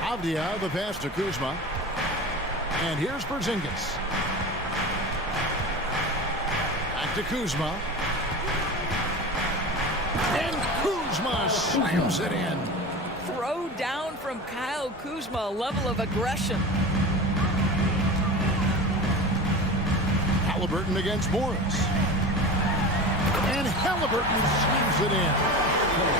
Avdia, the pass to Kuzma. And here's Porzingis. Back to Kuzma. And Kuzma slams it in. Throw down from Kyle Kuzma, a level of aggression. Halliburton against Morris. And Halliburton slams it in.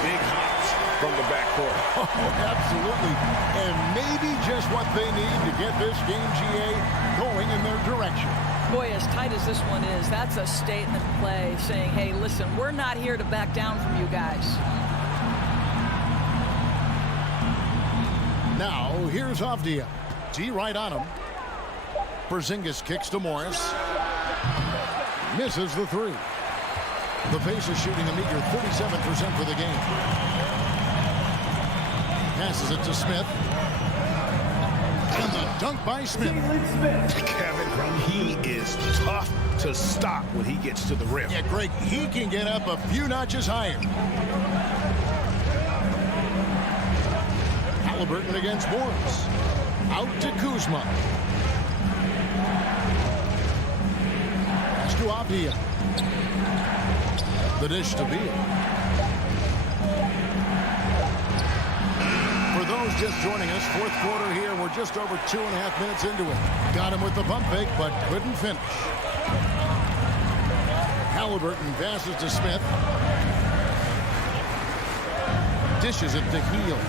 Big hops from the backcourt. Oh, absolutely. And maybe just what they need to get this game, GA, going in their direction. Boy, as tight as this one is, that's a statement play saying, hey, listen, we're not here to back down from you guys. Now, here's Avdia. T right on him. Porzingis kicks to Morris. Misses the 3. The Pacers shooting a meager 37% for the game. Passes it to Smith. And the dunk by Smith. Kevin, he is tough to stop when he gets to the rim. Yeah, Greg, he can get up a few notches higher. Halliburton against Morris. Out to Kuzma. Pass to Avdia. The dish to Beal. For those just joining us, 4th quarter here. We're just over 2.5 minutes into it. Got him with the pump fake, but couldn't finish. Halliburton passes to Smith. Dishes it to Hield.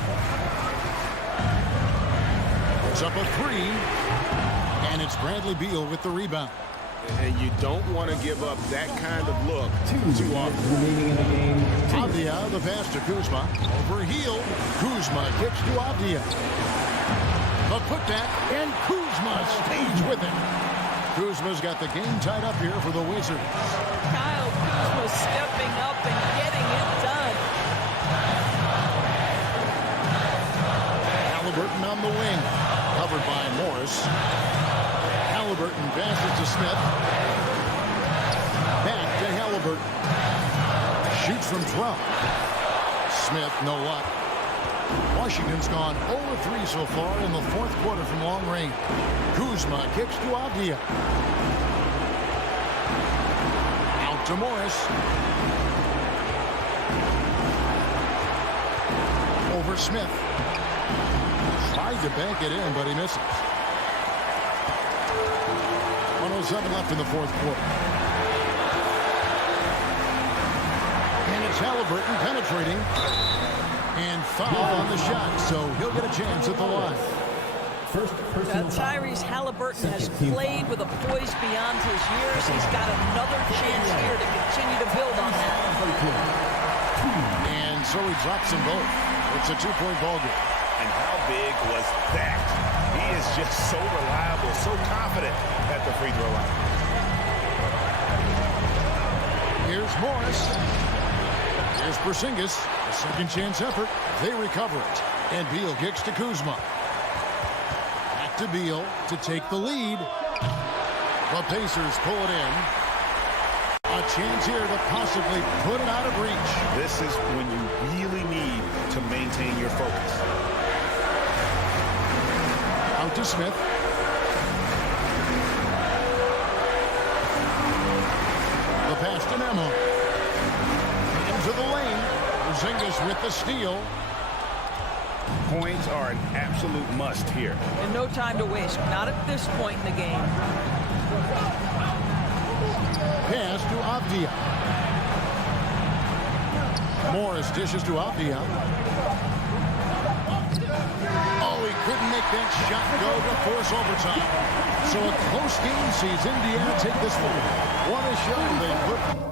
Puts up a 3. And it's Bradley Beal with the rebound. And you don't want to give up that kind of look too often. Avdia, the pass to Kuzma. Over Hield. Kuzma kicks to Avdia. The putback, and Kuzma stays with it. Kuzma's got the game tied up here for the Wizards. Kyle Kuzma stepping up and getting it done. Halliburton on the wing. Covered by Morris. Halliburton passes to Smith. Back to Halliburton. Shoots from 12. Smith, no luck. Washington's gone 0-3 so far in the 4th quarter from long range. Kuzma kicks to Avdia. Out to Morris. Over Smith. Tried to bank it in, but he misses. 1:07 left in the 4th quarter. And it's Halliburton penetrating. And foul on the shot, so he'll get a chance at the line. Tyrese Halliburton has played with a poise beyond his years. He's got another chance here to continue to build on that. And so he drops them both. It's a 2-point ball game. And how big was that? He is just so reliable, so confident at the free throw line. Here's Morris. Here's Porzingis. A second chance effort. They recover it. And Beal kicks to Kuzma. Back to Beal to take the lead. The Pacers pull it in. A chance here to possibly put it out of reach. This is when you really need to maintain your focus. Out to Smith. The pass to Nemo. Into the lane. Porzingis with the steal. Points are an absolute must here. And no time to waste. Not at this point in the game. Pass to Avdia. Morris dishes to Avdia. Oh, he couldn't make that shot go to force overtime. So a close game sees Indiana take this one. What a shot they put.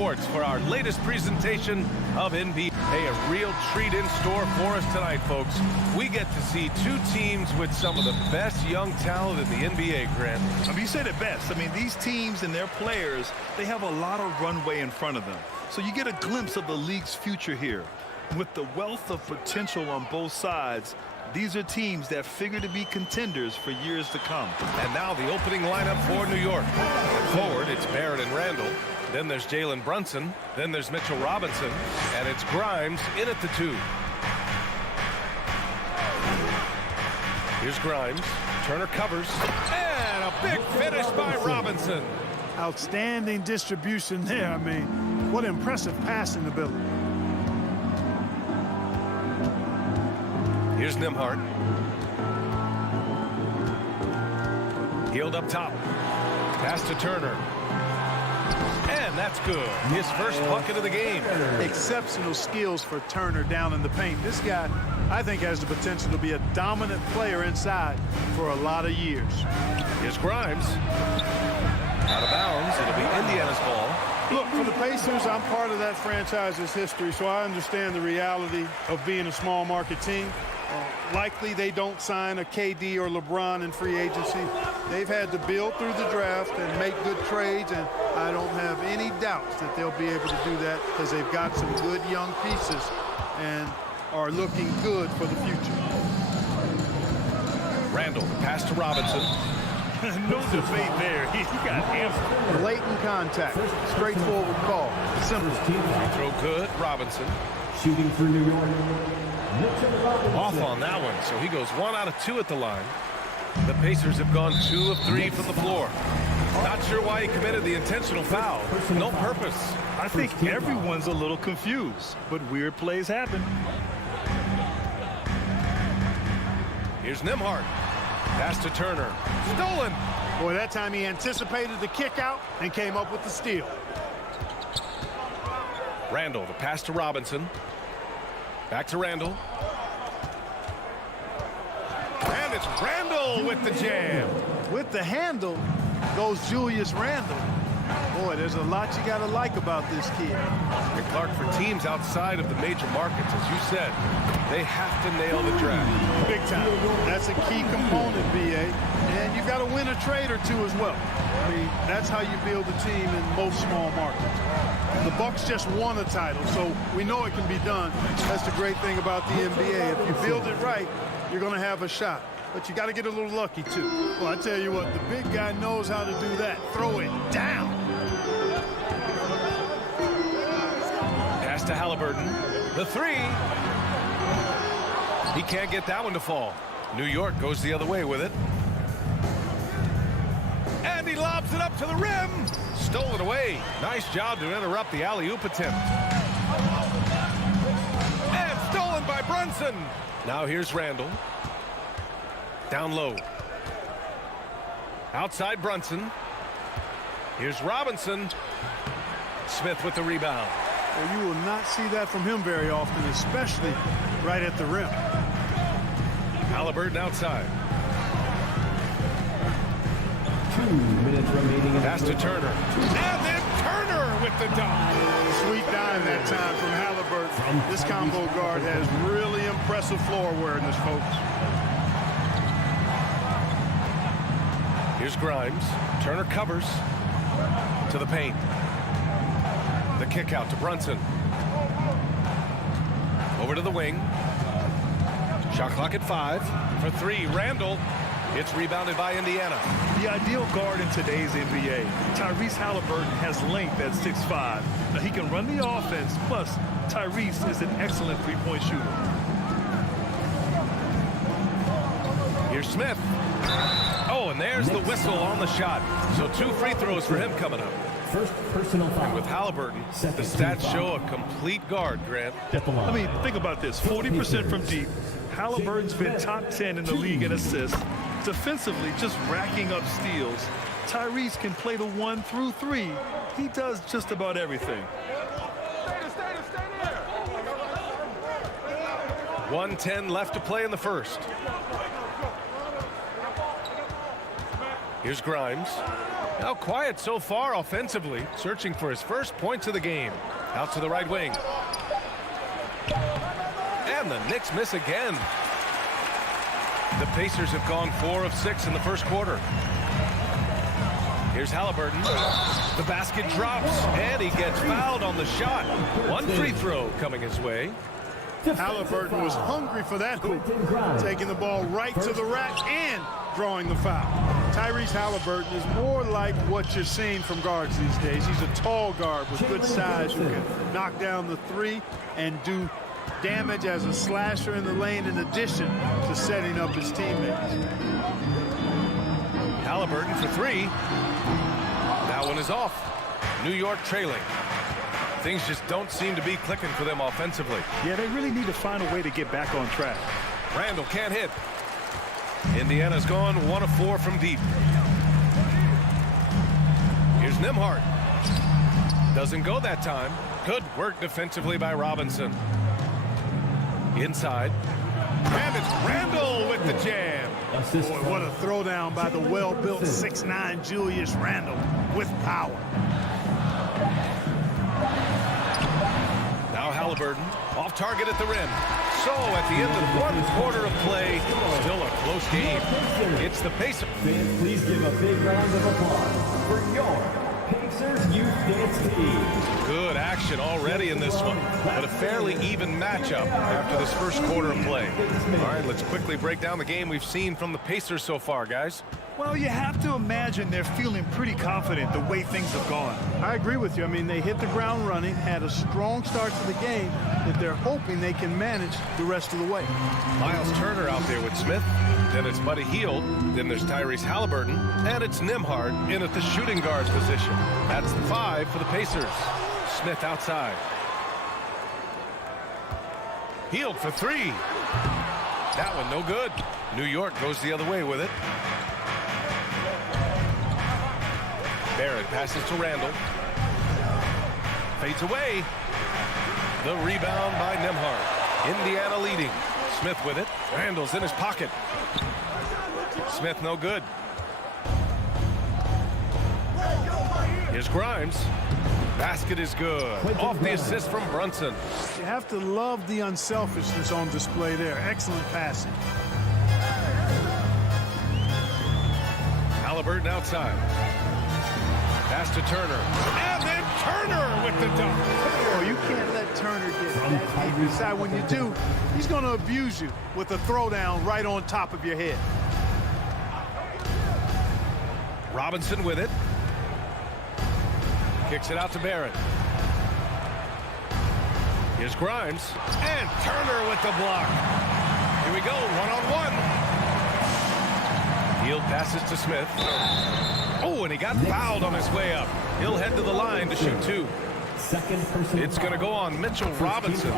Sports for our latest presentation of NBA. Hey, a real treat in store for us tonight, folks. We get to see two teams with some of the best young talent in the NBA, Grant. I mean, you said it best. I mean, these teams and their players, they have a lot of runway in front of them. So you get a glimpse of the league's future here. With the wealth of potential on both sides, these are teams that figure to be contenders for years to come. And now the opening lineup for New York. Forward, it's Barrett and Randall. Then there's Jalen Brunson. Then there's Mitchell Robinson. And it's Grimes in at the 2. Here's Grimes. Turner covers. And a big finish by Robinson. Outstanding distribution there. I mean, what impressive passing ability. Here's Nembhard. Healed up top. Pass to Turner. And that's good. His first bucket of the game. Exceptional skills for Turner down in the paint. This guy, I think, has the potential to be a dominant player inside for a lot of years. Here's Grimes. Out of bounds. It'll be Indiana's ball. Look, for the Pacers, I'm part of that franchise's history, so I understand the reality of being a small market team. Likely they don't sign a KD or LeBron in free agency. They've had to build through the draft and make good trades, and I don't have any doubts that they'll be able to do that because they've got some good young pieces and are looking good for the future. Randall, pass to Robinson. No debate there. He got hammered. Blatant contact. Straightforward call. Simple. Throw good. Robinson. Shooting for New York. Off on that one, so he goes 1 out of 2 at the line. The Pacers have gone 2 of 3 from the floor. Not sure why he committed the intentional foul. No purpose. I think everyone's a little confused, but weird plays happen. Here's Nembhard. Pass to Turner. Stolen. Boy, that time he anticipated the kick out and came up with the steal. Randall, the pass to Robinson. Back to Randall. And it's Randall with the jam. With the handle goes Julius Randle. Boy, there's a lot you got to like about this kid. And Clark, for teams outside of the major markets, as you said, they have to nail the draft. Big time. That's a key component, B.A. And you've got to win a trade or two as well. I mean, that's how you build a team in most small markets. The Bucks just won a title, so we know it can be done. That's the great thing about the NBA. If you build it right, you're going to have a shot. But you got to get a little lucky, too. Well, I tell you what, the big guy knows how to do that. Throw it down. Pass to Halliburton. The 3. He can't get that one to fall. New York goes the other way with it. And he lobs it up to the rim. Stolen away. Nice job to interrupt the alley-oop attempt. And stolen by Brunson. Now here's Randall. Down low. Outside Brunson. Here's Robinson. Smith with the rebound. Well, you will not see that from him very often, especially right at the rim. Halliburton outside. 2 minutes remaining. Pass to Turner. And then Turner with the dunk. Sweet dime that time from Halliburton. This combo guard has really impressive floor awareness, folks. Here's Grimes. Turner covers to the paint. The kick out to Brunson. Over to the wing. Shot clock at 5. For 3, Randall. It's rebounded by Indiana. The ideal guard in today's NBA. Tyrese Halliburton has length at 6'5". Now he can run the offense, plus Tyrese is an excellent three-point shooter. Here's Smith. Oh, and there's the whistle on the shot. So 2 free throws for him coming up. First personal foul. And with Halliburton, the stats show a complete guard, Grant. I mean, think about this. 40% from deep. Halliburton's been top 10 in the league in assists. Defensively, just racking up steals. Tyrese can play the 1 through 3. He does just about everything. 1:10 left to play in the first. Here's Grimes. Now quiet so far offensively, searching for his first points of the game. Out to the right wing. And the Knicks miss again. The Pacers have gone 4 of 6 in the first quarter. Here's Halliburton. The basket drops, and he gets fouled on the shot. One free throw coming his way. Halliburton was hungry for that hoop, taking the ball right to the rack and drawing the foul. Tyrese Halliburton is more like what you're seeing from guards these days. He's a tall guard with good size who can knock down the three and do damage as a slasher in the lane in addition to setting up his teammates. Halliburton for 3. That one is off. New York trailing. Things just don't seem to be clicking for them offensively. Yeah, they really need to find a way to get back on track. Randall can't hit. Indiana's gone 1 of 4 from deep. Here's Nembhard. Doesn't go that time. Good work defensively by Robinson. Inside. And it's Randall with the jam. Boy, what a throwdown by the well-built 6'9" Julius Randle with power. Now Halliburton off target at the rim. So at the end of 1 quarter of play, still a close game. It's the Pacers. Please give a big round of applause for your Pacers Youth Dance Team. Good action already in this one, but a fairly even matchup after this first quarter of play. All right, let's quickly break down the game we've seen from the Pacers so far, guys. Well, you have to imagine they're feeling pretty confident the way things have gone. I agree with you. I mean, they hit the ground running, had a strong start to the game that they're hoping they can manage the rest of the way. Miles Turner out there with Smith. Then it's Buddy Hield. Then there's Tyrese Halliburton. And it's Nembhard in at the shooting guard position. That's the 5 for the Pacers. Smith outside. Hield for 3. That one no good. New York goes the other way with it. Barrett passes to Randall. Fades away. The rebound by Nembhard. Indiana leading. Smith with it. Randall's in his pocket. Smith no good. Here's Grimes. Basket is good. Off the assist from Brunson. You have to love the unselfishness on display there. Excellent passing. Halliburton outside. Pass to Turner. And then Turner with the dunk. Oh, you can't let Turner get that deep inside. When you do, he's going to abuse you with a throwdown right on top of your head. Robinson with it. Kicks it out to Barrett. Here's Grimes. And Turner with the block. Here we go, one-on-one. Hield passes to Smith. Oh, and he got fouled on his way up. He'll head to the line to shoot 2. It's going to go on Mitchell Robinson.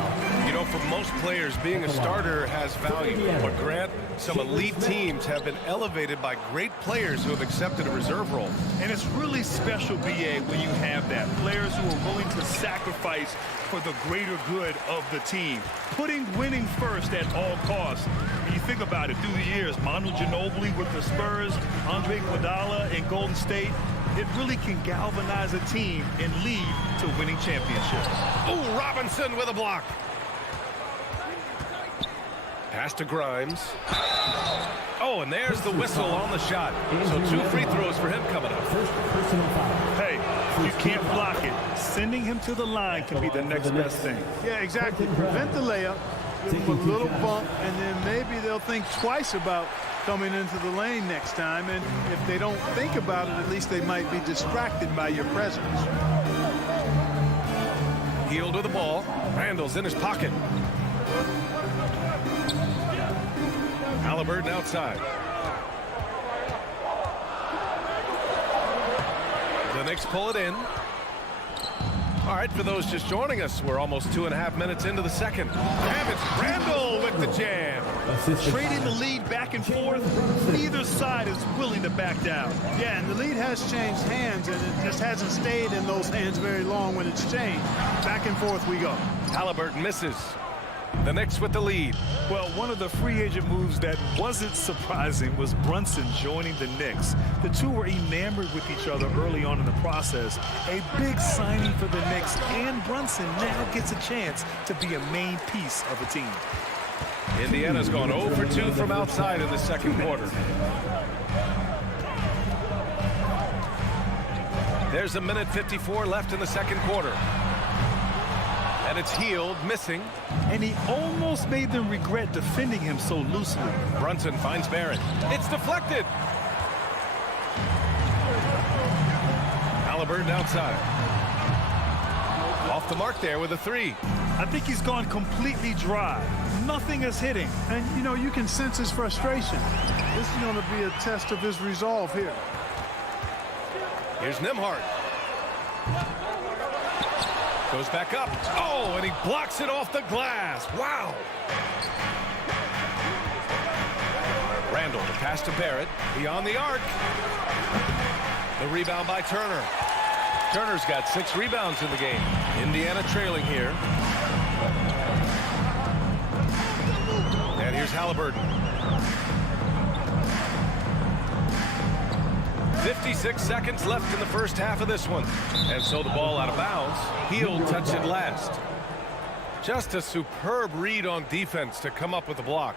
You know, for most players, being a starter has value. But Grant, some elite teams have been elevated by great players who have accepted a reserve role. And it's really special, B.A., when you have that. Players who are willing to sacrifice for the greater good of the team. Putting winning first at all costs. When you think about it, through the years, Manu Ginobili with the Spurs, Andre Iguodala in Golden State, it really can galvanize a team and lead to winning championships. Oh, Robinson with a block. Pass to Grimes. Oh, and there's the whistle on the shot. So 2 free throws for him coming up. Hey, you can't block it. Sending him to the line can be the next best thing. Yeah, exactly. Prevent the layup, give them a little bump, and then maybe they'll think twice about coming into the lane next time. And if they don't think about it, at least they might be distracted by your presence. Hield with the ball. Randall's in his pocket. Halliburton outside. The Knicks pull it in. All right, for those just joining us, we're almost 2.5 minutes into the second. And it's Randall with the jam. Trading the lead back and forth, neither side is willing to back down. Yeah, and the lead has changed hands, and it just hasn't stayed in those hands very long when it's changed. Back and forth we go. Halliburton misses. The Knicks with the lead. Well, one of the free agent moves that wasn't surprising was Brunson joining the Knicks. The two were enamored with each other early on in the process. A big signing for the Knicks, and Brunson now gets a chance to be a main piece of a team. Indiana's gone 0 for 2 from outside in the second quarter. There's a minute 54 left in the second quarter. And it's Healed, missing. And he almost made them regret defending him so loosely. Brunson finds Barrett. It's deflected. Halliburton outside. Off the mark there with a three. I think he's gone completely dry. Nothing is hitting. And, you know, you can sense his frustration. This is going to be a test of his resolve here. Here's Nembhard. Goes back up. Oh, and he blocks it off the glass. Wow. Randall, the pass to Barrett. Beyond the arc. The rebound by Turner. Turner's got 6 rebounds in the game. Indiana trailing here. And here's Halliburton. 56 seconds left in the first half of this one. And so the ball out of bounds. He'll touch it last. Just a superb read on defense to come up with the block.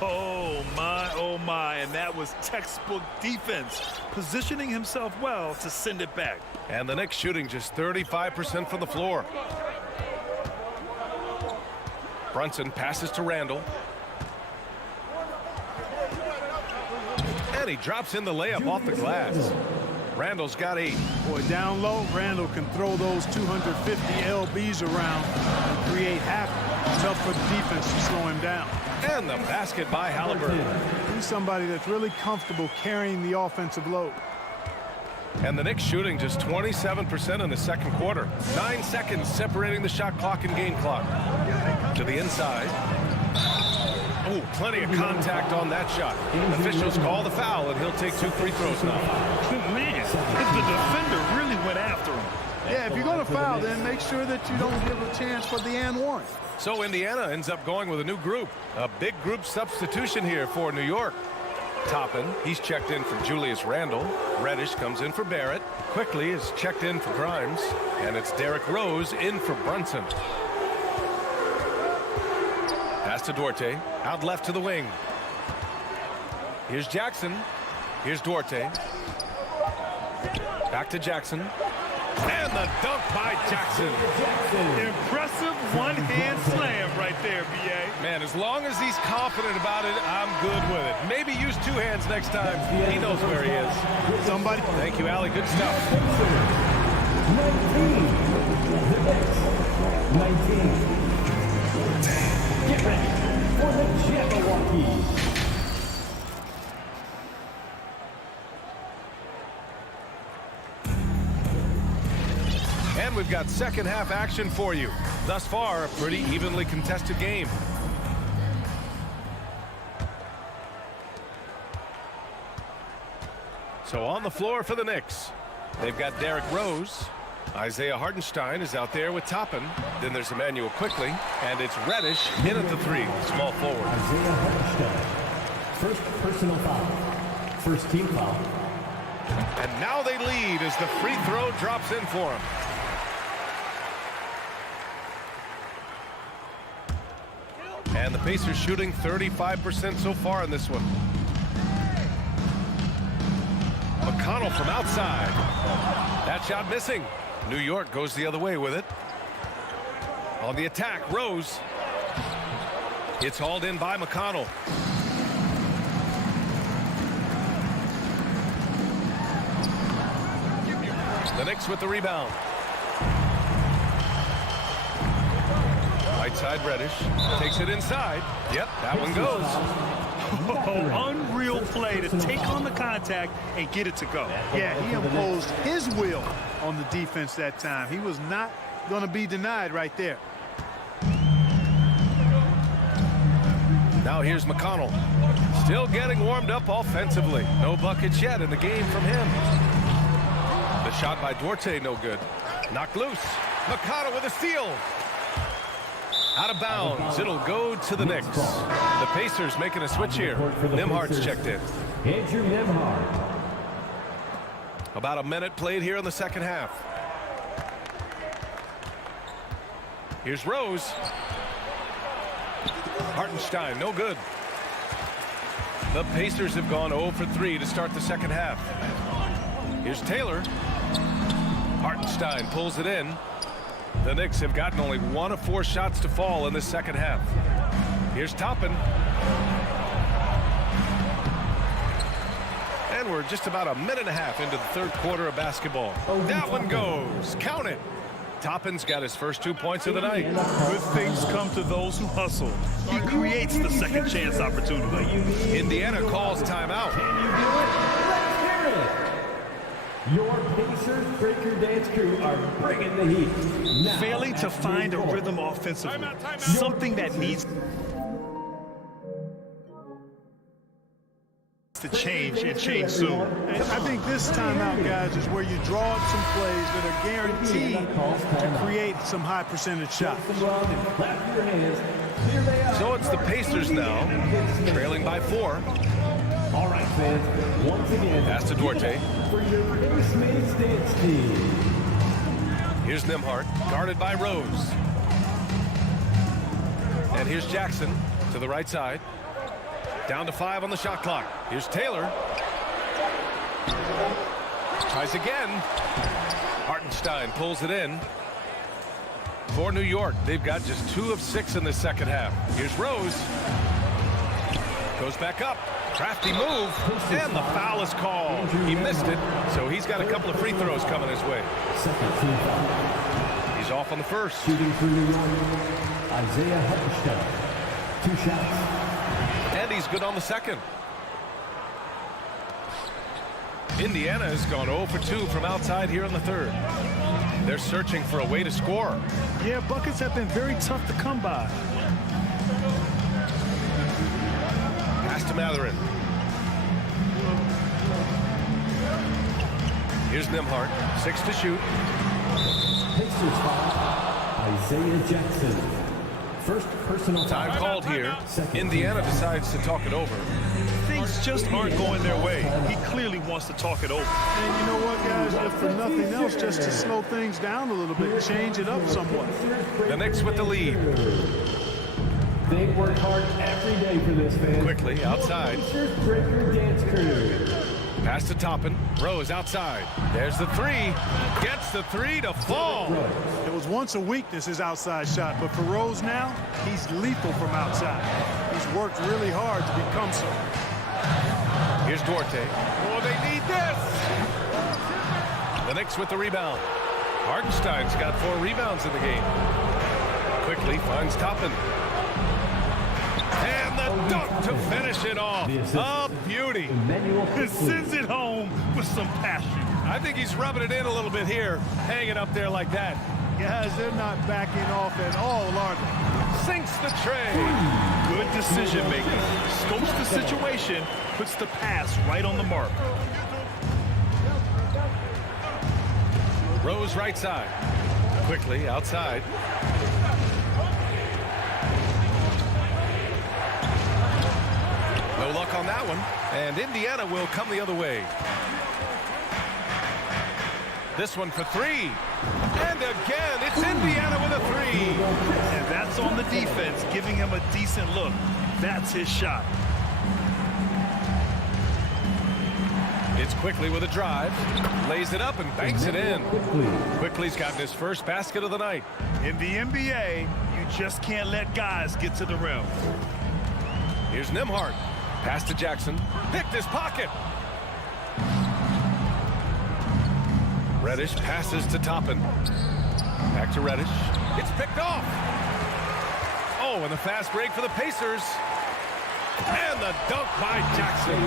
Oh my, and that was textbook defense, positioning himself well to send it back. And the Knicks shooting just 35% from the floor. Brunson passes to Randall. And he drops in the layup off the glass. Randall's got 8. Boy, down low, Randall can throw those 250 LBs around and create havoc. Tough for the defense to slow him down. And the basket by Halliburton. He's somebody that's really comfortable carrying the offensive load. And the Knicks shooting just 27% in the second quarter. 9 seconds separating the shot clock and game clock. To the inside. Oh, plenty of contact on that shot. Officials call the foul, and he'll take 2 free throws now. Man, the defender really went after him. Yeah, if you're going to foul, then make sure that you don't give a chance for the and one. So Indiana ends up going with a new group. A big group substitution here for New York. Toppin, he's checked in for Julius Randle. Reddish comes in for Barrett. Quickly is checked in for Grimes. And it's Derrick Rose in for Brunson. Pass to Duarte. Out left to the wing. Here's Jackson. Here's Duarte. Back to Jackson. And the dunk by Jackson. Impressive one-hand slam right there, B.A. Man, as long as he's confident about it, I'm good with it. Maybe use 2 hands next time. He knows where he is. Somebody. Thank you, Allie. Good stuff. 19. Get ready for the Jabberwocky. And we've got second half action for you. Thus far, a pretty evenly contested game. So on the floor for the Knicks, they've got Derrick Rose. Isaiah Hartenstein is out there with Toppin. Then there's Emmanuel Quickly, and it's Reddish in at the 3, small forward. Isaiah Hartenstein. First personal foul. First team foul. And now they lead as the free throw drops in for him. And the Pacers shooting 35% so far in this one. McConnell from outside. That shot missing. New York goes the other way with it. On the attack, Rose. It's hauled in by McConnell. The Knicks with the rebound. Right side, Reddish. Takes it inside. Yep, that one goes. Oh, unreal play to take on the contact and get it to go. Yeah, he imposed his will on the defense that time. He was not going to be denied right there. Now here's McConnell. Still getting warmed up offensively. No buckets yet in the game from him. The shot by Duarte, no good. Knocked loose. McConnell with a steal. Out of bounds. It'll go to the Knicks. The Pacers making a switch here. Nembhard's checked in. Andrew Nembhard. About a minute played here in the second half. Here's Rose. Hartenstein, no good. The Pacers have gone 0 for 3 to start the second half. Here's Taylor. Hartenstein pulls it in. The Knicks have gotten only 1 of 4 shots to fall in the second half. Here's Toppin. And we're just about a minute and a half into the third quarter of basketball. That one goes. Count it. Toppin's got his first 2 points of the night. Good things come to those who hustle. He creates the second chance opportunity. Indiana calls timeout. Can you do it? Let's hear it. Your Pacers breaker dance crew are bringing the heat. Now, failing to find a rhythm offensively, something that needs to change and change soon. And I think this timeout, guys, is where you draw up some plays that are guaranteed to create some high percentage shots. So it's the Pacers now, trailing by 4. All right, fans, once again, pass to Duarte. For your Postmates dance team. Here's Nembhard, guarded by Rose. And here's Jackson to the right side. Down to 5 on the shot clock. Here's Taylor. Tries again. Hartenstein pulls it in. For New York, they've got just 2 of 6 in the second half. Here's Rose. Goes back up. Crafty move. And the foul is called. He missed it, so he's got a couple of free throws coming his way. He's off on the first. Shooting for New York, Isaiah Hartenstein. 2 shots. And he's good on the second. Indiana has gone 0 for 2 from outside here in the third. They're searching for a way to score. Yeah, buckets have been very tough to come by. Pass to Matherin. Here's Nembhard. 6 to shoot. Pacers foul. Isaiah Jackson. First personal time called here. Indiana decides to talk it over. Things just aren't going their way. He clearly wants to talk it over. And you know what, guys? If for nothing else, just to slow things down a little bit, change it up somewhat. The Knicks with the lead. They work hard every day for this, fans. Quickly outside. Breaker dance crew. Pass to Toppin. Rose outside. There's the 3. Gets the 3 to fall. It was once a weakness, his outside shot, but for Rose now, he's lethal from outside. He's worked really hard to become so. Here's Duarte. Oh, they need this. The Knicks with the rebound. Hartenstein's got 4 rebounds in the game. Quickly finds Toppin. And the dunk to finish it off. A beauty. He sends it home with some passion. I think he's rubbing it in a little bit here, hanging up there like that. Guys, they're not backing off at all, are they? Sinks the tray. Good decision making. Scopes the situation, puts the pass right on the mark. Rose right side. Quickly outside. No luck on that one. And Indiana will come the other way. This one for 3. And again, it's Indiana with a 3. And that's on the defense, giving him a decent look. That's his shot. It's Quickly with a drive. Lays it up and banks it in. Quickly's gotten his first basket of the night. In the NBA, you just can't let guys get to the rim. Here's Nembhard. Pass to Jackson. Picked his pocket. Reddish passes to Toppin. Back to Reddish. It's picked off. Oh, and the fast break for the Pacers. And the dunk by Jackson.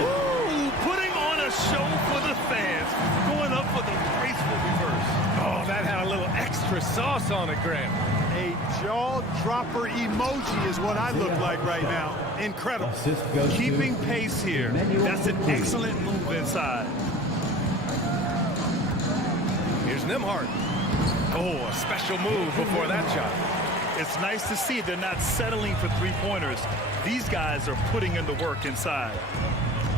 Ooh, putting on a show for the fans. Going up with a graceful reverse. Oh, that had a little extra sauce on it, Grant. A jaw-dropper emoji is what I look like right now. Incredible. Keeping pace here. That's an excellent move inside. Here's Nembhard. Oh, a special move before that shot. It's nice to see they're not settling for three-pointers. These guys are putting in the work inside.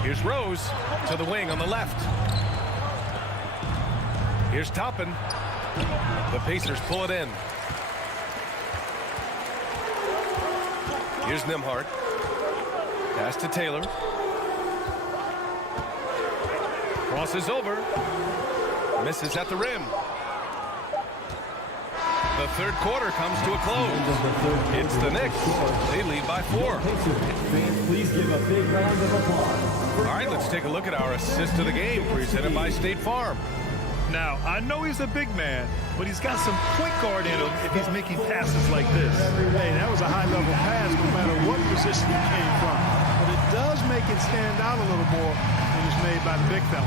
Here's Rose to the wing on the left. Here's Toppin. The Pacers pull it in. Here's Nembhard. Pass to Taylor. Crosses over. Misses at the rim. The third quarter comes to a close. It's the Knicks. They lead by 4. Please give a big round of applause. All right, let's take a look at our assist of the game presented by State Farm. Now, I know he's a big man, but he's got some point guard in him if he's making passes like this. Hey, that was a high-level pass no matter what position it came from. But it does make it stand out a little more when it's made by the big fella.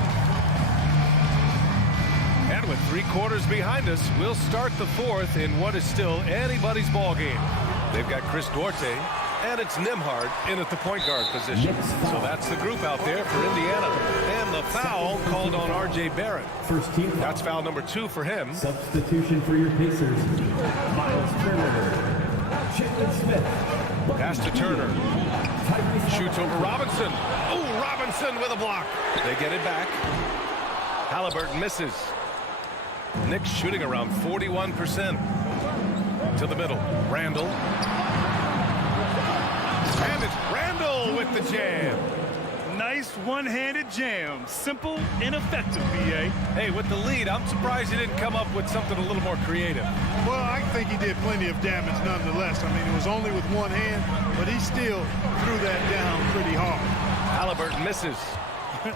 And with 3 quarters behind us, we'll start the fourth in what is still anybody's ball game. They've got Chris Duarte, and it's Nembhard in at the point guard position. So that's the group out there for Indiana. And the foul called on R.J. Barrett. First team. That's foul number 2 for him. Substitution for your Pacers. Miles Turner. Chandler Smith. Pass to Turner. Shoots over Robinson. Oh, Robinson with a block. They get it back. Halliburton misses. Knicks shooting around 41%. To the middle. Randall. And it's Randall with the jam. Nice one-handed jam. Simple and effective, B.A. Hey, with the lead, I'm surprised he didn't come up with something a little more creative. Well, I think he did plenty of damage nonetheless. I mean, it was only with one hand, but he still threw that down pretty hard. Halliburton misses.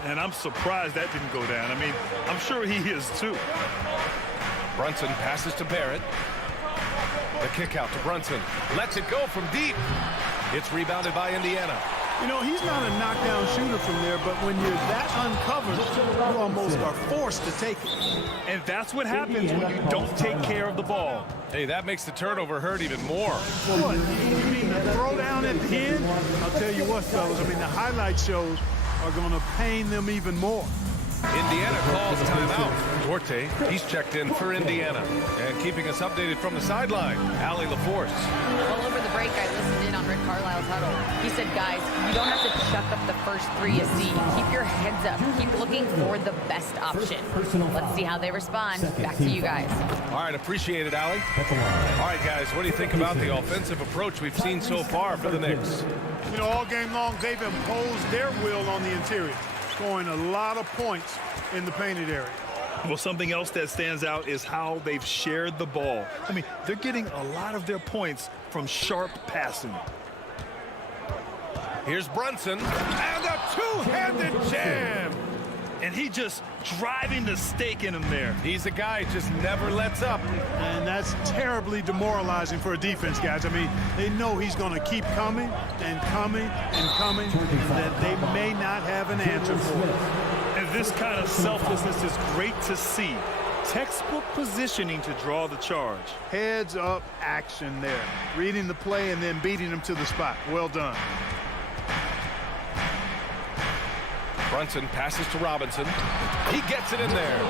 And I'm surprised that didn't go down. I mean, I'm sure he is too. Brunson passes to Barrett. The kick out to Brunson. Lets it go from deep. It's rebounded by Indiana. You know, he's not a knockdown shooter from there, but when you're that uncovered, you almost are forced to take it. And that's what happens when you don't take care of the ball. Hey, that makes the turnover hurt even more. What? You mean the throw down at the end? I'll tell you what, fellas, I mean, the highlight shows are going to pain them even more. Indiana calls timeout. Duarte, he's checked in for Indiana. And keeping us updated from the sideline, Allie LaForce. Well, over the break, I listened in on Rick Carlisle's huddle. He said, guys, you don't have to chuck up the first 3 you see. Keep your heads up. Keep looking for the best option. Let's see how they respond. Back to you guys. All right, appreciate it, Allie. All right, guys, what do you think about the offensive approach we've seen so far for the Knicks? You know, all game long, they've imposed their will on the interior, scoring a lot of points in the painted area. Well, something else that stands out is how they've shared the ball. I mean, they're getting a lot of their points from sharp passing. Here's Brunson, and a two-handed jam. And he just driving the stake in him there. He's a guy who just never lets up. And that's terribly demoralizing for a defense, guys. I mean, they know he's going to keep coming and coming and coming, and that they may not have an answer for it. And this kind of selflessness is great to see. Textbook positioning to draw the charge. Heads up action there. Reading the play and then beating them to the spot. Well done. Brunson passes to Robinson. He gets it in there.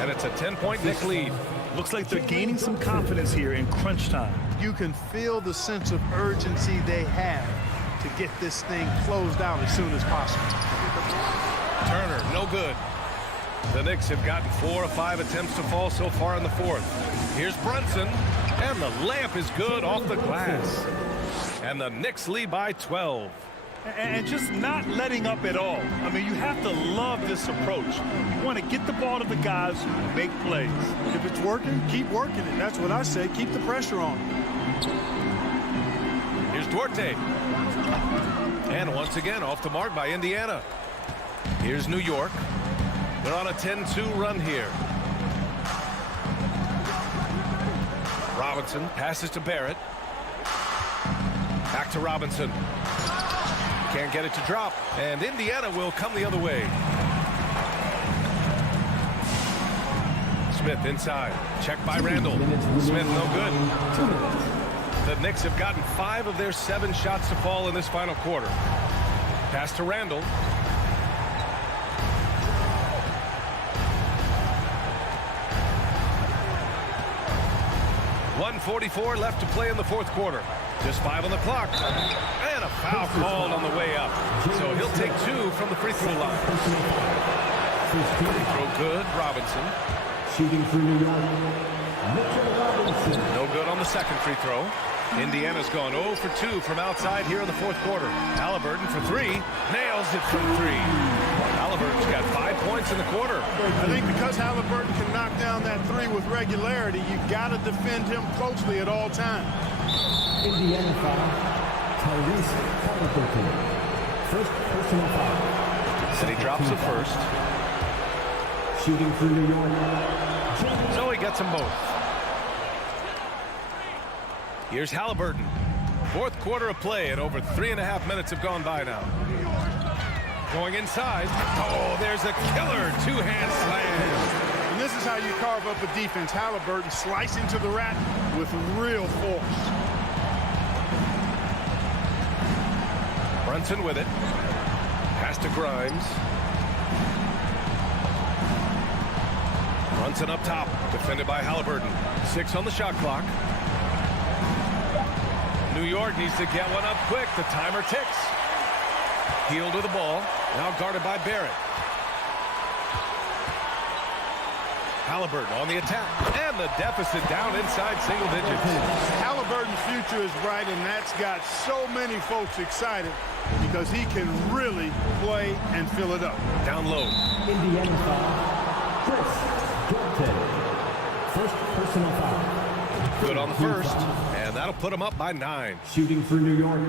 And it's a 10-point Knicks lead. Looks like they're gaining some confidence here in crunch time. You can feel the sense of urgency they have to get this thing closed out as soon as possible. Turner, no good. The Knicks have gotten 4 of 5 attempts to fall so far in the fourth. Here's Brunson, and the layup is good off the glass. And the Knicks lead by 12. And just not letting up at all. I mean, you have to love this approach. You want to get the ball to the guys who make plays. If it's working, keep working it. That's what I say. Keep the pressure on. Here's Duarte. And once again, off the mark by Indiana. Here's New York. They're on a 10-2 run here. Robinson passes to Barrett. Back to Robinson. Can't get it to drop, and Indiana will come the other way. Smith inside. Check by Randall. Smith no good. The Knicks have gotten 5 of their 7 shots to fall in this final quarter. Pass to Randall. 1:44 left to play in the fourth quarter. Just 5 on the clock. And a foul called on the way up. So he'll take 2 from the free throw line. Free throw good, Robinson. Shooting for New York, Mitchell Robinson. No good on the second free throw. Indiana's gone 0 for 2 from outside here in the fourth quarter. Halliburton for 3. Nails it from 3. Halliburton's got 5 points in the quarter. I think because Halliburton can knock down that 3 with regularity, you've got to defend him closely at all times. Indiana foul, Tyrese Halliburton. First personal foul. And he drops the first. Shooting for New York. So he gets them both. Here's Halliburton. Fourth quarter of play, and over 3.5 minutes have gone by now. Going inside. Oh, there's a killer two-hand slam. And this is how you carve up a defense. Halliburton slicing to the rack with real force. Brunson with it. Pass to Grimes. Brunson up top. Defended by Halliburton. 6 on the shot clock. New York needs to get one up quick. The timer ticks. Hield with the ball. Now guarded by Barrett. Halliburton on the attack. And the deficit down inside single digits. Halliburton's future is bright, and that's got so many folks excited because he can really play and fill it up. Down low. Indiana foul, Chris Jordan. First personal foul. Good on the first. And that'll put him up by 9. Shooting for New York,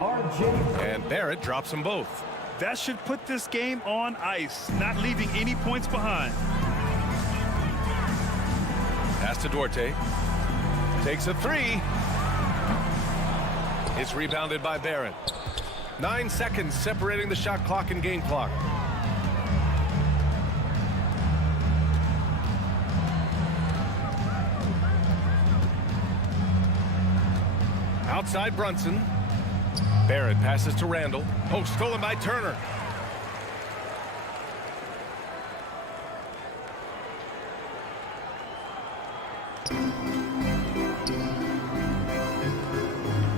RJ. And Barrett drops them both. That should put this game on ice, not leaving any points behind. Pass to Duarte. Takes a 3. It's rebounded by Barrett. 9 seconds separating the shot clock and game clock. Outside Brunson. Barrett passes to Randall. Oh, stolen by Turner.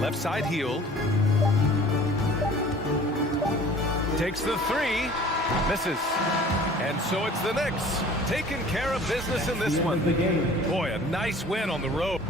Left side Hield. Takes the 3. Misses. And so it's the Knicks taking care of business in this one. Boy, a nice win on the road.